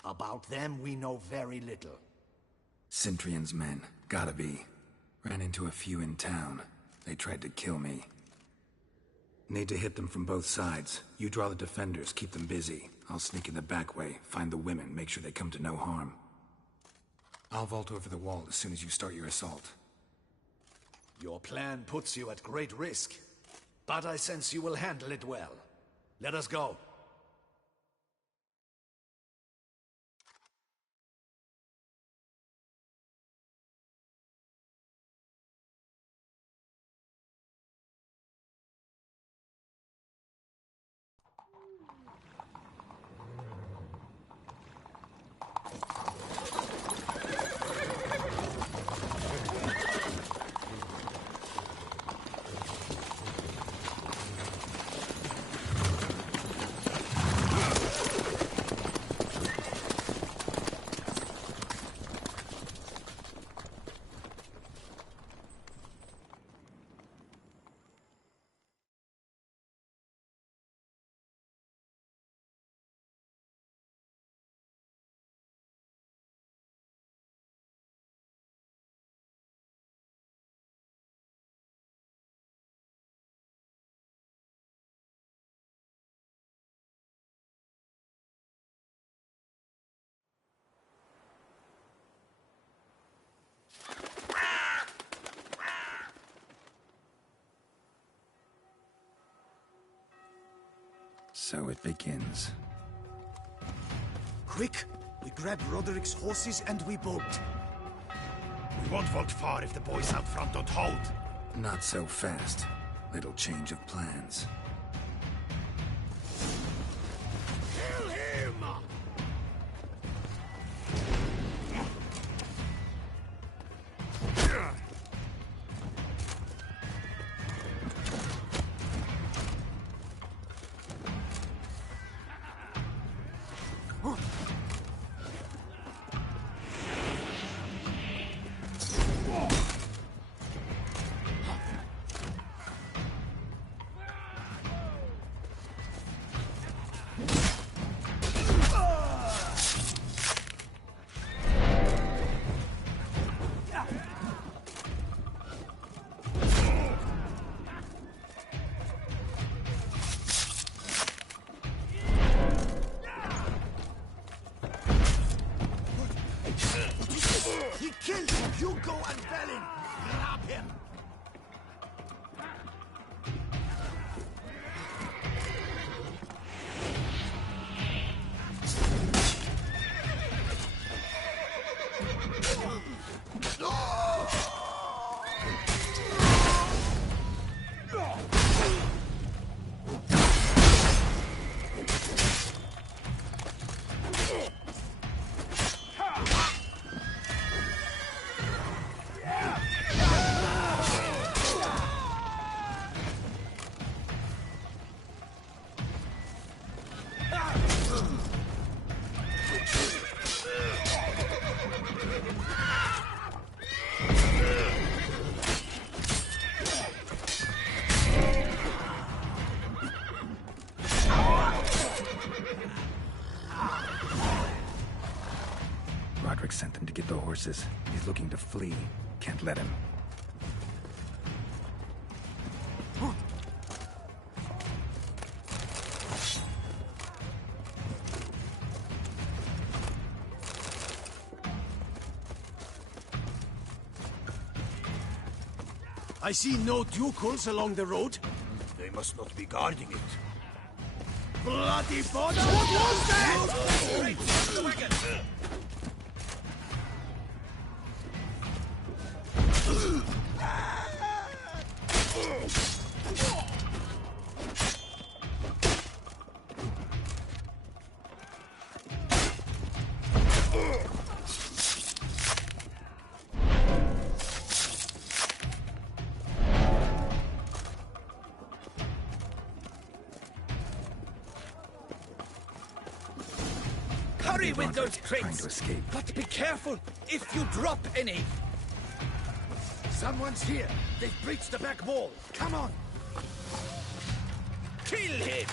About them we know very little. Cintrian's men, gotta be. Ran into a few in town. They tried to kill me. Need to hit them from both sides. You draw the defenders, keep them busy. I'll sneak in the back way, find the women, make sure they come to no harm. I'll vault over the wall as soon as you start your assault. Your plan puts you at great risk, but I sense you will handle it well. Let us go. So it begins. Quick! We grab Roderick's horses and we bolt. We won't vault far if the boys out front don't hold. Not so fast. Little change of plans. Kill him! He killed Hugo and Belin! Grab him! Roderick sent them to get the horses. He's looking to flee. Can't let him. I see no ducals along the road. They must not be guarding it. bloody bother! What was that? Straight from the wagon! Hurry with those Trying crates! to escape. But be careful if you drop any! Someone's here! They've breached the back wall! Come on! Kill him!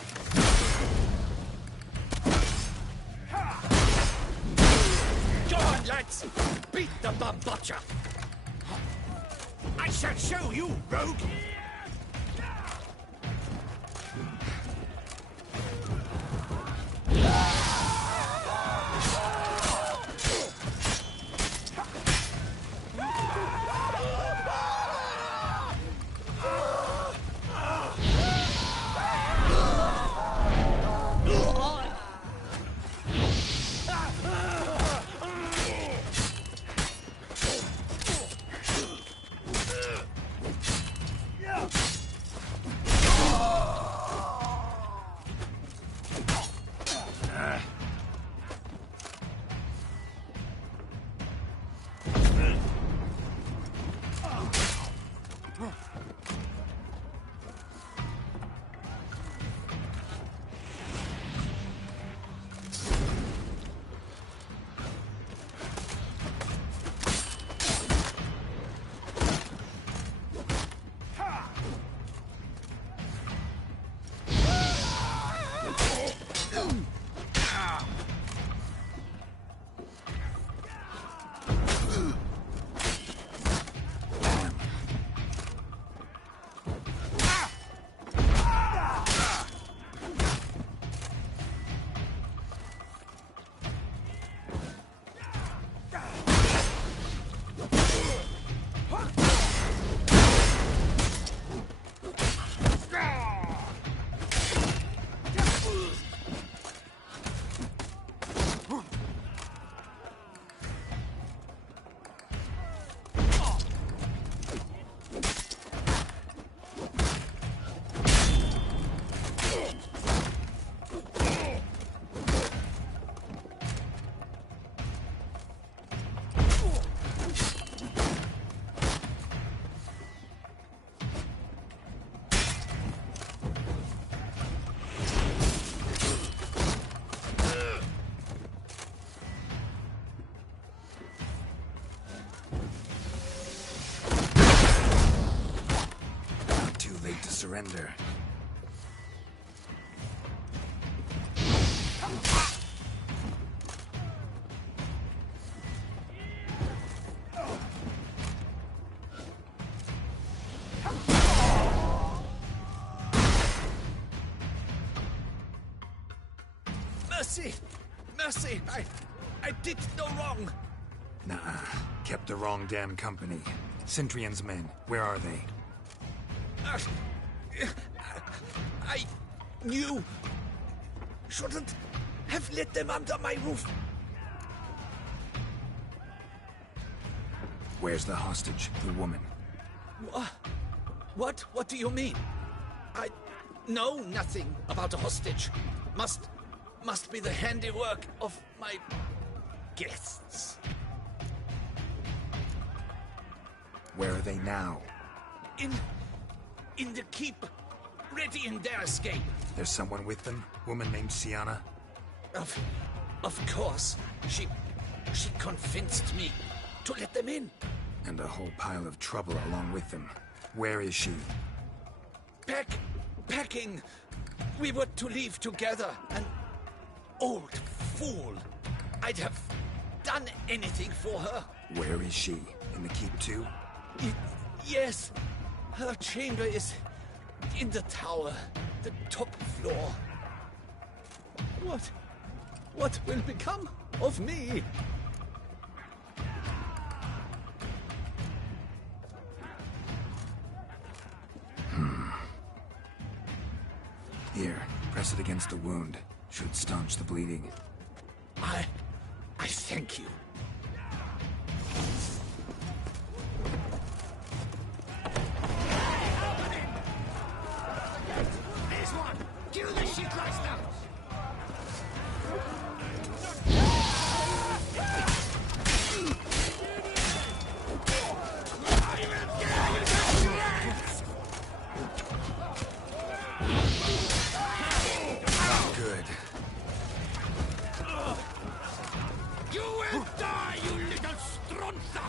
Go on, lads! Beat the bum butcher! I shall show you, rogue! Surrender. Mercy! Mercy! I did no wrong! Nah, kept the wrong damn company. Centrion's men, where are they? I knew. Shouldn't have let them under my roof. Where's the hostage, the woman? What? What do you mean? I know nothing about a hostage. Must be the handiwork of my guests. Where are they now? In the keep, ready in their escape. There's someone with them? Woman named Sienna? Of course. She convinced me to let them in. And a whole pile of trouble along with them. Where is she? Packing. We were to leave together. An old fool. I'd have done anything for her. Where is she? In the keep too? Yes. Her chamber is in the tower, the top floor. What will become of me? Here, press Press it against the wound. Should staunch the bleeding. I thank you. There's one! Kill the shit right now! Good. You will die, you little stronza!